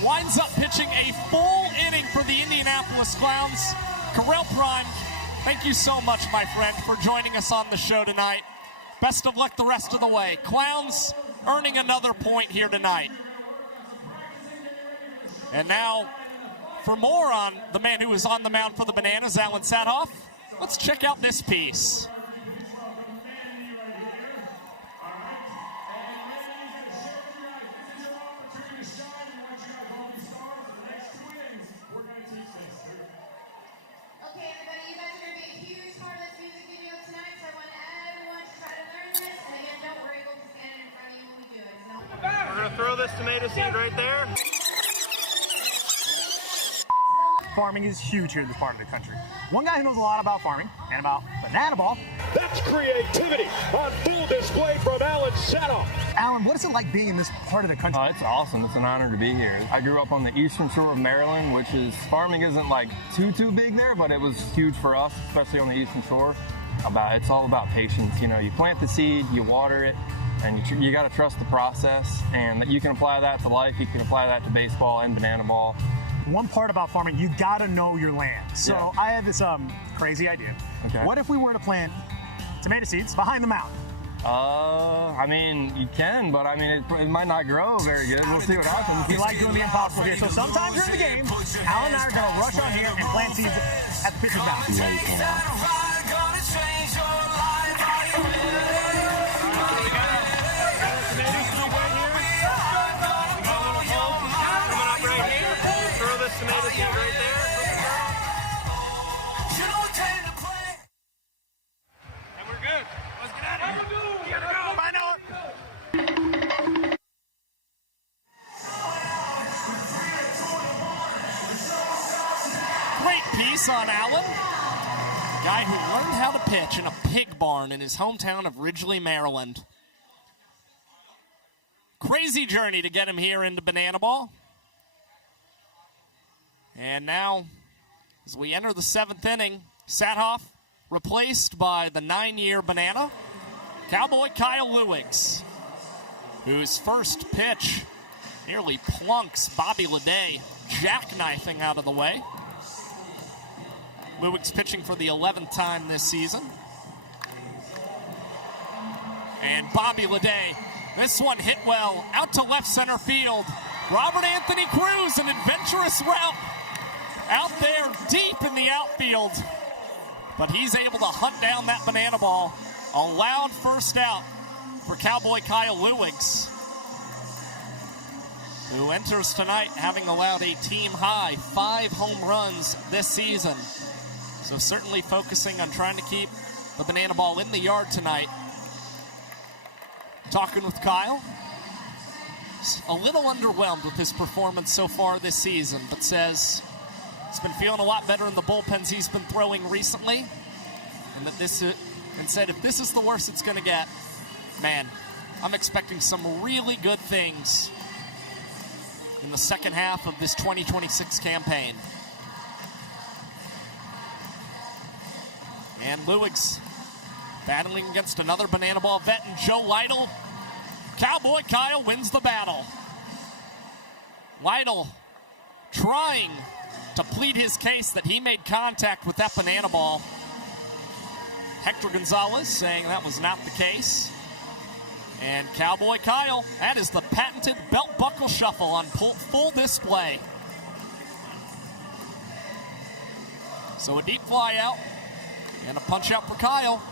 winds up pitching a full inning for the Indianapolis Clowns. Corell Prime, thank you so much, my friend, for joining us on the show tonight. Best of luck the rest of the way. Clowns earning another point here tonight. And now, for more on the man who is on the mound for the Bananas, Alan Sadhoff, let's check out this piece. We're gonna throw this tomato seed right there. Farming is huge here in this part of the country. One guy who knows a lot about farming and about banana ball. That's creativity on full display from Alan Sadhoff. Alan, what is it like being in this part of the country? It's awesome. It's an honor to be here. I grew up on the eastern shore of Maryland, which is, farming isn't like too big there, but it was huge for us, especially on the eastern shore. It's all about patience. You know, you plant the seed, you water it, and you got to trust the process, and you can apply that to life. You can apply that to baseball and banana ball. One part about farming, you got to know your land. So Yeah. I have this crazy idea. Okay. What if we were to plant tomato seeds behind the mound? I mean, you can, but I mean, it might not grow very good. We'll see what happens. We like doing the impossible here. So sometime during the game, Alan and I are going to rush on here and plant seeds at the pitcher's mound. Tyson Allen, guy who learned how to pitch in a pig barn in his hometown of Ridgely, Maryland. Crazy journey to get him here into Banana Ball. And now, as we enter the 7th inning, Sathoff replaced by the 9-year Banana, Cowboy Kyle Lewigs, whose first pitch nearly plunks Bobby Leday, jackknifing out of the way. Lewigs pitching for the 11th time this season. And Bobby Leday, this one hit well, out to left center field. Robert Anthony Cruz, an adventurous route out there deep in the outfield. But he's able to hunt down that banana ball. A loud first out for Cowboy Kyle Lewigs, who enters tonight having allowed a team-high 5 home runs this season. So certainly focusing on trying to keep the banana ball in the yard tonight. Talking with Kyle, a little underwhelmed with his performance so far this season, but says he's been feeling a lot better in the bullpens he's been throwing recently, and said if this is the worst it's going to get, man, I'm expecting some really good things in the second half of this 2026 campaign. And Lewigs battling against another banana ball vet and Joe Lytle. Cowboy Kyle wins the battle. Lytle trying to plead his case that he made contact with that banana ball. Hector Gonzalez saying that was not the case. And Cowboy Kyle, that is the patented belt buckle shuffle on full display. So a deep fly out and a punch out for Kyle.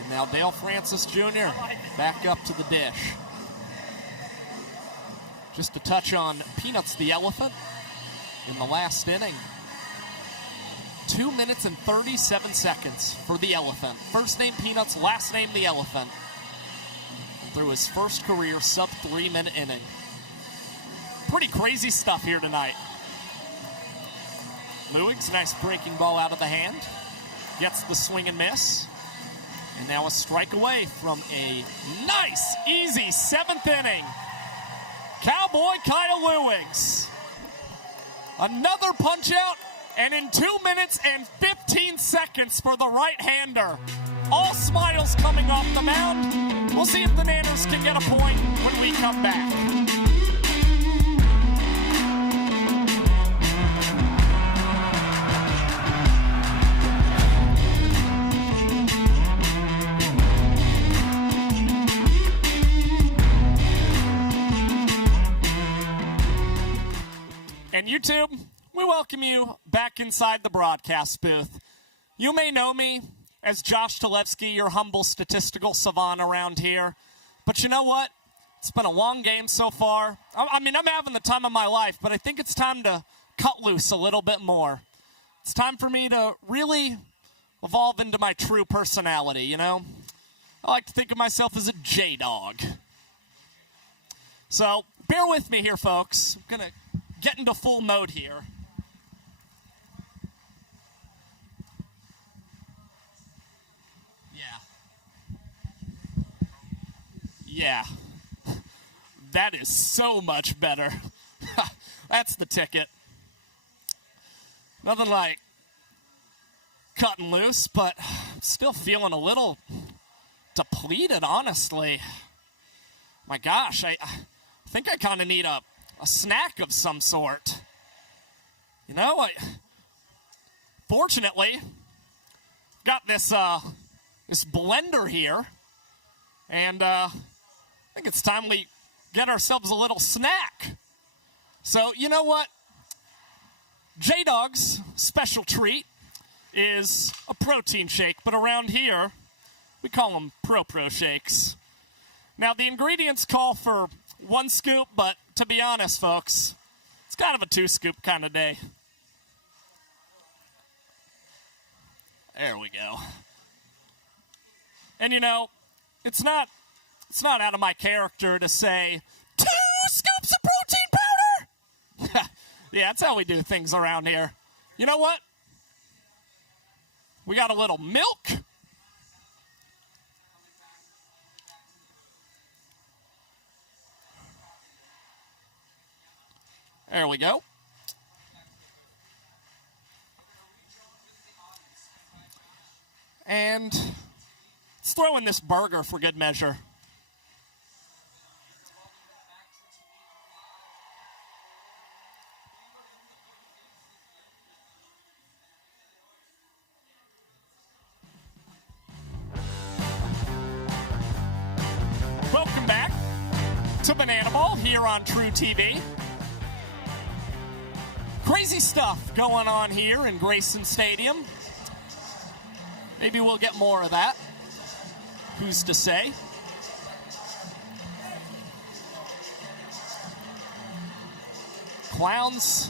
And now Dale Francis Jr. back up to the dish. Just to touch on Peanuts the Elephant in the last inning. 2 minutes and 37 seconds for the Elephant. First name Peanuts, last name the Elephant. Through his first career sub-3-minute inning. Pretty crazy stuff here tonight. Lewigs, nice breaking ball out of the hand. Gets the swing and miss. And now a strike away from a nice, easy 7th inning. Cowboy Kyle Lewigs. Another punch out, and in 2 minutes and 15 seconds for the right-hander. All smiles coming off the mound. We'll see if the Nanners can get a point when we come back. And YouTube, we welcome you back inside the broadcast booth. You may know me as Josh Talevsky, your humble statistical savant around here. But you know what? It's been a long game so far. I mean, I'm having the time of my life, but I think it's time to cut loose a little bit more. It's time for me to really evolve into my true personality, you know? I like to think of myself as a J-Dog. So, bear with me here, folks. I'm going to get into full mode here. Yeah, that is so much better. That's the ticket. Nothing like cutting loose, but I'm still feeling a little depleted, honestly. My gosh, I think I kind of need a snack of some sort. You know, fortunately, got this blender here, and I think it's time we get ourselves a little snack. So, you know what? J-Dog's special treat is a protein shake, but around here, we call them Pro shakes. Now, the ingredients call for 1 scoop, but to be honest, folks, it's kind of a 2-scoop kind of day. There we go. And you know, it's not out of my character to say 2 scoops of protein powder. Yeah, that's how we do things around here. You know what? We got a little milk. There we go. And let's throw in this burger for good measure. Welcome back to Banana Ball here on TruTV. Crazy stuff going on here in Grayson Stadium. Maybe we'll get more of that. Who's to say? Clowns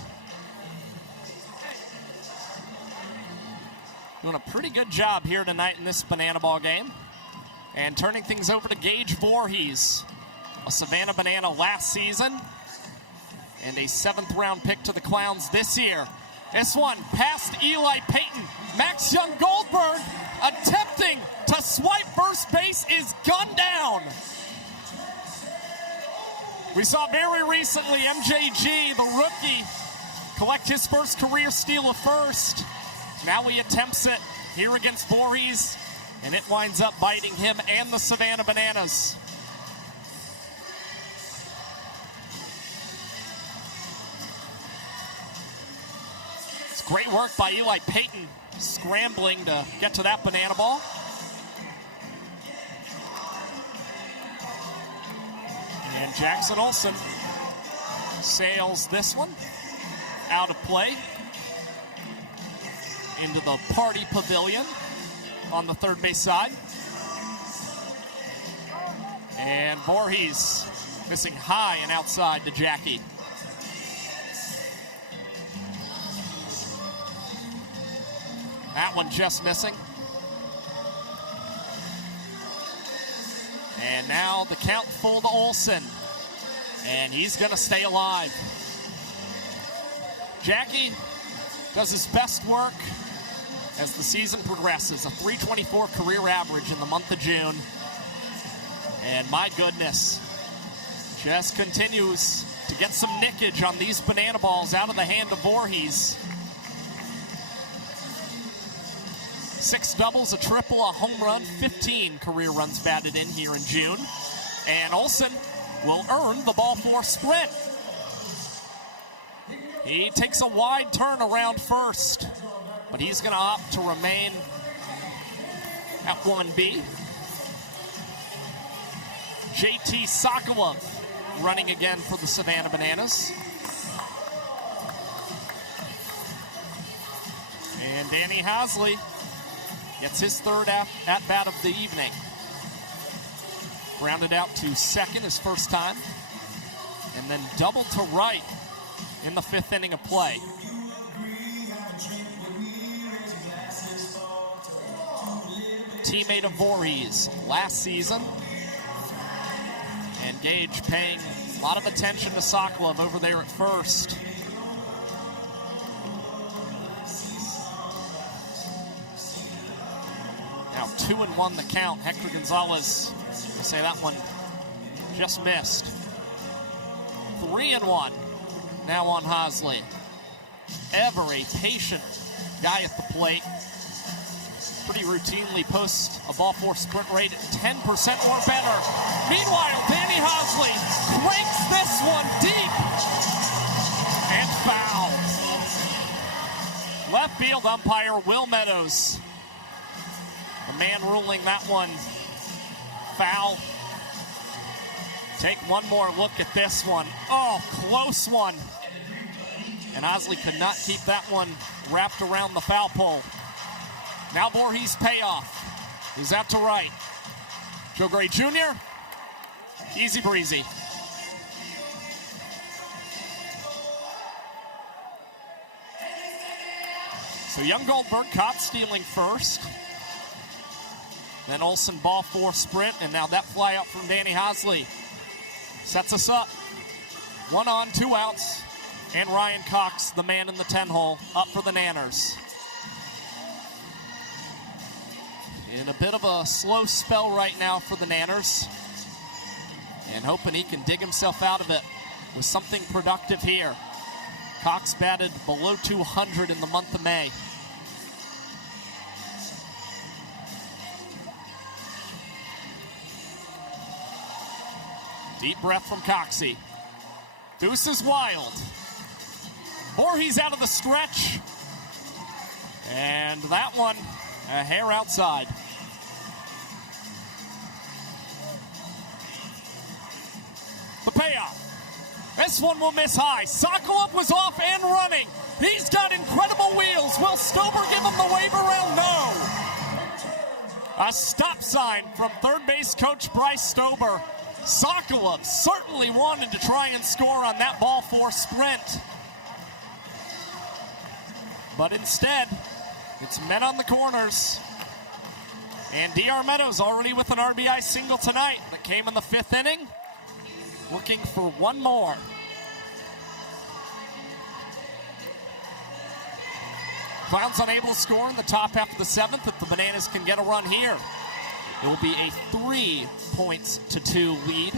doing a pretty good job here tonight in this Banana Ball game. And turning things over to Gage Voorhees, a Savannah Banana last season and a 7th round pick to the Clowns this year. This one past Eli Payton. Max Young Goldberg attempting to swipe first base is gunned down. We saw very recently MJG, the rookie, collect his first career steal of first. Now he attempts it here against Voorhees, and it winds up biting him and the Savannah Bananas. It's great work by Eli Payton, scrambling to get to that banana ball. And Jackson Olsen sails this one out of play into the party pavilion on the third base side. And Voorhees missing high and outside to Jackie. That one just missing. And now the count full to Olsen. And he's going to stay alive. Jackie does his best work as the season progresses. A .324 career average in the month of June. And my goodness, just continues to get some nickage on these banana balls out of the hand of Voorhees. 6 doubles, a triple, a home run, 15 career runs batted in here in June. And Olsen will earn the ball 4 sprint. He takes a wide turn around first, but he's going to opt to remain at 1B. JT Sokolov running again for the Savannah Bananas. And Danny Hasley gets his third at-bat of the evening. Grounded out to second his first time. And then doubled to right in the 5th inning of play. Teammate of Voorhees last season. And Gage paying a lot of attention to Sokolov over there at first. Now 2-1 the count. Hector Gonzalez, I say that one just missed. 3-1 now on Hasley. Ever a patient guy at the plate. Pretty routinely posts a ball 4 sprint rate at 10% or better. Meanwhile, Danny Hasley cranks this one deep. And foul. Left field umpire Will Meadows. The man ruling that one foul. Take one more look at this one. Oh, close one. And Hasley could not keep that one wrapped around the foul pole. Now Voorhees payoff. He's out to right. Joe Gray Jr., easy breezy. So Young Goldberg caught stealing first. Then Olsen ball 4 sprint, and now that fly out from Danny Hasley sets us up. 1 on, 2 outs, and Ryan Cox, the man in the 10 hole, up for the Nanners. in a bit of a slow spell right now for the Nanners, and hoping he can dig himself out of it with something productive here. Cox batted below 200 in the month of May. Deep breath from Coxie. Deuce is wild. Voorhees out of the stretch. And that one, a hair outside. The payoff. This one will miss high. Sokolov was off and running. He's got incredible wheels. Will Stober give him the wave around? No. A stop sign from third base coach Bryce Stober. Sokolov certainly wanted to try and score on that ball four sprint. But instead, it's men on the corners. And D.R. Meadows already with an RBI single tonight that came in the fifth inning. Looking for one more. Clowns unable to score in the top half of the seventh. If the Bananas can get a run here, it will be a 3-2 lead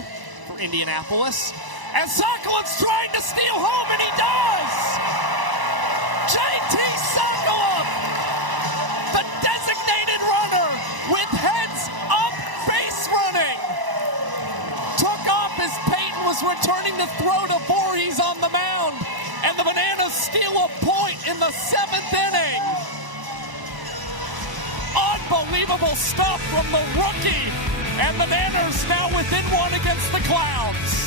for Indianapolis. And Sokolov's trying to steal home, and he does! J.T. Sokolov, the designated runner with heads-up base running, took off as Peyton was returning to throw to Voorhees on the mound, and the Bananas steal a point in the seventh inning. Unbelievable stuff from the rookie, and the Nanners now within one against the Clowns.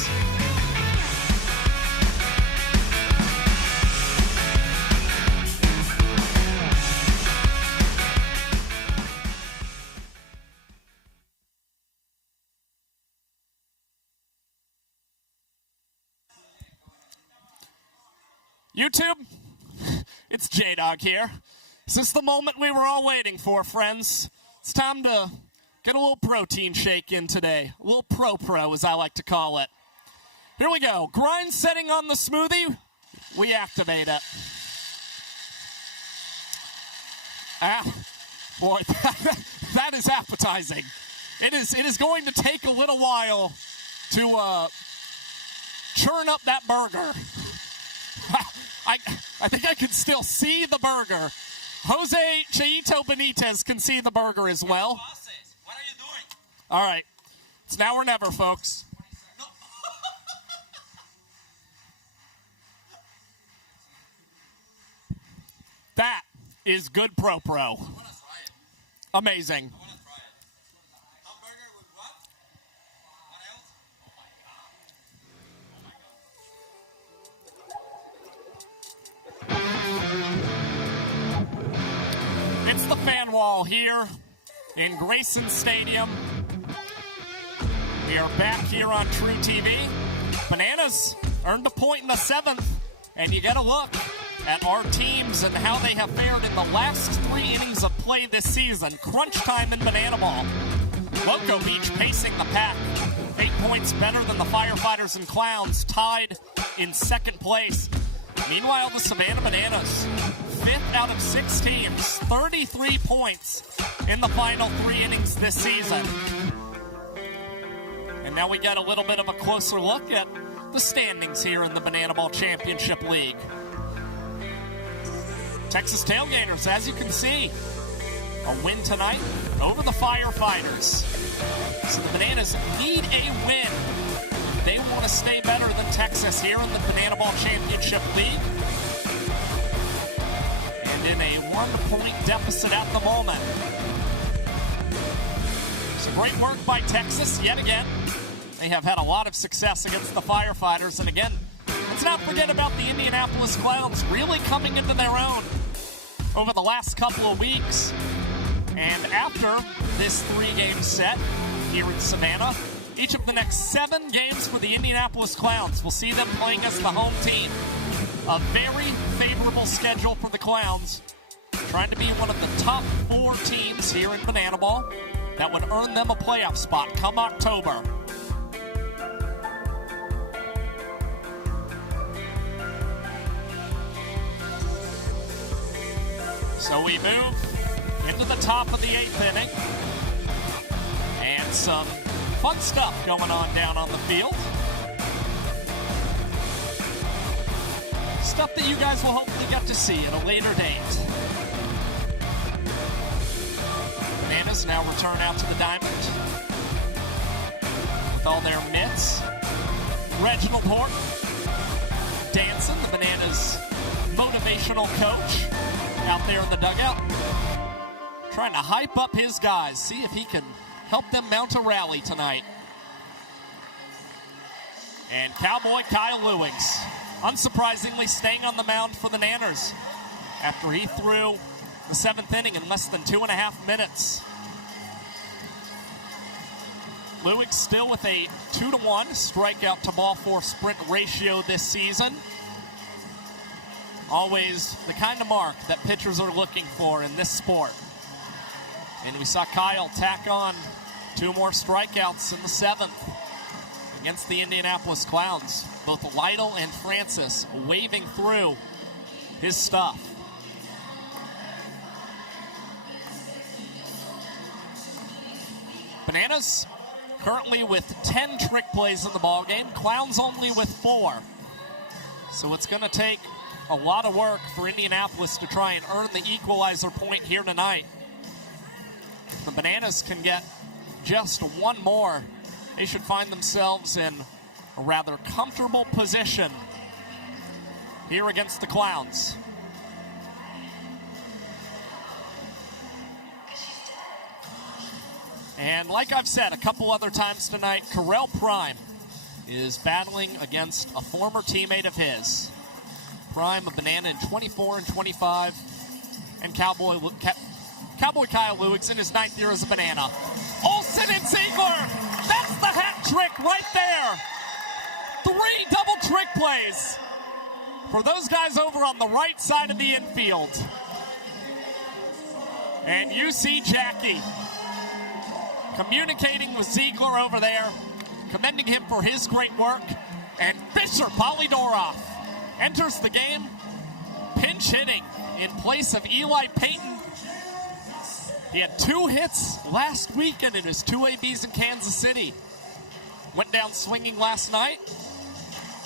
YouTube, it's J-Dog here. This is the moment we were all waiting for, friends. It's time to get a little protein shake in today. A little pro, as I like to call it. Here we go. Grind setting on the smoothie. We activate it. Boy, that is appetizing. It is going to take a little while to churn up that burger. I think I can still see the burger. Jose Cheito Benitez can see the burger as well. What are you doing? All right. It's now or never, folks. That is good pro. Amazing. It's the fan wall here in Grayson Stadium. We are back here on TruTV. Bananas earned a point in the seventh, and you get a look at our teams and how they have fared in the last 3 innings of play this season. Crunch time in Banana Ball. Loco Beach pacing the pack. 8 points better than the Firefighters and Clowns, tied in second place. Meanwhile, the Savannah Bananas, 5th out of 6 teams, 33 points in the final 3 innings this season. And now we got a little bit of a closer look at the standings here in the Banana Ball Championship League. Texas Tailgaters, as you can see, a win tonight over the Firefighters. So the Bananas need a win. They want to stay better than Texas here in the Banana Ball Championship League. And in a 1-point deficit at the moment. So great work by Texas yet again. They have had a lot of success against the Firefighters. And again, let's not forget about the Indianapolis Clowns really coming into their own over the last couple of weeks. And after this 3-game set here in Savannah, each of the next 7 games for the Indianapolis Clowns will see them playing as the home team. A very favorable schedule for the Clowns, trying to be one of the top 4 teams here in Banana Ball that would earn them a playoff spot come October. So we move into the top of the 8th inning. And some fun stuff going on down on the field. Stuff that you guys will hopefully get to see at a later date. Bananas now return out to the diamond with all their mitts. Reginald Horton dancing, the Bananas motivational coach out there in the dugout, trying to hype up his guys, see if he can help them mount a rally tonight. And Cowboy Kyle Lewings, unsurprisingly, staying on the mound for the Nanners after he threw the 7th inning in less than 2.5 minutes. Lewings still with a 2-to-1 strikeout to ball 4 sprint ratio this season. Always the kind of mark that pitchers are looking for in this sport. And we saw Kyle tack on 2 more strikeouts in the 7th against the Indianapolis Clowns. Both Lytle and Francis waving through his stuff. Bananas currently with 10 trick plays in the ballgame. Clowns only with 4. So it's going to take a lot of work for Indianapolis to try and earn the equalizer point here tonight. If the Bananas can get just 1 more, they should find themselves in a rather comfortable position here against the Clowns. And like I've said a couple other times tonight, Carell Prime is battling against a former teammate of his. Prime, a Banana in 24 and 25, and Cowboy Kyle Lewis in his 9th year as a Banana. Olsen and Ziegler, that's the hat trick right there. 3 double trick plays for those guys over on the right side of the infield. And you see Jackie communicating with Ziegler over there, commending him for his great work. And Fisher Polydorov enters the game pinch hitting in place of Eli Payton. He had 2 hits last weekend in his 2 ABs in Kansas City. Went down swinging last night,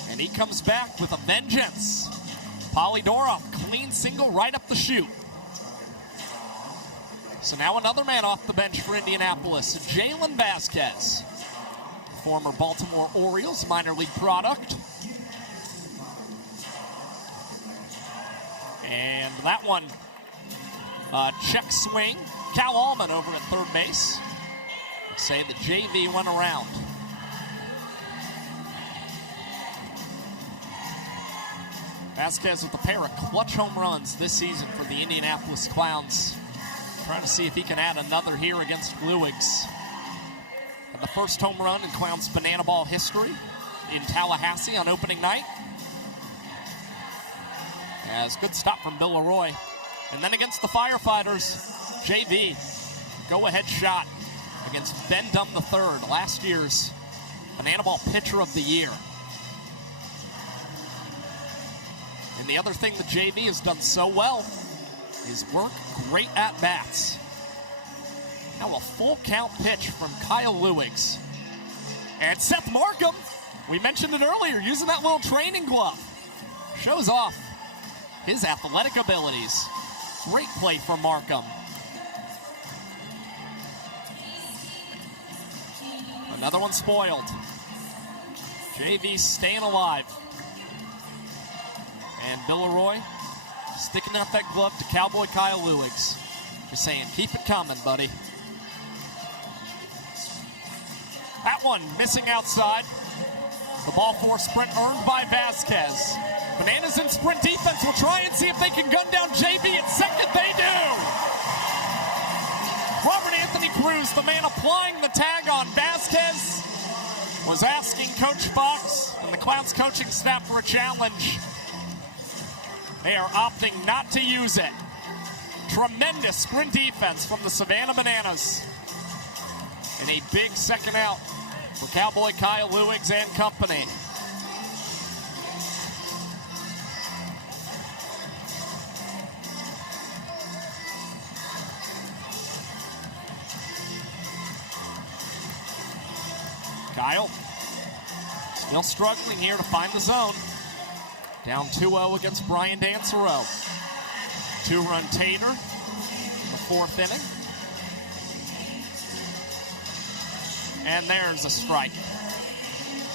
and he comes back with a vengeance. Polydorov, clean single right up the chute. So now another man off the bench for Indianapolis, Jalen Vasquez, former Baltimore Orioles minor league product. And that one, check swing. Cal Allman over at third base. Say the JV went around. Vasquez with a pair of clutch home runs this season for the Indianapolis Clowns. Trying to see if he can add another here against Lewis. And the first home run in Clowns Banana Ball history in Tallahassee on opening night. As good stop from Bill Leroy. And then against the Firefighters, JV, go-ahead shot against Ben Dunn III, last year's Banana Ball Pitcher of the Year. And the other thing that JV has done so well is work great at-bats. Now a full count pitch from Kyle Lewis. And Seth Markham, we mentioned it earlier, using that little training glove. Shows off his athletic abilities. Great play from Markham. Another one spoiled. JV staying alive. And Bill Leroy sticking out that glove to Cowboy Kyle Lewis. Just saying, keep it coming, buddy. That one missing outside. The ball 4 sprint earned by Vasquez. Bananas in sprint defense will try and see if they can gun down JV at second. They do! Robert Anthony Cruz, the man applying the tag on Vasquez, was asking Coach Fox and the Clowns coaching staff for a challenge. They are opting not to use it. Tremendous sprint defense from the Savannah Bananas. And a big second out for Cowboy Kyle Lewis and company. Kyle still struggling here to find the zone. Down 2-0 against Brian Dansereau. 2-run Tater in the 4th inning. And there's a strike.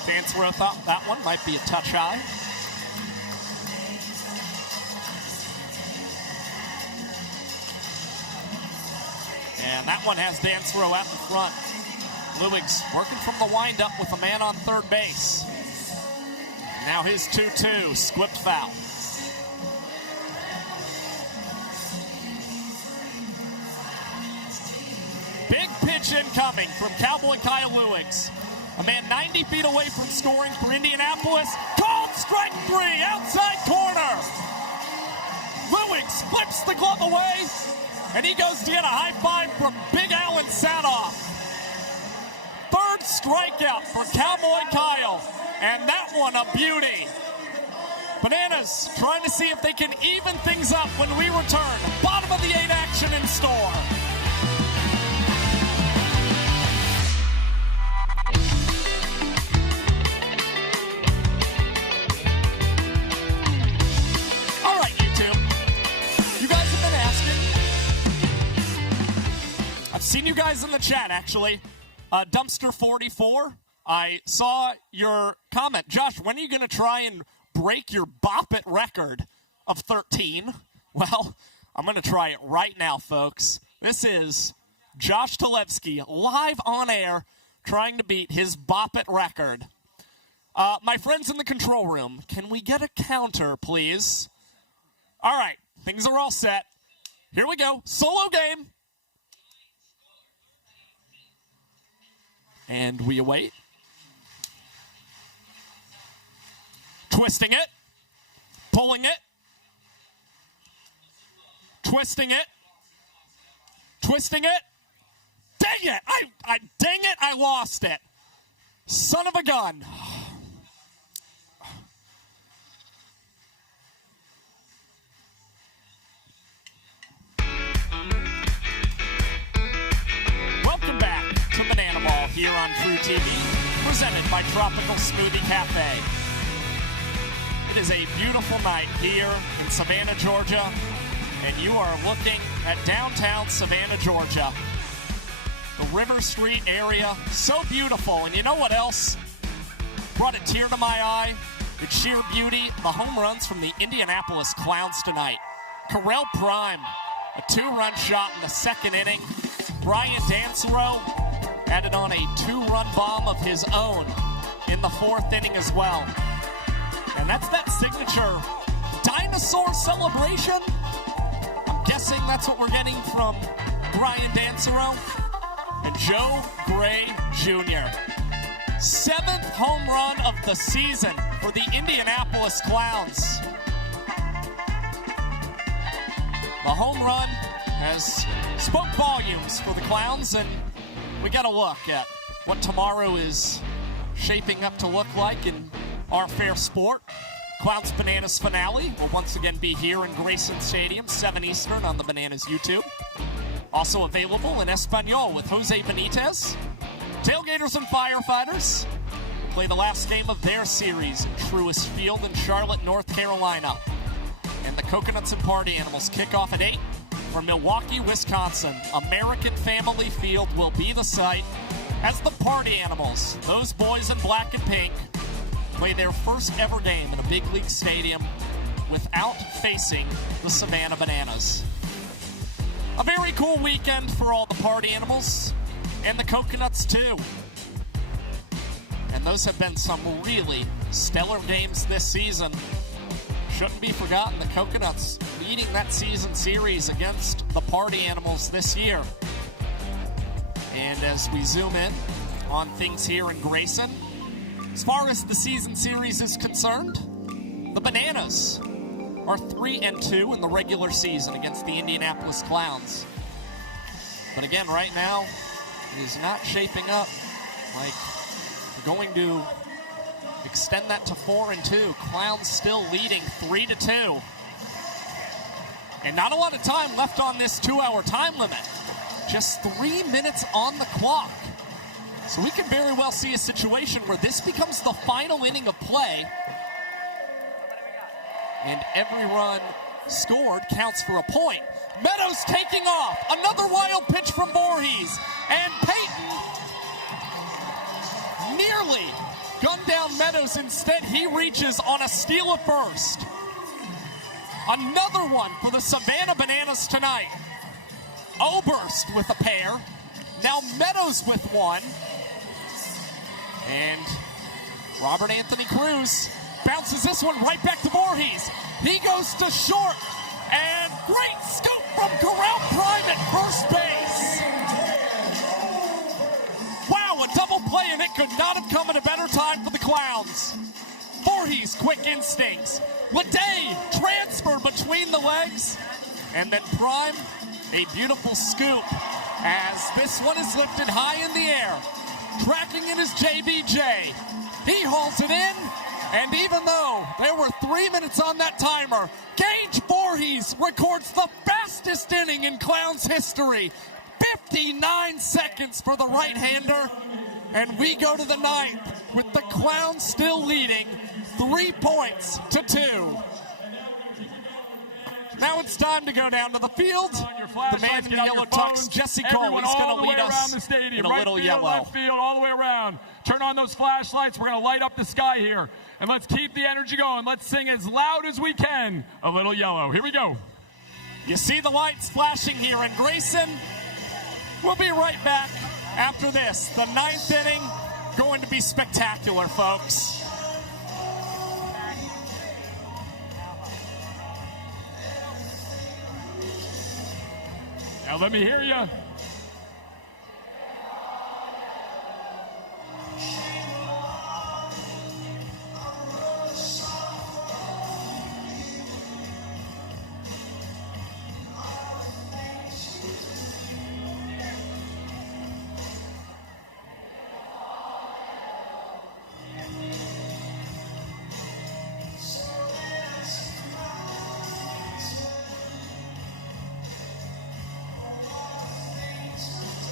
Dansereau thought that one might be a touch high. And that one has Dansereau out in front. Lewig's working from the windup with a man on third base. Now his 2-2, squipped foul. Big pitch incoming from Cowboy Kyle Lewigs. A man 90 feet away from scoring for Indianapolis. Called strike 3, outside corner. Lewigs flips the glove away, and he goes to get a high five from Big Alan Sadoff. 3rd strikeout for Cowboy Kyle, and that one a beauty. Bananas trying to see if they can even things up when we return. Bottom of the 8th action in store. All right, YouTube. You guys have been asking. I've seen you guys in the chat, actually. Dumpster 44, I saw your comment. Josh, when are you going to try and break your Bop It record of 13? Well, I'm going to try it right now, folks. This is Josh Talevsky live on air trying to beat his Bop It record. My friends in the control room, can we get a counter, please? All right, things are all set. Here we go. Solo game. And we await. Twisting it. Pulling it. Twisting it. Twisting it. Dang it! Dang it, I lost it. Son of a gun. Welcome back to Banana Ball here on TruTV, presented by Tropical Smoothie Cafe. It is a beautiful night here in Savannah, Georgia, and you are looking at downtown Savannah, Georgia. The River Street area, so beautiful. And you know what else brought a tear to my eye? Its sheer beauty, the home runs from the Indianapolis Clowns tonight. Carell Prime, a 2-run shot in the 2nd inning. Brian Dansereau added on a 2-run bomb of his own in the 4th inning as well. And that's that signature dinosaur celebration. I'm guessing that's what we're getting from Brian Dansereau and Joe Gray Jr. 7th home run of the season for the Indianapolis Clowns. The home run has spoke volumes for the Clowns, and we got to look at what tomorrow is shaping up to look like in our fair sport. Clowns Bananas finale will once again be here in Grayson Stadium, 7 Eastern on the Bananas YouTube. Also available in Espanol with Jose Benitez. Tailgaters and Firefighters play the last game of their series in Truist Field in Charlotte, North Carolina. And the Coconuts and Party Animals kick off at 8 from Milwaukee, Wisconsin. American Family Field will be the site as the Party Animals, those boys in black and pink, play their first ever game in a big league stadium without facing the Savannah Bananas. A very cool weekend for all the Party Animals and the Coconuts too. And those have been some really stellar games this season. Shouldn't be forgotten, the Coconuts leading that season series against the Party Animals this year. And as we zoom in on things here in Grayson, as far as the season series is concerned, the Bananas are 3-2 in the regular season against the Indianapolis Clowns. But again, right now, it is not shaping up like we're going to extend that to 4-2. Clowns still leading 3-2. And not a lot of time left on this 2-hour time limit. Just 3 minutes on the clock. So we can very well see a situation where this becomes the final inning of play, and every run scored counts for a point. Meadows taking off. Another wild pitch from Voorhees. And Peyton nearly gunned down Meadows. Instead, he reaches on a steal at first. Another one for the Savannah Bananas tonight. Oberst with a pair. Now Meadows with one. And Robert Anthony Cruz bounces this one right back to Voorhees. He goes to short. And great scoop from Corral Prime at first base. Wow, a double play, and it could not have come at a better time for the Clowns. Voorhees, quick instincts. Leday, transfer between the legs. And then Prime, a beautiful scoop as this one is lifted high in the air. Tracking it is JBJ. He hauls it in, and even though there were 3 minutes on that timer, Gage Voorhees records the fastest inning in Clowns history. 59 seconds for the right-hander, and we go to the ninth with the Clowns still leading 3 points to 2. Now it's time to go down to the field. The man in the yellow tux, Jesse Cole, is going to lead us in a little yellow. Left field, all the way around. Turn on those flashlights. We're going to light up the sky here. And let's keep the energy going. Let's sing as loud as we can. A little yellow. Here we go. You see the lights flashing here. And Grayson, we'll be right back after this. The ninth inning going to be spectacular, folks. Now let me hear you.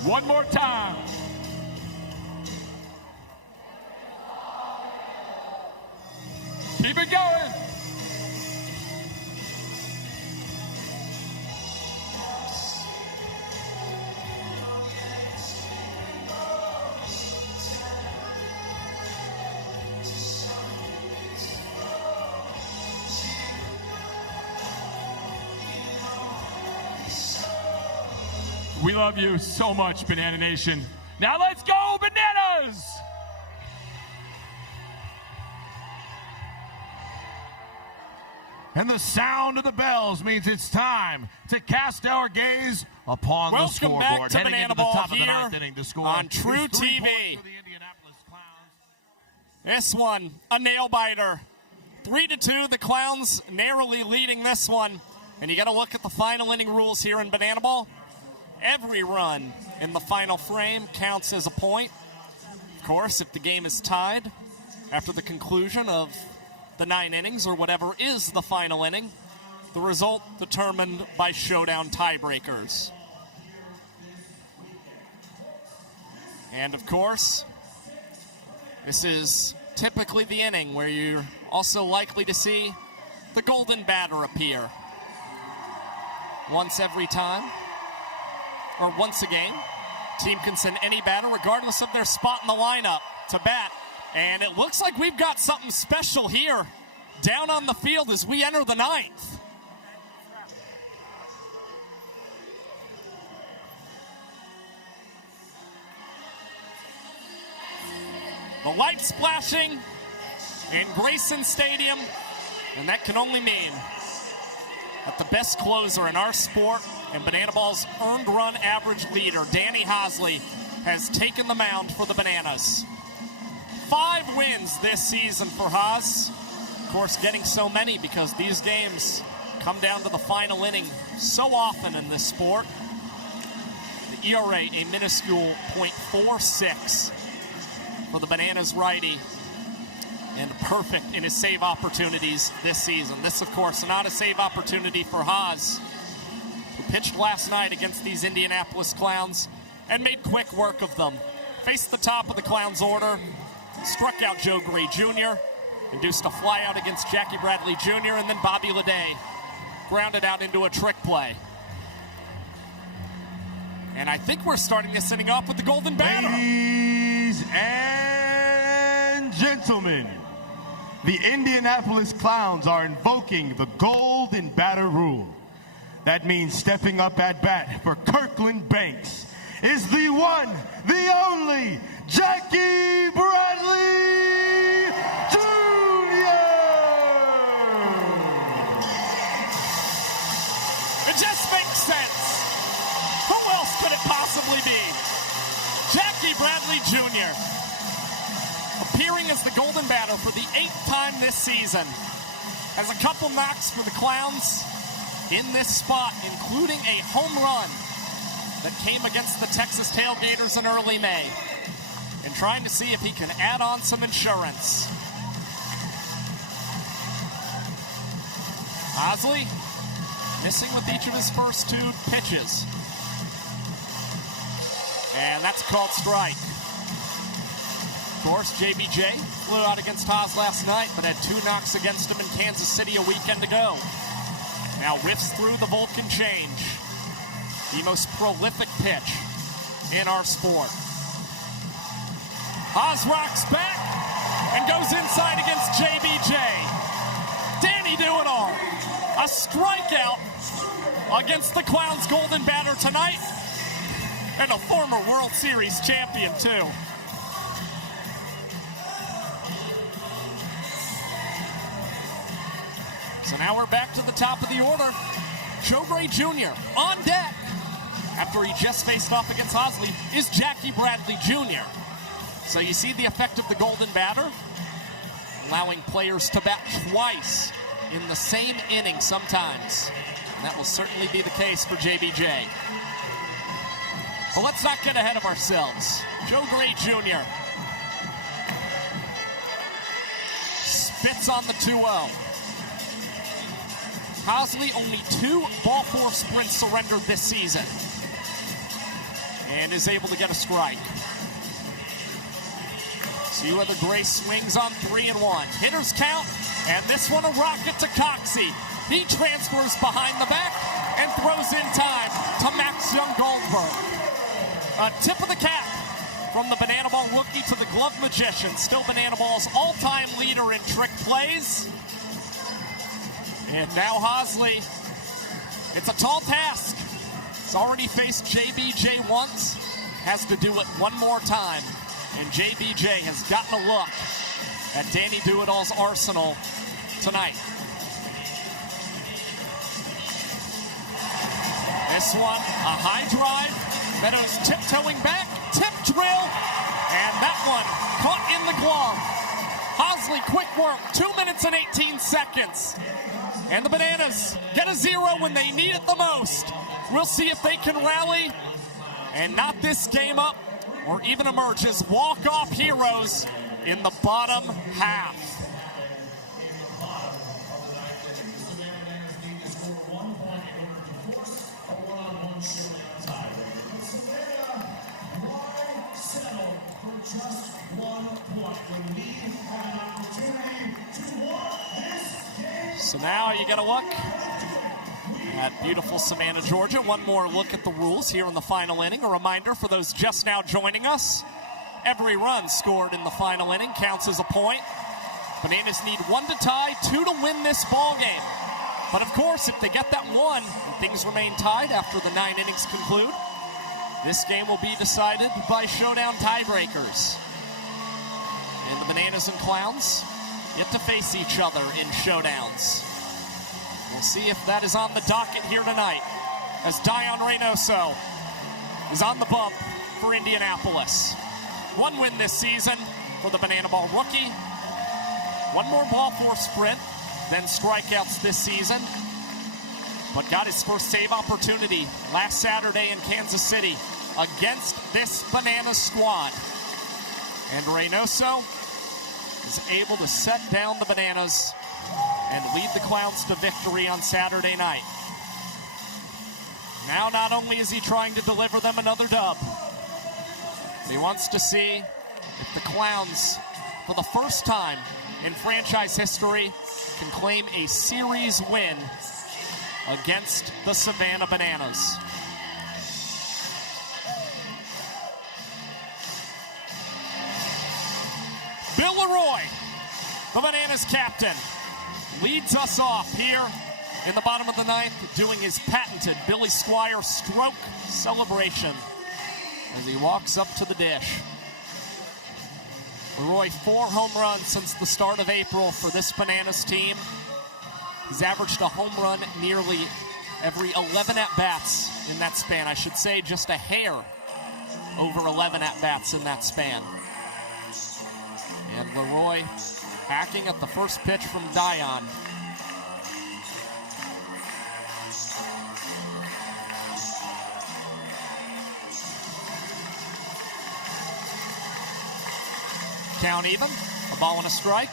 One more time. Keep it going. We love you so much, Banana Nation. Now let's go, Bananas! And the sound of the bells means it's time to cast our gaze upon the scoreboard. Welcome back to Heading Banana into the Ball top of the here ninth inning to score on TruTV. This one, a nail biter. 3-2, the Clowns narrowly leading this one. And you got to look at the final inning rules here in Banana Ball. Every run in the final frame counts as a point. Of course, if the game is tied after the conclusion of the 9 innings or whatever is the final inning, the result determined by showdown tiebreakers. And of course, this is typically the inning where you're also likely to see the golden batter appear. Once every time, or once a game, team can send any batter, regardless of their spot in the lineup, to bat. And it looks like we've got something special here down on the field as we enter the ninth. The lights flashing in Grayson Stadium, and that can only mean that the best closer in our sport and Banana Ball's earned run average leader, Danny Hosley, has taken the mound for the Bananas. 5 wins this season for Haas. Of course, getting so many because these games come down to the final inning so often in this sport. The ERA, a minuscule .46 for the Bananas righty, and perfect in his save opportunities this season. This, of course, not a save opportunity for Haas, who pitched last night against these Indianapolis Clowns and made quick work of them. faced the top of the Clowns order, struck out Joe Gray Jr., induced a flyout against Jackie Bradley Jr., and then Bobby Leday grounded out into a trick play. And I think we're starting this inning off with the Golden Batter. Ladies and gentlemen, the Indianapolis Clowns are invoking the Golden Batter rule. That means stepping up at bat for Kirkland Banks is the one, the only, Jackie Bradley Jr. It just makes sense. Who else could it possibly be? Jackie Bradley Jr. appearing as the Golden Batter for the 8th time this season. Has a couple knocks for the Clowns in this spot, including a home run that came against the Texas Tailgaters in early May, and trying to see if he can add on some insurance. Osley missing with each of his first 2 pitches. And that's a called strike. Of course, JBJ flew out against Haas last night, but had 2 knocks against him in Kansas City a weekend ago. Now whiffs through the Vulcan change. The most prolific pitch in our sport. Haas rocks back and goes inside against JBJ. Danny Do-It-All. A strikeout against the Clowns Golden Batter tonight. And a former World Series champion, too. So now we're back to the top of the order. Joe Gray Jr. on deck. After he just faced off against Hosley is Jackie Bradley Jr. So you see the effect of the Golden Batter, allowing players to bat twice in the same inning sometimes. And that will certainly be the case for JBJ. But let's not get ahead of ourselves. Joe Gray Jr. spits on the 2-0. Hosley only 2 ball-4 sprints surrendered this season, and is able to get a strike. See whether Gray swings on 3-1. Hitters count, and this one a rocket to Coxey. He transfers behind the back and throws in time to Max Young Goldberg. A tip of the cap from the Banana Ball rookie to the glove magician. Still Banana Ball's all-time leader in trick plays. And now Hosley, it's a tall task. He's already faced JBJ once, has to do it one more time. And JBJ has gotten a look at Danny Do-It-All's arsenal tonight. This one, a high drive. Meadows tiptoeing back, tip drill, and that one caught in the glove. Hosley, quick work, 2 minutes and 18 seconds. And the Bananas get a 0 when they need it the most. We'll see if they can rally and knot this game up or even emerge as walk-off heroes in the bottom half. So now you got to look at beautiful Savannah, Georgia. One more look at the rules here in the final inning. A reminder for those just now joining us, every run scored in the final inning counts as a point. Bananas need 1 to tie, 2 to win this ball game. But of course, if they get that 1 and things remain tied after the 9 innings conclude, this game will be decided by showdown tiebreakers. And the Bananas and Clowns yet to face each other in showdowns. We'll see if that is on the docket here tonight, as Dion Reynoso is on the bump for Indianapolis. 1 win this season for the Banana Ball rookie. 1 more ball-4 sprint than strikeouts this season, but got his first save opportunity last Saturday in Kansas City against this Banana squad. And Reynoso is able to set down the Bananas and lead the Clowns to victory on Saturday night. Now not only is he trying to deliver them another dub, He wants to see if the Clowns, for the first time in franchise history, can claim a series win against the Savannah Bananas. Bill Leroy, the Bananas captain, leads us off here in the bottom of the ninth, doing his patented Billy Squire stroke celebration as he walks up to the dish. Leroy, 4 home runs since the start of April for this Bananas team. He's averaged a home run nearly every 11 at-bats in that span. I should say just a hair over 11 at-bats in that span. And Leroy hacking at the first pitch from Dion. Count even, a ball and a strike.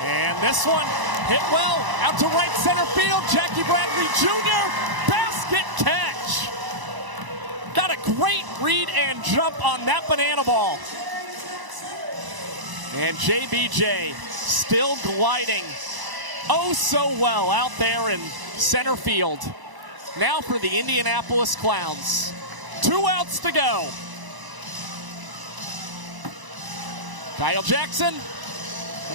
And this one hit well out to right center field. Jackie Bradley Jr. basket catch. Got a great read and jump on that banana ball. And JBJ still gliding oh so well out there in center field. Now for the Indianapolis Clowns. 2 outs to go. Kyle Jackson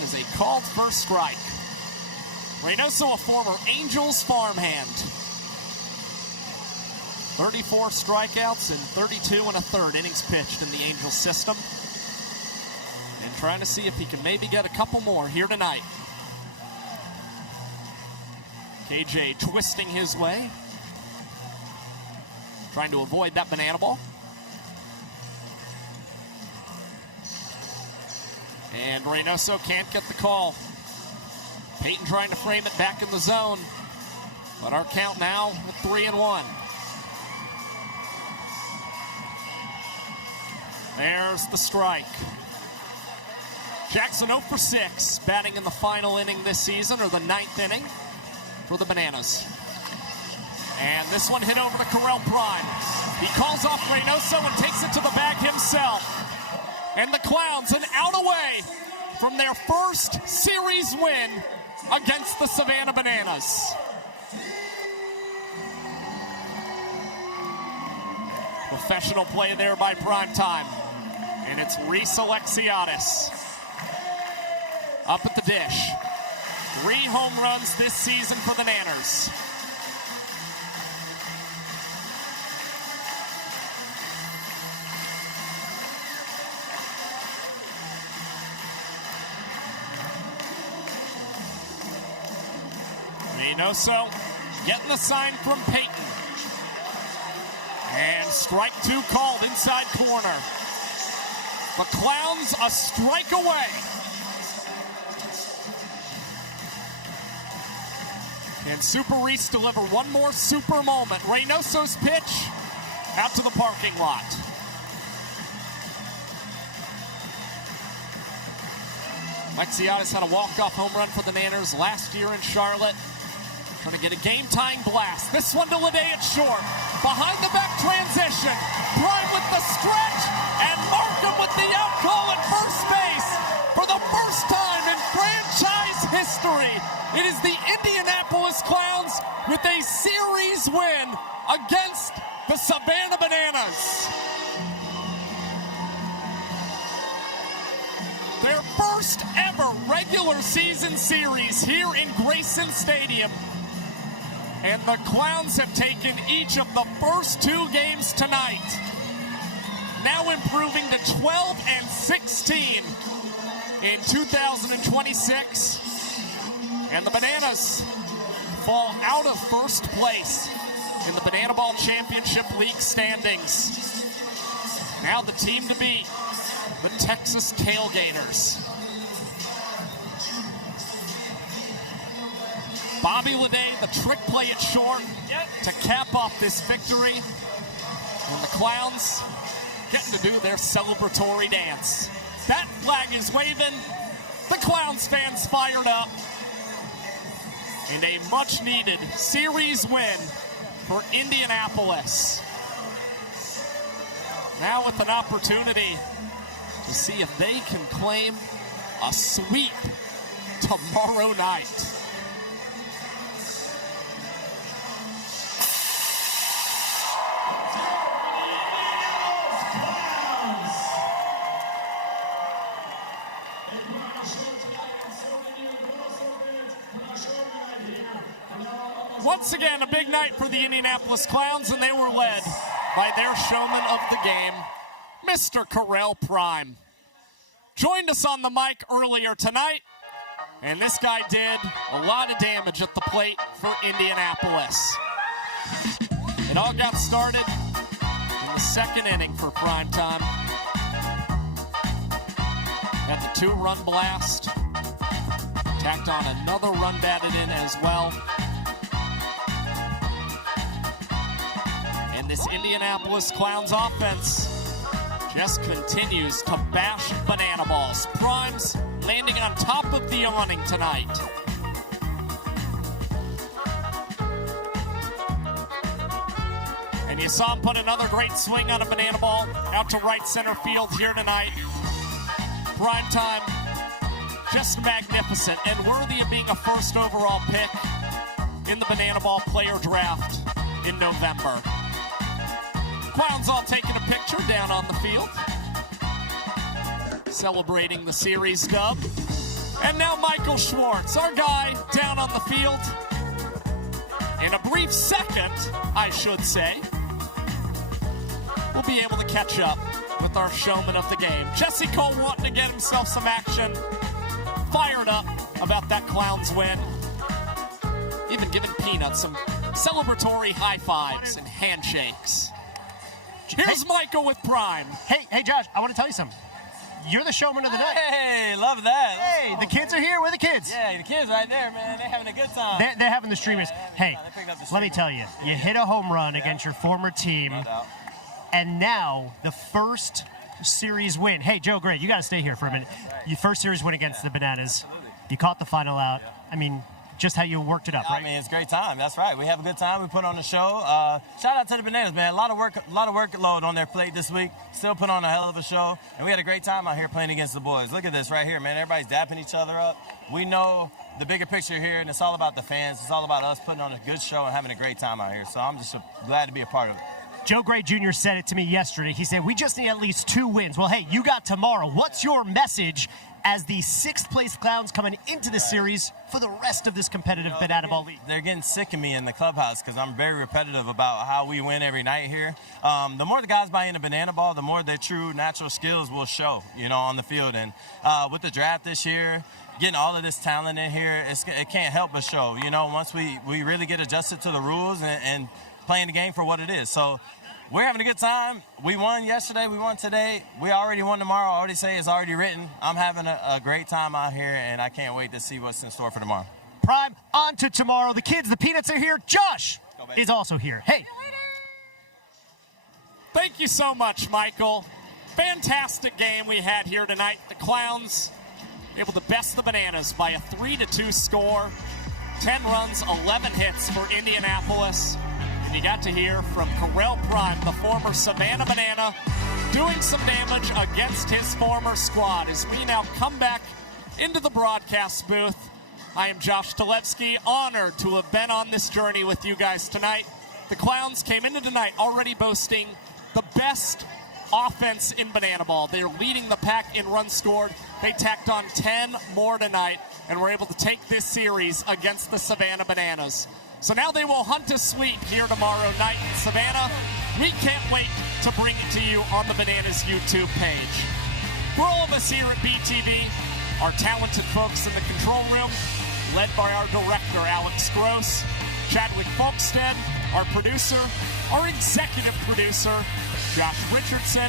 is a called first strike. Reynoso, a former Angels farmhand. 34 strikeouts and 32 1/3 innings pitched in the Angels system. And trying to see if he can maybe get a couple more here tonight. KJ twisting his way, trying to avoid that banana ball. And Reynoso can't get the call. Peyton trying to frame it back in the zone. But our count now with 3-1. There's the strike. Jackson 0 for 6, batting in the final inning this season, or the 9th inning for the Bananas. And this one hit over to Correll Prime. He calls off Reynoso and takes it to the bag himself. And the Clowns an out away from their first series win against the Savannah Bananas. Professional play there by Primetime. And it's Reese Alexiadis up at the dish. 3 home runs this season for the Nanners. Reynoso getting the sign from Peyton. And strike 2 called inside corner. The Clowns a strike away. Can Super Reese deliver one more super moment? Reynoso's pitch out to the parking lot. Alexiadis had a walk-off home run for the Nanners last year in Charlotte. Trying to get a game-tying blast. This one to Lede at short. Behind the back transition. Prime with the stretch. And Markham with the out call at first base. For the first time in franchise history, it is the Indianapolis Clowns with a series win against the Savannah Bananas. Their first ever regular season series here in Grayson Stadium. And the Clowns have taken each of the first 2 games tonight. Now improving to 12-16 in 2026. And the Bananas fall out of first place in the Banana Ball Championship League standings. Now the team to beat, the Texas Tailgaters. Bobby Lede, the trick play at short to cap off this victory. And the Clowns getting to do their celebratory dance. That flag is waving. The Clowns fans fired up. And a much-needed series win for Indianapolis. Now with an opportunity to see if they can claim a sweep tomorrow night. Once again, a big night for the Indianapolis Clowns, and they were led by their showman of the game, Mr. Correll Prime. Joined us on the mic earlier tonight, and this guy did a lot of damage at the plate for Indianapolis. It all got started in the second inning for Prime Time. Got the 2-run blast, tacked on another run batted in as well. This Indianapolis Clowns offense just continues to bash banana balls. Prime's landing on top of the awning tonight. And you saw him put another great swing on a banana ball out to right center field here tonight. Prime Time, just magnificent and worthy of being a first overall pick in the banana ball player draft in November. Clowns all taking a picture down on the field, celebrating the series dub. And now Michael Schwartz, our guy down on the field. In a brief second, I should say, we'll be able to catch up with our showman of the game. Jesse Cole wanting to get himself some action, fired up about that Clowns win. Even giving Peanut some celebratory high fives and handshakes. Here's Michael with Prime. Hey, Josh, I want to tell you something. You're the showman of the night. Hey, love that. Hey, the kids are here. Where are the kids? Yeah, the kids right there, man. They're having a good time. They're having the streamers. Hey, let me tell you, you hit a home run against your former team, and now the first series win. Hey, Joe Gray, you got to stay here for a minute. Your first series win against the Bananas. You caught the final out. I mean, just how you worked it up, right? I mean, it's a great time. That's right. We have a good time. We put on the show. Shout out to the Bananas, man. A lot of workload on their plate this week. Still put on a hell of a show, and we had a great time out here playing against the boys. Look at this right here, man. Everybody's dapping each other up. We know the bigger picture here, and it's all about the fans. It's all about us putting on a good show and having a great time out here. So I'm just glad to be a part of it. Joe Gray Jr. said it to me yesterday. He said, we just need at least 2 wins. Well, hey, you got tomorrow. What's your message as the 6th place Clowns coming into the series for the rest of this competitive Banana Ball League? They're getting sick of me in the clubhouse because I'm very repetitive about how we win every night here. The more the guys buy into Banana Ball, the more their true natural skills will show, on the field. And with the draft this year, getting all of this talent in here, it can't help but show. Once we really get adjusted to the rules and playing the game for what it is. So we're having a good time. We won yesterday. We won today. We already won tomorrow. I already say it's already written. I'm having a great time out here, and I can't wait to see what's in store for tomorrow. Prime, on to tomorrow. The kids, the Peanuts are here. Josh is also here. Hey. Thank you so much, Michael. Fantastic game we had here tonight. The Clowns able to best the Bananas by a 3-2 score. 10 runs, 11 hits for Indianapolis. You got to hear from Correll Prime, the former Savannah Banana, doing some damage against his former squad as we now come back into the broadcast booth. I am Josh Talevsky, honored to have been on this journey with you guys tonight. The Clowns came into tonight already boasting the best offense in Banana Ball. They're leading the pack in runs scored. They tacked on 10 more tonight and were able to take this series against the Savannah Bananas. So now they will hunt a sweep here tomorrow night in Savannah. We can't wait to bring it to you on the Bananas YouTube page. For all of us here at BTV, our talented folks in the control room, led by our director, Alex Gross, Chadwick Folkstead, our producer, our executive producer, Josh Richardson,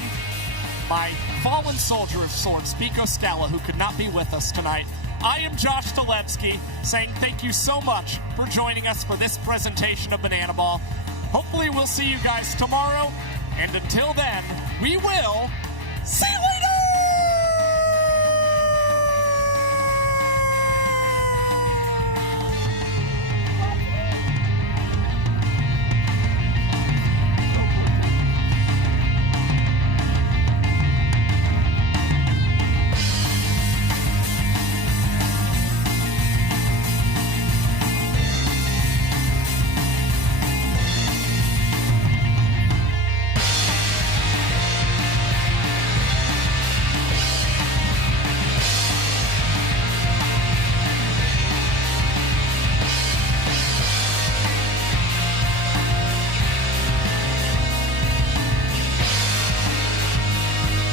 my fallen soldier of sorts, Pico Scala, who could not be with us tonight. I am Josh Talevsky, saying thank you so much for joining us for this presentation of Banana Ball. Hopefully we'll see you guys tomorrow, and until then, we will